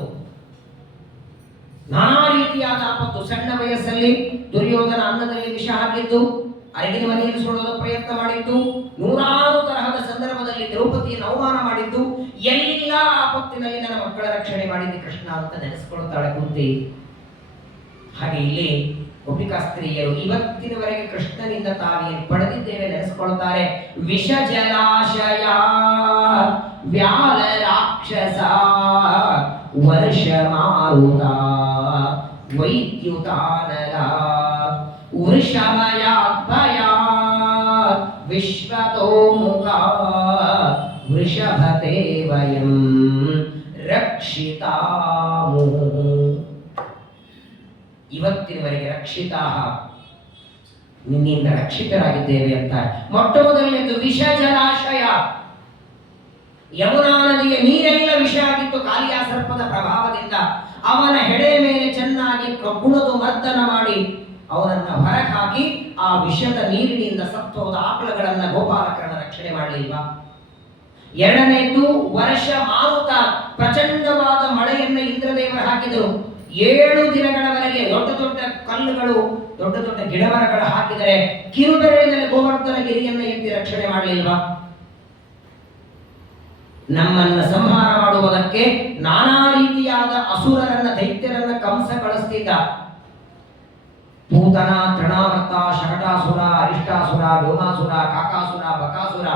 ನಾನಾ ರೀತಿಯಾದ ಆಪತ್ತು. ಸಣ್ಣ ವಯಸ್ಸಲ್ಲಿ ದುರ್ಯೋಧನ ಅನ್ನದಲ್ಲಿ ವಿಷ ಹಾಕಿದ್ದು, ಅರಗಿನ ಮನೆಯಲ್ಲಿ ಸುಡೋದು ಪ್ರಯತ್ನ ಮಾಡಿದ್ದು, ನೂರಾರು ತರಹದ ಸಂದರ್ಭದಲ್ಲಿ ದ್ರೌಪದಿಯನ್ನು ಅವಮಾನ ಮಾಡಿದ್ದು, ಎಲ್ಲ ಆಪತ್ತಿನಲ್ಲಿ ನನ್ನ ಮಕ್ಕಳ ರಕ್ಷಣೆ ಮಾಡಿದ್ದು ಕೃಷ್ಣ ಅಂತ ನೆನೆಸ್ಕೊಳ್ತಾಳೆ ಕುಂತಿ. ಹಾಗೆ ಇಲ್ಲಿ ಗೋಪಿಕಾ ಸ್ತ್ರೀಯರು ಇವತ್ತಿನವರೆಗೆ ಕೃಷ್ಣನಿಂದ ತಾವೇನು ಪಡೆದಿದ್ದೇವೆ ನೆನೆಸ್ಕೊಳ್ತಾರೆ. ವಿಷ ಜಲಾಶಯ ವ್ಯಾಲ ರಾಕ್ಷಸ ವರ್ಷ ಮಾರುತ ವೈದ್ಯುತಾನಲ ವೃಷಭಯಾದ್ಭಯ ವಿಶ್ವತೋಮುಖ ವೃಷಭತೆ ವಯಂ ರಕ್ಷಿತಾಮು. ಇವತ್ತಿನವರೆಗೆ ರಕ್ಷಿತಾ, ನಿನ್ನಿಂದ ರಕ್ಷಿತರಾಗಿದ್ದೇವೆ ಅಂತ. ಮೊಟ್ಟ ಮೊದಲನೇದು ವಿಷ ಜಲಾಶಯ. ಯಮುನಾ ನದಿಯ ನೀರೆಲ್ಲ ವಿಷ ಆಗಿತ್ತು ಕಾಲಿಯ ಸರ್ಪದ ಪ್ರಭಾವದಿಂದ. ಅವನ ಹೆಡೆ ಮೇಲೆ ಚೆನ್ನಾಗಿ ಕುಣಿದು ಮರ್ದನ ಮಾಡಿ ಅವನನ್ನ ಹೊರಗೆ ಹಾಕಿ ಆ ವಿಷದ ನೀರಿನಿಂದ ಸತ್ತೋದ ಆಕಳಗಳನ್ನ ಗೋಪಾಲಕರನ್ನ ರಕ್ಷಣೆ ಮಾಡಲಿಲ್ವಾ? ಎರಡನೇದು ವರ್ಷ ಮಾರುತ. ಪ್ರಚಂಡವಾದ ಮಳೆಯನ್ನ ಇಂದ್ರದೇವರು ಹಾಕಿದರು. 7 ದಿನಗಳವರೆಗೆ ದೊಡ್ಡ ದೊಡ್ಡ ಕಲ್ಲುಗಳು, ದೊಡ್ಡ ದೊಡ್ಡ ಗಿಡಮರಗಳು ಹಾಕಿದರೆ ಕಿರುಬೆರಳಿನಲ್ಲಿ ಗೋವರ್ಧನ ಗಿರಿಯನ್ನ ಎತ್ತಿ ರಕ್ಷಣೆ ಮಾಡಲಿಲ್ವಾ? ನಮ್ಮನ್ನ ಸಂಹಾರ ಮಾಡುವುದಕ್ಕೆ ನಾನಾ ರೀತಿಯಾದ ಅಸುರರನ್ನ, ದೈತ್ಯರನ್ನ ಕಂಸ ಕಳಿಸ್ತಿದ್ದ. ಪೂತನ, ತೃಣಾವರ್ತ, ಶಕಟಾಸುರ, ಅರಿಷ್ಟಾಸುರ, ವ್ಯೋಮಾಸುರ, ಕಾಕಾಸುರ, ಬಕಾಸುರ.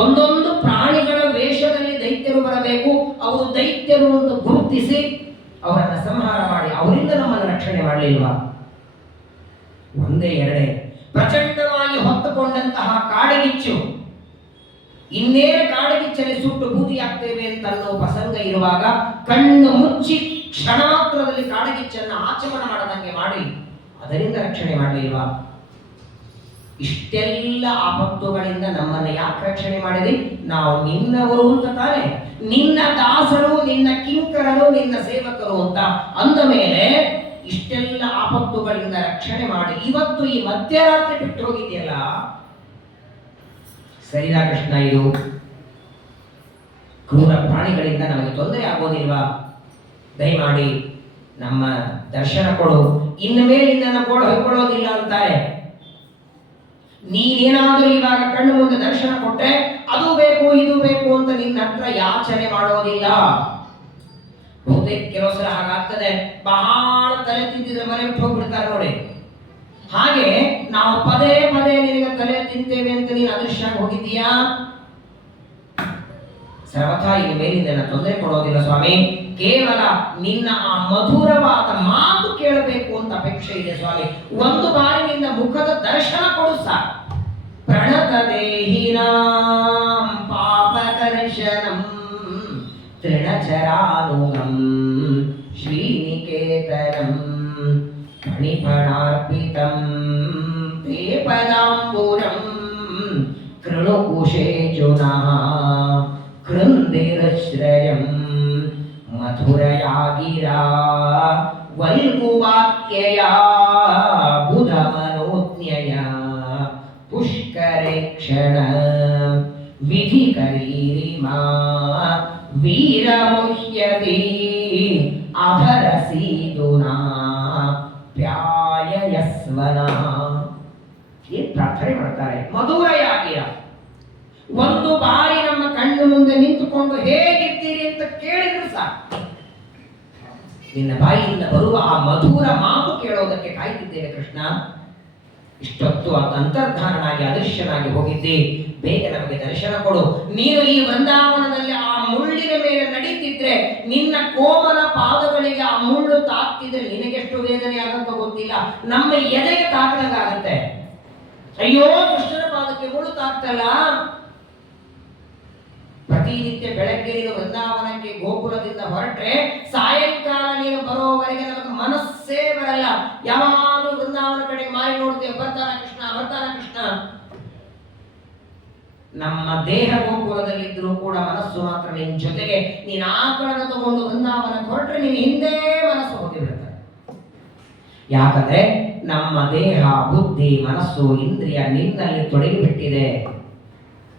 ಒಂದೊಂದು ಪ್ರಾಣಿಗಳ ವೇಷದಲ್ಲಿ ದೈತ್ಯರು ಬರಬೇಕು. ಅವರು ದೈತ್ಯರು ಅಂತ ಗುರುತಿಸಿ ಅವರನ್ನ ಸಂಹಾರ ಮಾಡಿ ಅವರಿಂದ ನಮ್ಮನ್ನು ರಕ್ಷಣೆ ಮಾಡಲಿಲ್ವಾ? ಒಂದೇ ಎರಡೇ. ಪ್ರಚಂಡವಾಗಿ ಹೊತ್ತುಕೊಂಡಂತಹ ಕಾಡಗಿಚ್ಚು, ಇನ್ನೇನು ಕಾಡಗಿಚ್ಚಲ್ಲಿ ಸುಟ್ಟು ಬೂದಿಯಾಗ್ತೇವೆ ಅಂತ ಅನ್ನೋ ಪ್ರಸಂಗ ಇರುವಾಗ ಕಣ್ಣು ಮುಚ್ಚಿ ಕ್ಷಣ ಮಾತ್ರದಲ್ಲಿ ಕಾಡಗಿಚ್ಚನ್ನು ಆಚಮನ ಮಾಡದಂಗೆ ಮಾಡಿ ಅದರಿಂದ ರಕ್ಷಣೆ ಮಾಡಲಿಲ್ವಾ? ಇಷ್ಟೆಲ್ಲ ಆಪತ್ತುಗಳಿಂದ ನಮ್ಮನ್ನು ಯಾಕೆ ರಕ್ಷಣೆ ಮಾಡಿದೆ? ನಾವು ನಿನ್ನವರು ಅಂತ ತಾನೆ, ನಿನ್ನ ದಾಸರು, ನಿನ್ನ ಕಿಂಕರರು, ನಿನ್ನ ಸೇವಕರು ಅಂತ ಅಂದ ಮೇಲೆ ಇಷ್ಟೆಲ್ಲ ಆಪತ್ತುಗಳಿಂದ ರಕ್ಷಣೆ ಮಾಡಿ ಇವತ್ತು ಈ ಮಧ್ಯರಾತ್ರಿ ಬಿಟ್ಟು ಹೋಗಿದೆಯಲ್ಲ, ಸರಿನಾ ಕೃಷ್ಣ? ಇದು ಕ್ರೂರ ಪ್ರಾಣಿಗಳಿಂದ ನಮಗೆ ತೊಂದರೆ ಆಗೋದಿಲ್ವಾ? ದಯಮಾಡಿ ನಮ್ಮ ದರ್ಶನ ಕೊಡು. ಇನ್ನು ಮೇಲಿಂದ ನಾವು ಹೊಯ್ಕೊಳ್ಳೋದಿಲ್ಲ ಅಂತಾರೆ. ನೀನೇನಾದರೂ ಇವಾಗ ಕಣ್ಣು ಮುಂದೆ ದರ್ಶನ ಕೊಟ್ರೆ ಅದು ಬೇಕು ಇದು ಬೇಕು ಅಂತ ನಿನ್ನ ಹತ್ರ ಯಾಚನೆ ಮಾಡೋದಿಲ್ಲ. ಬಹುತೇಕ ಕೆಲವು ಸಲ ಹಾಗಾಗ್ತದೆ. ಬಹಳ ತಲೆ ತಿಂತಿದ್ರೆ ಮನೆ ಬಿಟ್ಟು ಹೋಗ್ಬಿಡ್ತಾರೆ ನೋಡಿ. ಹಾಗೆ ನಾವು ಪದೇ ಪದೇ ನಿನಗೆ ತಲೆ ತಿಂತೇವೆ ಅಂತ ನೀನು ಅದೃಶ್ಯ ಹೋಗಿದ್ದೀಯಾ? ಸರ್ವಥಾ ಈ ಮೇಲಿಂದ ನಾನು ತೊಂದರೆ ಕೊಡೋದಿಲ್ಲ ಸ್ವಾಮಿ. ಕೇವಲ ನಿನ್ನ ಆ ಮಧುರವಾದ ಮಾತು ಕೇಳಬೇಕು ಅಂತ ಅಪೇಕ್ಷೆ ಇದೆ ಸ್ವಾಮಿ. ಒಂದು ಬಾರಿ ನಿನ್ನ ಮುಖದ ದರ್ಶನ ಕೊಡು ಸಾಕು. ಪ್ರಣತ ದೇಹಿನಾಂ ಪಾಪಕರ್ಷಣಂ ತೃಣಚರಾನುಗಂ ಶ್ರೀನಿಕೇತನಂ ಫಣಿಫಣಾರ್ಪಿತಂ ತೇ ಪದಾಂಬುರಂ ಕೃಣುಕುಶೇಚುನಃ ಕೃಂದಿರಶ್ರಯಂ ಮಧುರಯಾ ಗಿರಾ ವಲ್ಗುವಾಕ್ಯಯಾ ಬುಧಮನೋಜ್ಞಯ ಪುಷ್ಕರೇಕ್ಷಣ ವಿಧಿಕರೀರಿಮಾ ವೀರಮುಹ್ಯತಿ ಅಧರಸೀದುನಾ ಪ್ಯಾಯಯಸ್ವನ. ಏನ್ ಪ್ರಾರ್ಥನೆ ಮಾಡ್ತಾರೆ? ಮಧುರಯಾಗಿರ. ಒಂದು ಬಾರಿ ನಮ್ಮ ಕಣ್ಣು ಮುಂದೆ ನಿಂತುಕೊಂಡು ಹೇಗಿದ್ದೀರಿ ಅಂತ ಕೇಳಿದ್ರು ಸಾಕು. ನಿನ್ನ ಬಾಯಿಯಿಂದ ಬರುವ ಆ ಮಧುರ ಮಾತು ಕೇಳೋದಕ್ಕೆ ಕಾಯ್ತಿದ್ದೇವೆ ಕೃಷ್ಣ. ಇಷ್ಟೊತ್ತು ಅಂತರ್ಧಾನನಾಗಿ ಅದೃಶ್ಯನಾಗಿ ಹೋಗಿದ್ದೆ, ಬೇಗ ನಮಗೆ ದರ್ಶನ ಕೊಡು. ನೀನು ಈ ವೃಂದಾವನದಲ್ಲಿ ಆ ಮುಳ್ಳಿನ ಮೇಲೆ ನಡೀತಿದ್ರೆ, ನಿನ್ನ ಕೋಮಲ ಪಾದಗಳಿಗೆ ಆ ಮುಳ್ಳು ತಾಕ್ತಿದ್ರೆ ನಿನಗೆಷ್ಟು ವೇದನೆ ಆಗುತ್ತೋ ಗೊತ್ತಿಲ್ಲ. ನಮ್ಮ ಎದೆಗೆ ತಾಕದಂಗಾಗತ್ತೆ. ಅಯ್ಯೋ, ಕೃಷ್ಣನ ಪಾದಕ್ಕೆ ಮುಳ್ಳು ತಾಕ್ತಲ್ಲ. ಪ್ರತಿನಿತ್ಯ ಬೆಳಗ್ಗೆ ನೀನು ವೃಂದಾವನಕ್ಕೆ ಗೋಕುಲದಿಂದ ಹೊರಟ್ರೆ ಸಾಯಂಕಾಲ ನೀನು ಬರೋವರೆಗೆ ನಮಗೆ ಮನಸ್ಸೇ ಬರಲ್ಲ. ಯಾವಾಗಲೂ ವೃಂದಾವನ ಕಡೆ ಮಾರಿ ನೋಡ್ತೇವೆ, ಬರ್ತಾನ ಕೃಷ್ಣ, ಬರ್ತಾನ ಕೃಷ್ಣ. ನಮ್ಮ ದೇಹ ಗೋಕುಲದಲ್ಲಿದ್ದರೂ ಕೂಡ ಮನಸ್ಸು ಮಾತ್ರ ನಿನ್ನ ಜೊತೆಗೆ. ನೀನು ಆಕಳನ್ನು ತಗೊಂಡು ವೃಂದಾವನಕ್ಕೆ ಹೊರಟ್ರೆ ನೀನು ಹಿಂದೆ ಮನಸ್ಸು ಹೋಗಿಬಿಡುತ್ತೆ. ಯಾಕಂದ್ರೆ ನಮ್ಮ ದೇಹ, ಬುದ್ಧಿ, ಮನಸ್ಸು, ಇಂದ್ರಿಯ ನಿನ್ನಲ್ಲಿ ತೊಡಗಿಬಿಟ್ಟಿದೆ.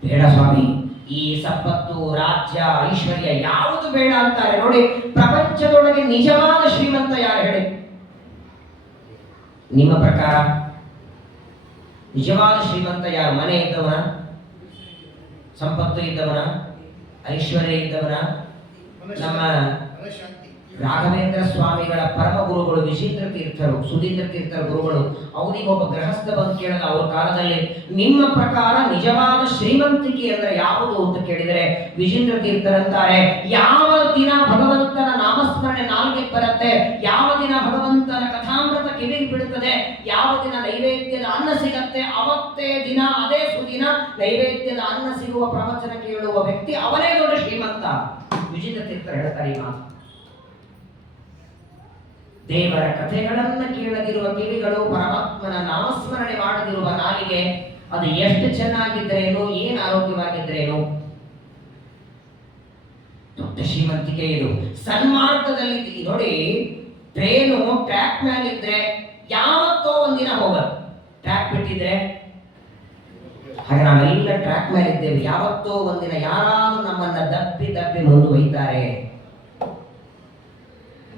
ಬೇಡ ಸ್ವಾಮಿ, ಈ ಸಂಪತ್ತು, ರಾಜ್ಯ, ಐಶ್ವರ್ಯ ಯಾವುದು ಬೇಡ ಅಂತಾರೆ. ನೋಡಿ, ಪ್ರಪಂಚದೊಳಗೆ ನಿಜವಾದ ಶ್ರೀಮಂತ ಯಾರು ಹೇಳಿ? ನಿಮ್ಮ ಪ್ರಕಾರ ನಿಜವಾದ ಶ್ರೀಮಂತ ಯಾರು? ಮನೆ ಇದ್ದವನ, ಸಂಪತ್ತು ಇದ್ದವನ, ಐಶ್ವರ್ಯ ಇದ್ದವನ? ನಮ್ಮ ರಾಘವೇಂದ್ರ ಸ್ವಾಮಿಗಳ ಪರಮ ಗುರುಗಳು ವಿಜೇಂದ್ರ ತೀರ್ಥರು, ಸುಧೀಂದ್ರ ತೀರ್ಥರ ಗುರುಗಳು, ಅವನಿಗೊಬ್ಬ ಗೃಹಸ್ಥ ಬಂದು ಕೇಳಲ್ಲ ಅವ್ರ ಕಾಲದಲ್ಲಿ, ನಿಮ್ಮ ಪ್ರಕಾರ ನಿಜವಾದ ಶ್ರೀಮಂತಿಕೆ ಅಂದ್ರೆ ಯಾವುದು ಅಂತ ಕೇಳಿದರೆ ವಿಜೇಂದ್ರ ತೀರ್ಥರಂತಾರೆ, ಯಾವ ದಿನ ಭಗವಂತನ ನಾಮಸ್ಮರಣೆ ನಾಲ್ಗೆ ಬರುತ್ತೆ, ಯಾವ ದಿನ ಭಗವಂತನ ಕಥಾಮೃತ ಕಿವಿಗೆ ಬೀಳುತ್ತದೆ, ಯಾವ ದಿನ ನೈವೇದ್ಯದ ಅನ್ನ ಸಿಗತ್ತೆ, ಅವತ್ತೇ ದಿನ, ಅದೇ ಸುದಿನ ನೈವೇದ್ಯದ ಅನ್ನ ಸಿಗುವ ಪ್ರವಚನ ಕೇಳುವ ವ್ಯಕ್ತಿ ಅವನೇ ದೊಡ್ಡ ಶ್ರೀಮಂತ. ವಿಜೇಂದ್ರ ತೀರ್ಥರು ಹೇಳ್ತಾರೆ ಈ ಮಾತು. ದೇವರ ಕಥೆಗಳನ್ನು ಕೇಳದಿರುವ ಕಿವಿಗಳು, ಪರಮಾತ್ಮನ ನಾಮಸ್ಮರಣೆ ಮಾಡದಿರುವ ನಾಲಿಗೆ, ಅದು ಎಷ್ಟು ಚೆನ್ನಾಗಿದ್ರೇನು, ಏನು ಆರೋಗ್ಯವಾಗಿದ್ರೇನು, ದೊಡ್ಡ ಶ್ರೀಮಂತಿಕೆ ಇದು. ಸನ್ಮಾರ್ಗದಲ್ಲಿ ನೋಡಿ, ಟ್ರೇನು ಟ್ರ್ಯಾಕ್ ಮೇಲಿದ್ರೆ ಯಾವತ್ತೋ ಒಂದಿನ ಹೋಗದು, ಟ್ರ್ಯಾಕ್ ಬಿಟ್ಟಿದ್ರೆ. ಹಾಗೆ ನಾವೆಲ್ಲ ಟ್ರ್ಯಾಕ್ ಮೇಲೆ ಇದ್ದೇವೆ, ಯಾವತ್ತೋ ಒಂದಿನ ಯಾರಾದ್ರೂ ನಮ್ಮನ್ನ ದಪ್ಪಿ ದಪ್ಪಿ ಮುಂದುವೈತಾರೆ.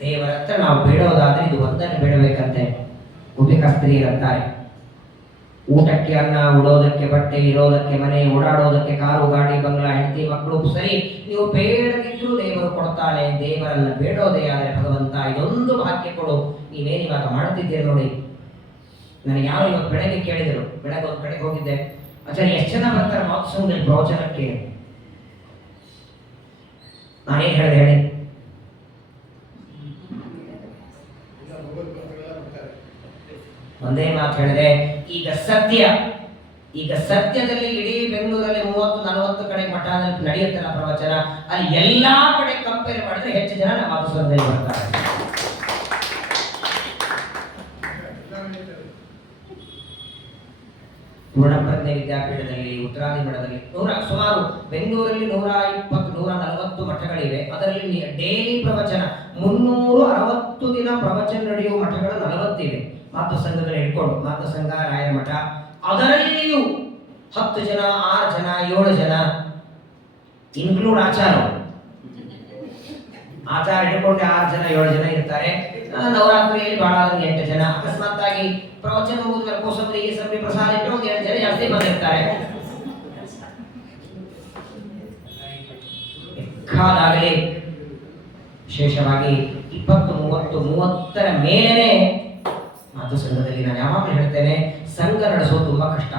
ದೇವರ ಹತ್ರ ನಾವು ಬೇಡೋದಾದ್ರೆ ಇದು ಒಂದನ್ನು ಬೇಡಬೇಕಂತೆ. ಕುಟಿಕ ಸ್ತ್ರೀಯರಂತಾರೆ, ಊಟಕ್ಕೆ ಅನ್ನ, ಉಡೋದಕ್ಕೆ ಬಟ್ಟೆ, ಇರೋದಕ್ಕೆ ಮನೆ, ಓಡಾಡೋದಕ್ಕೆ ಕಾರು, ಗಾಡಿ, ಬಂಗ್ಲಾ, ಹೆಂಡತಿ, ಮಕ್ಕಳು, ಸರಿ ನೀವು ಬೇಡದಿದ್ರು ದೇವರು ಕೊಡ್ತಾನೆ. ದೇವರನ್ನ ಬೇಡೋದೇ ಆದರೆ ಭಗವಂತ ಇದೊಂದು ಭಾಗ್ಯ ಕೊಡು. ನೀವೇನು ಇವಾಗ ಮಾಡ್ತಿದ್ದೀರಿ ನೋಡಿ. ನನಗೆ ಯಾರು ಇವತ್ತು ಬೆಳಗ್ಗೆ ಕೇಳಿದರು, ಬೆಳಗ್ಗೆ ಒಂದು ಕಡೆ ಹೋಗಿದ್ದೆ, ಆಚಾರ್ಯ ಎಷ್ಟು ಜನ ಬರ್ತಾರೆ ಮಹೋತ್ಸವದಲ್ಲಿ ಪ್ರವಚನಕ್ಕೆ? ನಾನೇನು ಹೇಳಿದೆ ಹೇಳಿ? ಒಂದೇ ಮಾತು ಹೇಳಿದೆ, ಈಗ ಸದ್ಯದಲ್ಲಿ ಇಡೀ ಬೆಂಗಳೂರಲ್ಲಿ 30-40 ಕಡೆ ಮಠ ನಡೆಯುತ್ತಲ್ಲ ಪ್ರವಚನ, ಅಲ್ಲಿ ಎಲ್ಲಾ ಕಡೆ ಕಂಪೇರ್ ಮಾಡಿದ್ರೆ ಹೆಚ್ಚು ಜನ ನಮ್ಮ ಮಹೋತ್ಸವದಲ್ಲಿ ಬರ್ತಾರೆ. ಪೂರ್ಣಪ್ರಜ್ಞೆ ವಿದ್ಯಾಪೀಠದಲ್ಲಿ, ಉತ್ತರಾದಿ ಮಠದಲ್ಲಿ ಸುಮಾರು ಬೆಂಗಳೂರಲ್ಲಿ 120-140 ಮಠಗಳಿವೆ. ಅದರಲ್ಲಿ ಡೈಲಿ ಪ್ರವಚನ 360 ದಿನ ಪ್ರವಚನ ನಡೆಯುವ ಮಠಗಳು 40 ಇವೆ. ಮಾತು ಸಂಘಗಳು ಇಟ್ಕೊಂಡು, ಮಾತು ಸಂಘ, ರಾಯರ ಮಠ, ಅದರಲ್ಲಿಯೂ 10 ಜನ, 6 ಜನ, 7 ಜನ, ಇನ್ಕ್ಲೂಡ್ ಆಚಾರ ಇಟ್ಕೊಂಡು 6 ಜನ 7 ಜನ ಇರ್ತಾರೆ. ನವರಾತ್ರಿಯಲ್ಲಿ ಬಹಳ 8 ಜನ. ಅಕಸ್ಮಾತ್ ಆಗಿ ಪ್ರವಚನ ಮುಗಿದ್ಮೇಲೆ ಕೋಸಂಬರಿ, ಗೀಸಂಬರಿ, ಪ್ರಸಾದ ಇಟ್ಟು 1 2 ಜನ ಜಾಸ್ತಿ ಬಂದಿರ್ತಾರೆ. ಬೇಕಾದಾಗಲೇ ವಿಶೇಷವಾಗಿ 20-30 ಮೇಲೆ ಮಾತು ಸಂಘದಲ್ಲಿ ನಾನು ಯಾವಾಗಲೂ ಹೇಳ್ತೇನೆ, ಸಂಘ ನಡೆಸೋದು ತುಂಬಾ ಕಷ್ಟ.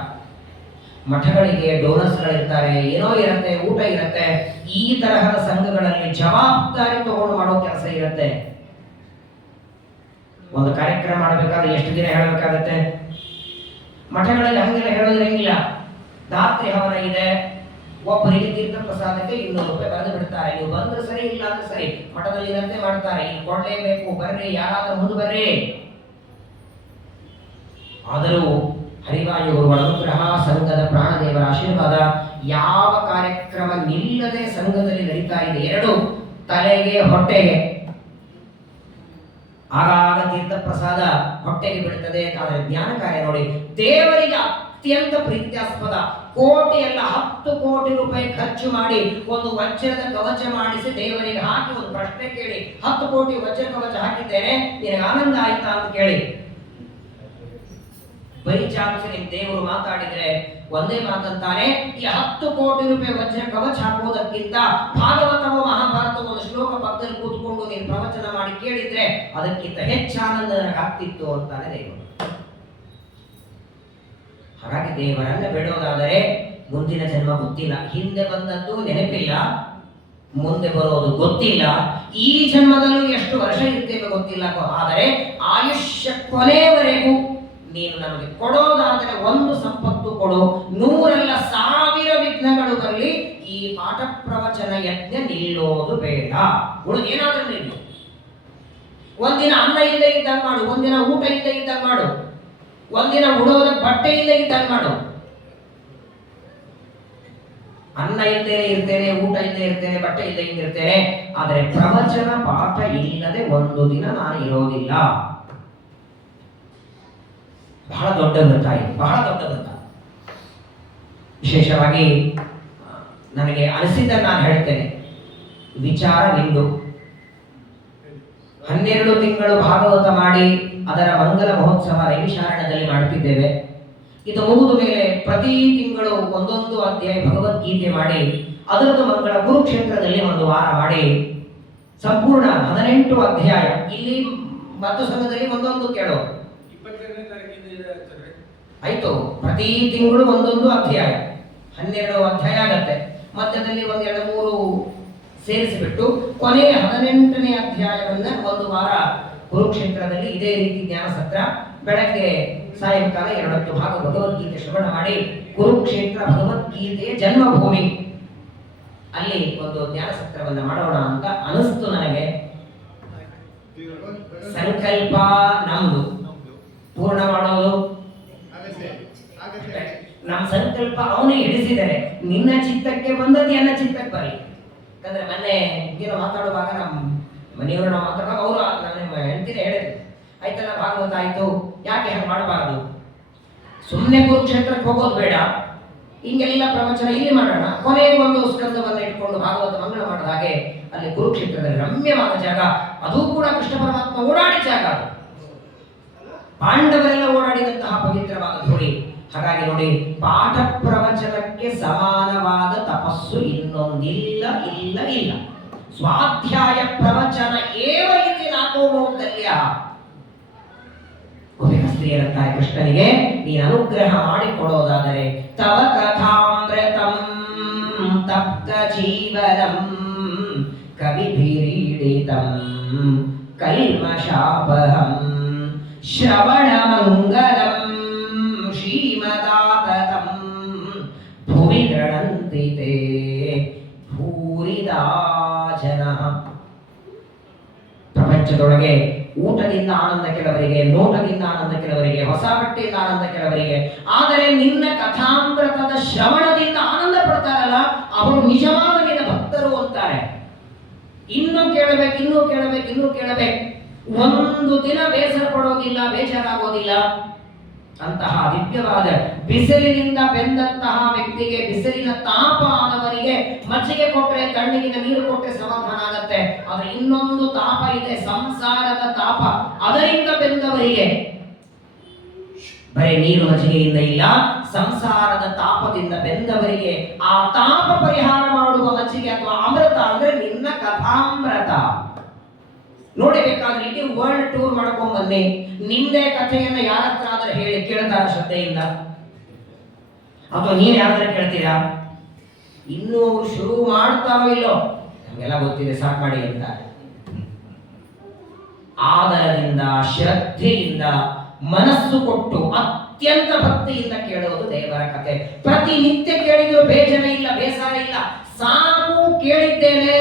ಮಠಗಳಿಗೆ ಡೋನರ್ಸ್ಗಳಿರ್ತಾರೆ, ಏನೋ ಇರುತ್ತೆ, ಊಟ ಇರುತ್ತೆ. ಈ ತರಹದ ಸಂಘಗಳಲ್ಲಿ ಜವಾಬ್ದಾರಿ ತಗೊಂಡು ಮಾಡೋ ಕೆಲಸ ಇರುತ್ತೆ. ಒಂದು ಕಾರ್ಯಕ್ರಮ ಮಾಡಬೇಕಾದ್ರೆ ಎಷ್ಟು ದಿನ ಹೇಳಬೇಕಾಗತ್ತೆ? ಮಠಗಳಲ್ಲಿ ಹಂಗೆಲ್ಲ ಹೇಳೋದ್ರಂಗಿಲ್ಲ. ಧಾತ್ರಿ ಹವನ ಇದೆ, ಒಬ್ಬರಿಗೆ ತೀರ್ಥ ಪ್ರಸಾದಕ್ಕೆ 200 ರೂಪಾಯಿ ಬರೆದು ಬಿಡ್ತಾರೆ. ನೀವು ಬಂದ್ರೆ ಸರಿ, ಇಲ್ಲ ಅಂದ್ರೆ ಸರಿ, ಮಠದಲ್ಲಿ ಇದಂತೆ ಮಾಡ್ತಾರೆ. ಇಲ್ಲಿ ಕೊಡ್ಲೇಬೇಕು, ಬರ್ರಿ, ಯಾರಾದ್ರೂ ಮುಂದೆ ಬರ್ರಿ. ಆದರೂ ಹರಿವಾಯು ಗುರುಗಳ ಅನುಗ್ರಹ, ಸಂಘದ ಪ್ರಾಣದೇವರ ಆಶೀರ್ವಾದ, ಯಾವ ಕಾರ್ಯಕ್ರಮ ನಿಲ್ಲದೆ ಸಂಘದಲ್ಲಿ ನಡೀತಾ ಇದೆ. 2 ತಲೆಗೆ, ಹೊಟ್ಟೆಗೆ. ಆಗಾಗ ತೀರ್ಥ ಪ್ರಸಾದ ಹೊಟ್ಟೆಗೆ ಬೀಳುತ್ತದೆ. ಆದರೆ ಜ್ಞಾನ ಕಾರ್ಯ ನೋಡಿ, ದೇವರಿಗೆ ಅತ್ಯಂತ ಪ್ರೀತ್ಯಾಸ್ಪದ. ಕೋಟಿ ಅಲ್ಲ, 10 ಕೋಟಿ ರೂಪಾಯಿ ಖರ್ಚು ಮಾಡಿ ಒಂದು ವಜ್ರದ ಕವಚ ಮಾಡಿಸಿ ದೇವರಿಗೆ ಹಾಕಿ ಒಂದು ಪ್ರಶ್ನೆ ಕೇಳಿ, 10 ಕೋಟಿ ವಜ್ರ ಕವಚ ಹಾಕಿದ್ದೇನೆ, ನಿನಗೆ ಆನಂದ ಆಯ್ತಾ ಅಂತ ಕೇಳಿ. ಬೈ ಚಾನ್ಸ್ ನಿಮ್ ದೇವರು ಮಾತಾಡಿದ್ರೆ ಒಂದೇ ಮಾತಂತಾನೆ, ಈ 10 ಕೋಟಿ ರೂಪಾಯಿ ವಜ್ರ ಕವಚ ಹಾಕುವುದಕ್ಕಿಂತ ಭಾಗವತವೋ ಮಹಾಭಾರತವೋ ಒಂದು ಶ್ಲೋಕ ಪಕ್ಕದಲ್ಲಿ ಕೂತ್ಕೊಂಡು ನೀನು ಪ್ರವಚನ ಮಾಡಿ ಕೇಳಿದ್ರೆ ಅದಕ್ಕಿಂತ ಹೆಚ್ಚು ಆನಂದ ನನಗಾಗ್ತಿತ್ತು ಅಂತಾನೆ ದೇವರು. ಹಾಗಾಗಿ ದೇವರನ್ನ ಬೇಡೋದಾದರೆ ಮುಂದಿನ ಜನ್ಮ ಗೊತ್ತಿಲ್ಲ, ಹಿಂದೆ ಬಂದದ್ದು ನೆನಪಿಲ್ಲ, ಮುಂದೆ ಬರೋದು ಗೊತ್ತಿಲ್ಲ, ಈ ಜನ್ಮದಲ್ಲೂ ಎಷ್ಟು ವರ್ಷ ಇರ್ತೇವೆ ಗೊತ್ತಿಲ್ಲ. ಆದರೆ ಆಯುಷ್ಯ ಕೊನೆಯವರೆಗೂ ನೀನು ನಮಗೆ ಕೊಡೋದಾದರೆ ಒಂದು ಸಂಪತ್ತು ಕೊಡು, 100 ಅಲ್ಲ 1000 ವಿಘ್ನಗಳು ಬರಲಿ, ಈ ಪಾಠ ಪ್ರವಚನ ಯಜ್ಞ ನಿಲ್ಲೋದು ಬೇಡ. ಏನಾದ್ರೂ ನಿಲ್ಲು. ಒಂದಿನ ಅನ್ನ ಇಲ್ಲದೆ ಇದ್ದಾಗ ಮಾಡು, ಒಂದಿನ ಊಟ ಇಲ್ಲದೆ ಇದ್ದಾಗ ಮಾಡು, ಒಂದಿನ ಉಡೋದ ಬಟ್ಟೆ ಇಲ್ಲದೆ ಇದ್ದಾಗ ಮಾಡು. ಅನ್ನ ಇಲ್ಲದೆ ಇರ್ತೇನೆ, ಊಟ ಇಲ್ಲದೆ ಇರ್ತೇನೆ, ಬಟ್ಟೆ ಇಲ್ಲದೆ ಇರ್ತೇನೆ, ಆದರೆ ಪ್ರವಚನ ಪಾಠ ಇಲ್ಲದೆ ಒಂದು ದಿನ ನಾನು ಇರೋದಿಲ್ಲ. ಬಹಳ ದೊಡ್ಡ ವೃತ್ತ ಇದು, ಬಹಳ ದೊಡ್ಡ ವೃತ್ತ. ವಿಶೇಷವಾಗಿ ನನಗೆ ಅನಿಸಿದ್ದ ನಾನು ಹೇಳ್ತೇನೆ, ವಿಚಾರ ನಿಂದು. 12 ತಿಂಗಳು ಭಾಗವತ ಮಾಡಿ ಅದರ ಮಂಗಲ ಮಹೋತ್ಸವ ನೈಮಿಷಾರಣ್ಯದಲ್ಲಿ ಮಾಡುತ್ತಿದ್ದೇವೆ. ಇದು ಮುಗಿದ ಮೇಲೆ ಪ್ರತಿ ತಿಂಗಳು ಒಂದೊಂದು ಅಧ್ಯಾಯ ಭಗವದ್ಗೀತೆ ಮಾಡಿ ಅದರದ್ದು ಮಂಗಳ ಕುರುಕ್ಷೇತ್ರದಲ್ಲಿ ಒಂದು ವಾರ ಮಾಡಿ ಸಂಪೂರ್ಣ 18 ಅಧ್ಯಾಯ ಇಲ್ಲಿ ಮತ್ತು ಸಂಘದಲ್ಲಿ ಒಂದೊಂದು ಕೇಳೋ. 22ನೇ ತಾರೀಕಿಂದ ಆಯ್ತು, ಪ್ರತಿ ತಿಂಗಳು ಒಂದೊಂದು ಅಧ್ಯಾಯ 12 ಅಧ್ಯಾಯ ಆಗತ್ತೆ. ಮಧ್ಯದಲ್ಲಿ 1-2-3 ಸೇರಿಸಿಬಿಟ್ಟು ಕೊನೆಯ 18ನೇ ಅಧ್ಯಾಯವನ್ನ ಒಂದು ವಾರ ಕುರುಕ್ಷೇತ್ರದಲ್ಲಿ ಇದೇ ರೀತಿ ಜ್ಞಾನ ಸತ್ರ, ಬೆಳಗ್ಗೆ ಸಾಯಂಕಾಲ 2 ಹೊತ್ತು ಭಾಗ ಭಗವದ್ಗೀತೆ ಶ್ರವಣ ಮಾಡಿ ಕುರುಕ್ಷೇತ್ರ ಭಗವದ್ಗೀತೆಯ ಜನ್ಮಭೂಮಿ ಅಲ್ಲಿ ಒಂದು ಜ್ಞಾನ ಸತ್ರವನ್ನ ಮಾಡೋಣ ಅಂತ ಅನಿಸ್ತು ನನಗೆ. ಸಂಕಲ್ಪ ನಮ್ದು, ಪೂರ್ಣ ಮಾಡೋದು ನಮ್ಮ ಸಂಕಲ್ಪ ಅವನಿಗೆ ಹಿಡಿಸಿದರೆ ನಿನ್ನ ಚಿತ್ತಕ್ಕೆ ಬಂದದ್ದು ನನ್ನ ಚಿತ್ತಕ್ಕೆ ಬರಲಿ. ಯಾಕಂದ್ರೆ ಮೊನ್ನೆ ಏನೋ ಮಾತಾಡುವಾಗ ನಮ್ಮ ಮನೆಯವರು ನಾವು ಮಾತಾಡುವಾಗ ಅವರು ನನ್ನ ಹೆಂಡತಿನೇ ಹೇಳಿದ್ರು, ಆಯ್ತಲ್ಲ ಭಾಗವತ ಆಯ್ತು, ಯಾಕೆ ಹಾಗೆ ಮಾಡಬಾರದು, ಸುಮ್ಮನೆ ಕುರುಕ್ಷೇತ್ರಕ್ಕೆ ಹೋಗೋದು ಬೇಡ, ಹಿಂಗೆಲ್ಲ ಪ್ರವಚನ ಇಲ್ಲಿ ಮಾಡೋಣ, ಕೊನೆಗೆ ಒಂದು ಸ್ಕಂದವನ್ನು ಇಟ್ಕೊಂಡು ಭಾಗವತ ಮಂಗಳ ಮಾಡಿದ ಹಾಗೆ ಅಲ್ಲಿ ಕುರುಕ್ಷೇತ್ರದಲ್ಲಿ ರಮ್ಯವಾದ ಜಾಗ, ಅದು ಕೂಡ ಕೃಷ್ಣ ಪರಮಾತ್ಮ ಓಡಾಡಿದ ಜಾಗ, ಅದು ಪಾಂಡವರೆಲ್ಲ ಓಡಾಡಿದಂತಹ ಪವಿತ್ರವಾದ ಧೂಳಿ. ಹಾಗಾಗಿ ನೋಡಿ, ಪಾಠ ಪ್ರವಚನಕ್ಕೆ ಸಮಾನವಾದ ತಪಸ್ಸು ಇನ್ನೊಂದಿಲ್ಲ ಇಲ್ಲ ಇಲ್ಲ. ಸ್ವಾಧ್ಯಾಯ ಪ್ರವಚನ ಏವ ಇತಿ ನಾಕೋ ಮೌಲ್ಯ. ಸ್ತ್ರೀಯರಂತಹ ಕೃಷ್ಣನಿಗೆ ನೀನು ಅನುಗ್ರಹ ಮಾಡಿಕೊಡೋದಾದರೆ ತವ ಕಥಾಮೃತಂ ತಪ್ತ ಜೀವನಂ ಕವಿಭಿರೀಡಿತಂ ಕಲ್ಮಷಾಪಹಂ ಶ್ರವಣ ಮಂಗಲಂ ಶ್ರೀಮದಾತತಂ ಭುವಿ ಗಣಂತಿ ತೇ ಭೂರಿದಾ ಜನಃ. ಪ್ರಪಂಚದೊಳಗೆ ಊಟದಿಂದ ಆನಂದ ಕೆಲವರಿಗೆ, ನೋಟದಿಂದ ಆನಂದ ಕೆಲವರಿಗೆ, ಹೊಸ ಬಟ್ಟೆಯಿಂದ ಆನಂದ ಕೆಲವರಿಗೆ, ಆದರೆ ನಿನ್ನ ಕಥಾಮೃತದ ಶ್ರವಣದಿಂದ ಆನಂದ ಪಡ್ತಾರಲ್ಲ ಅವರು ನಿಜವಾದ ನಿನ್ನ ಭಕ್ತರು ಅಂತಾರೆ. ಇನ್ನೂ ಕೇಳಬೇಕು, ಇನ್ನೂ ಕೇಳಬೇಕು, ಇನ್ನೂ ಕೇಳಬೇಕು, ಒಂದು ದಿನ ಬೇಸರ ಪಡೋದಿಲ್ಲ, ಬೇಜಾರಾಗೋದಿಲ್ಲ. ಅಂತಹ ದಿವ್ಯವಾದ ಬಿಸಿಲಿನಿಂದ ಬೆಂದಂತಹ ವ್ಯಕ್ತಿಗೆ, ಬಿಸಿಲಿನ ತಾಪ ಆದವರಿಗೆ ಮಜ್ಜಿಗೆ ಕೊಟ್ಟರೆ, ತಣ್ಣಗಿನ ನೀರು ಕೊಟ್ಟರೆ ಸಮಾಧಾನ ಆಗತ್ತೆ. ಆದ್ರೆ ಇನ್ನೊಂದು ತಾಪ ಇದೆ, ಸಂಸಾರದ ತಾಪ, ಅದರಿಂದ ಬೆಂದವರಿಗೆ ಬರೀ ನೀರು ಮಜ್ಜಿಗೆಯಿಂದ ಇಲ್ಲ, ಸಂಸಾರದ ತಾಪದಿಂದ ಬೆಂದವರಿಗೆ ಆ ತಾಪ ಪರಿಹಾರ ಮಾಡುವ ಮಜ್ಜಿಗೆ ಅಥವಾ ಅಮೃತ ಅಂದ್ರೆ ನಿನ್ನ ಕಥಾಮೃತ. ನೋಡಬೇಕಾದ್ರೆ ಇಡೀ ವರ್ಲ್ಡ್ ಟೂರ್ ಮಾಡ್ಕೊಂಡ್ ಬನ್ನಿ, ನಿಂದೇ ಕಥೆಯನ್ನ ಯಾರ ಹತ್ರ ಆದ್ರೆ ಹೇಳಿ ಕೇಳ್ತಾರ ಶ್ರದ್ಧೆಯಿಂದ, ಅಥವಾ ನೀನ್ ಯಾರಾದ್ರೂ ಕೇಳ್ತೀರಾ? ಇನ್ನೂ ಅವರು ಶುರು ಮಾಡ್ತಾರೋ ಇಲ್ಲೋ ನಮ್ಗೆಲ್ಲ ಗೊತ್ತಿದೆ, ಸಾಕು ಮಾಡಿ ಅಂತ. ಆದರದಿಂದ, ಶ್ರದ್ಧೆಯಿಂದ, ಮನಸ್ಸು ಕೊಟ್ಟು ಅತ್ಯಂತ ಭಕ್ತಿಯಿಂದ ಕೇಳೋದು ದೇವರ ಕಥೆ. ಪ್ರತಿನಿತ್ಯ ಕೇಳಿದ್ರು ಬೇಜಾರ ಇಲ್ಲ, ಬೇಸರ ಇಲ್ಲ, ಸಾಕು ಕೇಳಿದ್ದೇನೆ.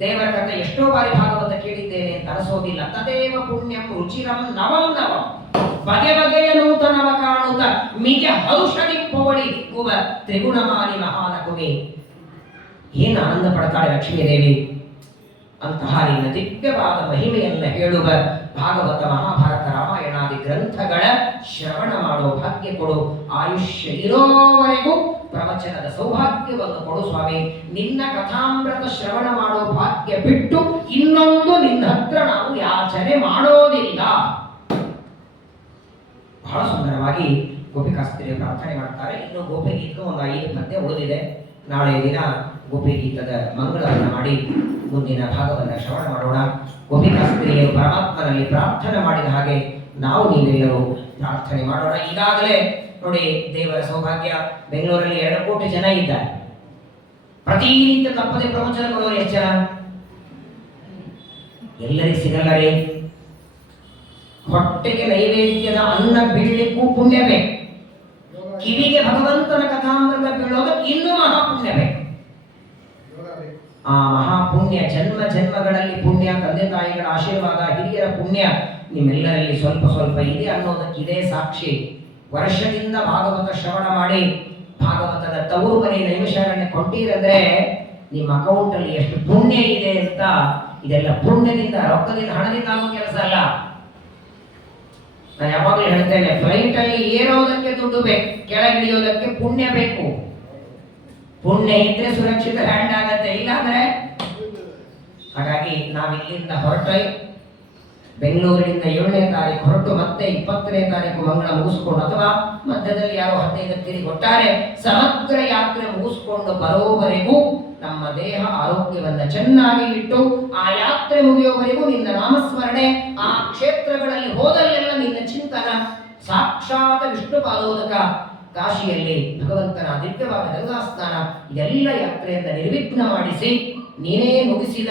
ದೇವರ ಕಥೆ ಎಷ್ಟೋ ಬಾರಿ ಭಾಗವತ ಕೇಳಿದ್ದೇನೆ ಅಂತ ಅನಿಸೋದಿಲ್ಲ. ತದೇವ ಪುಣ್ಯಂ ರುಚಿರಂ ನವಂ ನವಂ, ಬಗೆ ಬಗೆಯ ನೂತನವ ಕಾಣುತ್ತ ಮಿಗೆ ಹರುಷದಿ ಪೋಳಿ ಕುವ ತ್ರಿಗುಣಮಾನಿ ಮಹಾನಕುಮಿ. ಏನು ಆನಂದ ಪಡ್ತಾಳೆ ಲಕ್ಷ್ಮೀದೇವಿ. ಅಂತಹ ನಿನ್ನ ದಿವ್ಯವಾದ ಮಹಿಮೆಯನ್ನ ಹೇಳುವ ಭಾಗವತ, ಮಹಾಭಾರತ, ರಾಮಾಯಣಾದಿ ಗ್ರಂಥಗಳ ಶ್ರವಣ ಮಾಡೋ ಭಾಗ್ಯ ಕೊಡು. ಆಯುಷ್ಯ ಇರೋವರೆಗೂ ಪ್ರವಚನದ ಸೌಭಾಗ್ಯವನ್ನು ಕೊಡು ಸ್ವಾಮಿ. ನಿನ್ನ ಕಥಾಮೃತ ಶ್ರವಣ ಮಾಡೋ ಭಾಗ್ಯ ಬಿಟ್ಟು ಇನ್ನೊಂದು ನಿನ್ನ ಹತ್ರ ನಾವು ಯಾಚನೆ ಮಾಡೋದಿಲ್ಲ. ಬಹಳ ಸುಂದರವಾಗಿ ಗೋಪಿಕಾಸ್ತ್ರೀಯ ಪ್ರಾರ್ಥನೆ ಮಾಡ್ತಾರೆ. ಇನ್ನು ಗೋಪಿಗೀತ ಒಂದು 5 ಪದ್ಯ ಉಳಿದಿದೆ. ನಾಳೆ ದಿನ ಗೋಪಿಗೀತದ ಮಂಗಳವನ್ನು ಮಾಡಿ ಮುಂದಿನ ಭಾಗವನ್ನು ಶ್ರವಣ ಮಾಡೋಣ. ಗೋಪಿಕಾಸ್ತ್ರೀಯರು ಪರಮಾತ್ಮನಲ್ಲಿ ಪ್ರಾರ್ಥನೆ ಮಾಡಿದ ಹಾಗೆ ನಾವು ನೀವೆಲ್ಲರೂ ಪ್ರಾರ್ಥನೆ ಮಾಡೋಣ. ಈಗಾಗಲೇ ನೋಡಿ, ದೇವರ ಸೌಭಾಗ್ಯ, ಬೆಂಗಳೂರಲ್ಲಿ 2 ಕೋಟಿ ಜನ ಇದ್ದಾರೆ. ಪ್ರತಿನಿತ್ಯ ತಪ್ಪದೆ ಪ್ರವಚನ ಕೊಡುವರು ಎಷ್ಟು ಜನ? ಎಲ್ಲರಿಗೂ ಸಿಗಲ್ಲ ರೀ. ಹೊಟ್ಟೆಗೆ ನೈವೇದ್ಯದ ಅನ್ನ ಬೀಳಲಿಕ್ಕೂ ಪುಣ್ಯ ಬೇಕು, ಕಿವಿಗೆ ಭಗವಂತನ ಕಥಾಮೃತ ಬೀಳೋದಕ್ಕೆ ಇನ್ನೂ ಮಹಾಪುಣ್ಯ ಬೇಕು. ಆ ಮಹಾಪುಣ್ಯ, ಜನ್ಮ ಜನ್ಮಗಳಲ್ಲಿ ಪುಣ್ಯ, ತಂದೆ ತಾಯಿಗಳ ಆಶೀರ್ವಾದ, ಹಿರಿಯರ ಪುಣ್ಯ ನಿಮ್ಮೆಲ್ಲರಲ್ಲಿ ಸ್ವಲ್ಪ ಸ್ವಲ್ಪ ಇದೆ ಅನ್ನೋದಕ್ಕೆ ಇದೇ ಸಾಕ್ಷಿ. ವರ್ಷದಿಂದ ಭಾಗವತ ಶ್ರವಣ ಮಾಡಿ ಭಾಗವತದ ತವರು ಮನೆ ನೈಮಿಷಾರಣ್ಯ ಕೊಟ್ಟಿರಂದ್ರೆ ನಿಮ್ಮ ಅಕೌಂಟ್ ಅಲ್ಲಿ ಎಷ್ಟು ಪುಣ್ಯ ಇದೆ ಅಂತ. ಇದೆಲ್ಲ ಪುಣ್ಯದಿಂದ, ರೊಕ್ಕದಿಂದ, ಹಣದಿಂದ ಆಗೋ ಕೆಲಸ ಅಲ್ಲ. ನಾನು ಯಾವಾಗಲೂ ಹೇಳ್ತೇನೆ, ಫ್ಲೈಟ್ ಅಲ್ಲಿ ಏರೋದಕ್ಕೆ ದುಡ್ಡು ಬೇಕು, ಕೆಳಗಿಳಿಯೋದಕ್ಕೆ ಪುಣ್ಯ ಬೇಕು. ಪುಣ್ಯ ಇದ್ರೆ ಸುರಕ್ಷಿತ ಲ್ಯಾಂಡ್ ಆಗತ್ತೆ, ಇಲ್ಲಾಂದ್ರೆ. ಹಾಗಾಗಿ ನಾವಿಲ್ಲಿಂದ ಹೊರಟೆ ಬೆಂಗಳೂರಿನಿಂದ 7ನೇ ತಾರೀಕು ಹೊರಟು ಮತ್ತೆ 20ನೇ ತಾರೀಕು ಮಂಗಳ ಮುಗಿಸ್ಕೊಂಡು, ಅಥವಾ ಮಧ್ಯದಲ್ಲಿ ಯಾರೋ 15 ತಿರುಗಿ ಒಟ್ಟಾರೆ ಸಮಗ್ರ ಯಾತ್ರೆ ಮುಗಿಸ್ಕೊಂಡು ಬರೋವರೆಗೂ ನಮ್ಮ ದೇಹ ಆರೋಗ್ಯವನ್ನ ಚೆನ್ನಾಗಿ ಇಟ್ಟು ಆ ಯಾತ್ರೆ ಮುಗಿಯೋವರೆಗೂ ನಿನ್ನ ನಾಮಸ್ಮರಣೆ, ಆ ಕ್ಷೇತ್ರಗಳಲ್ಲಿ ಹೋದಲ್ಲೆಲ್ಲ ನಿನ್ನ ಚಿಂತನ, ಸಾಕ್ಷಾತ್ ವಿಷ್ಣು ಪಾದೋದಕ, ಕಾಶಿಯಲ್ಲಿ ಭಗವಂತನ ದಿವ್ಯವಾದ ಗಂಗಾ ಸ್ನಾನ, ಇದೆಲ್ಲ ಯಾತ್ರೆಯಿಂದ ನಿರ್ವಿಘ್ನ ಮಾಡಿಸಿ ನೀನೇ ನುಡಿಸಿದ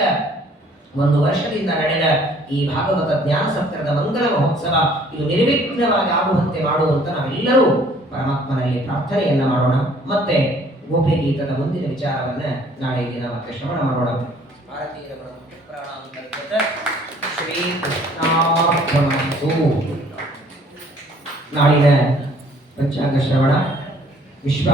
1 ವರ್ಷದಿಂದ ನಡೆದ ಈ ಭಾಗವತ ಜ್ಞಾನ ಸತ್ರದ ಮಂಗಲ ಮಹೋತ್ಸವ ಇದು ನಿರ್ವಿಘ್ನವಾಗಿ ಆಗುವಂತೆ ಮಾಡುವಂತ ನಾವೆಲ್ಲರೂ ಪರಮಾತ್ಮನಲ್ಲಿ ಪ್ರಾರ್ಥನೆಯನ್ನ ಮಾಡೋಣ. ಮತ್ತೆ ಗೋಪಿ ಗೀತದ ಮುಂದಿನ ವಿಚಾರವನ್ನ ನಾಳೆ ದಿನ ಮತ್ತೆ ಶ್ರವಣ ಮಾಡೋಣ. ಭಾರತೀಯ ಶ್ರೀ ಕೃಷ್ಣಾರ್ಪಣಮಸ್ತು. ನಾಳಿನ ಪಂಚಾಂಗ ಶ್ರವಣ ವಿಶ್ವ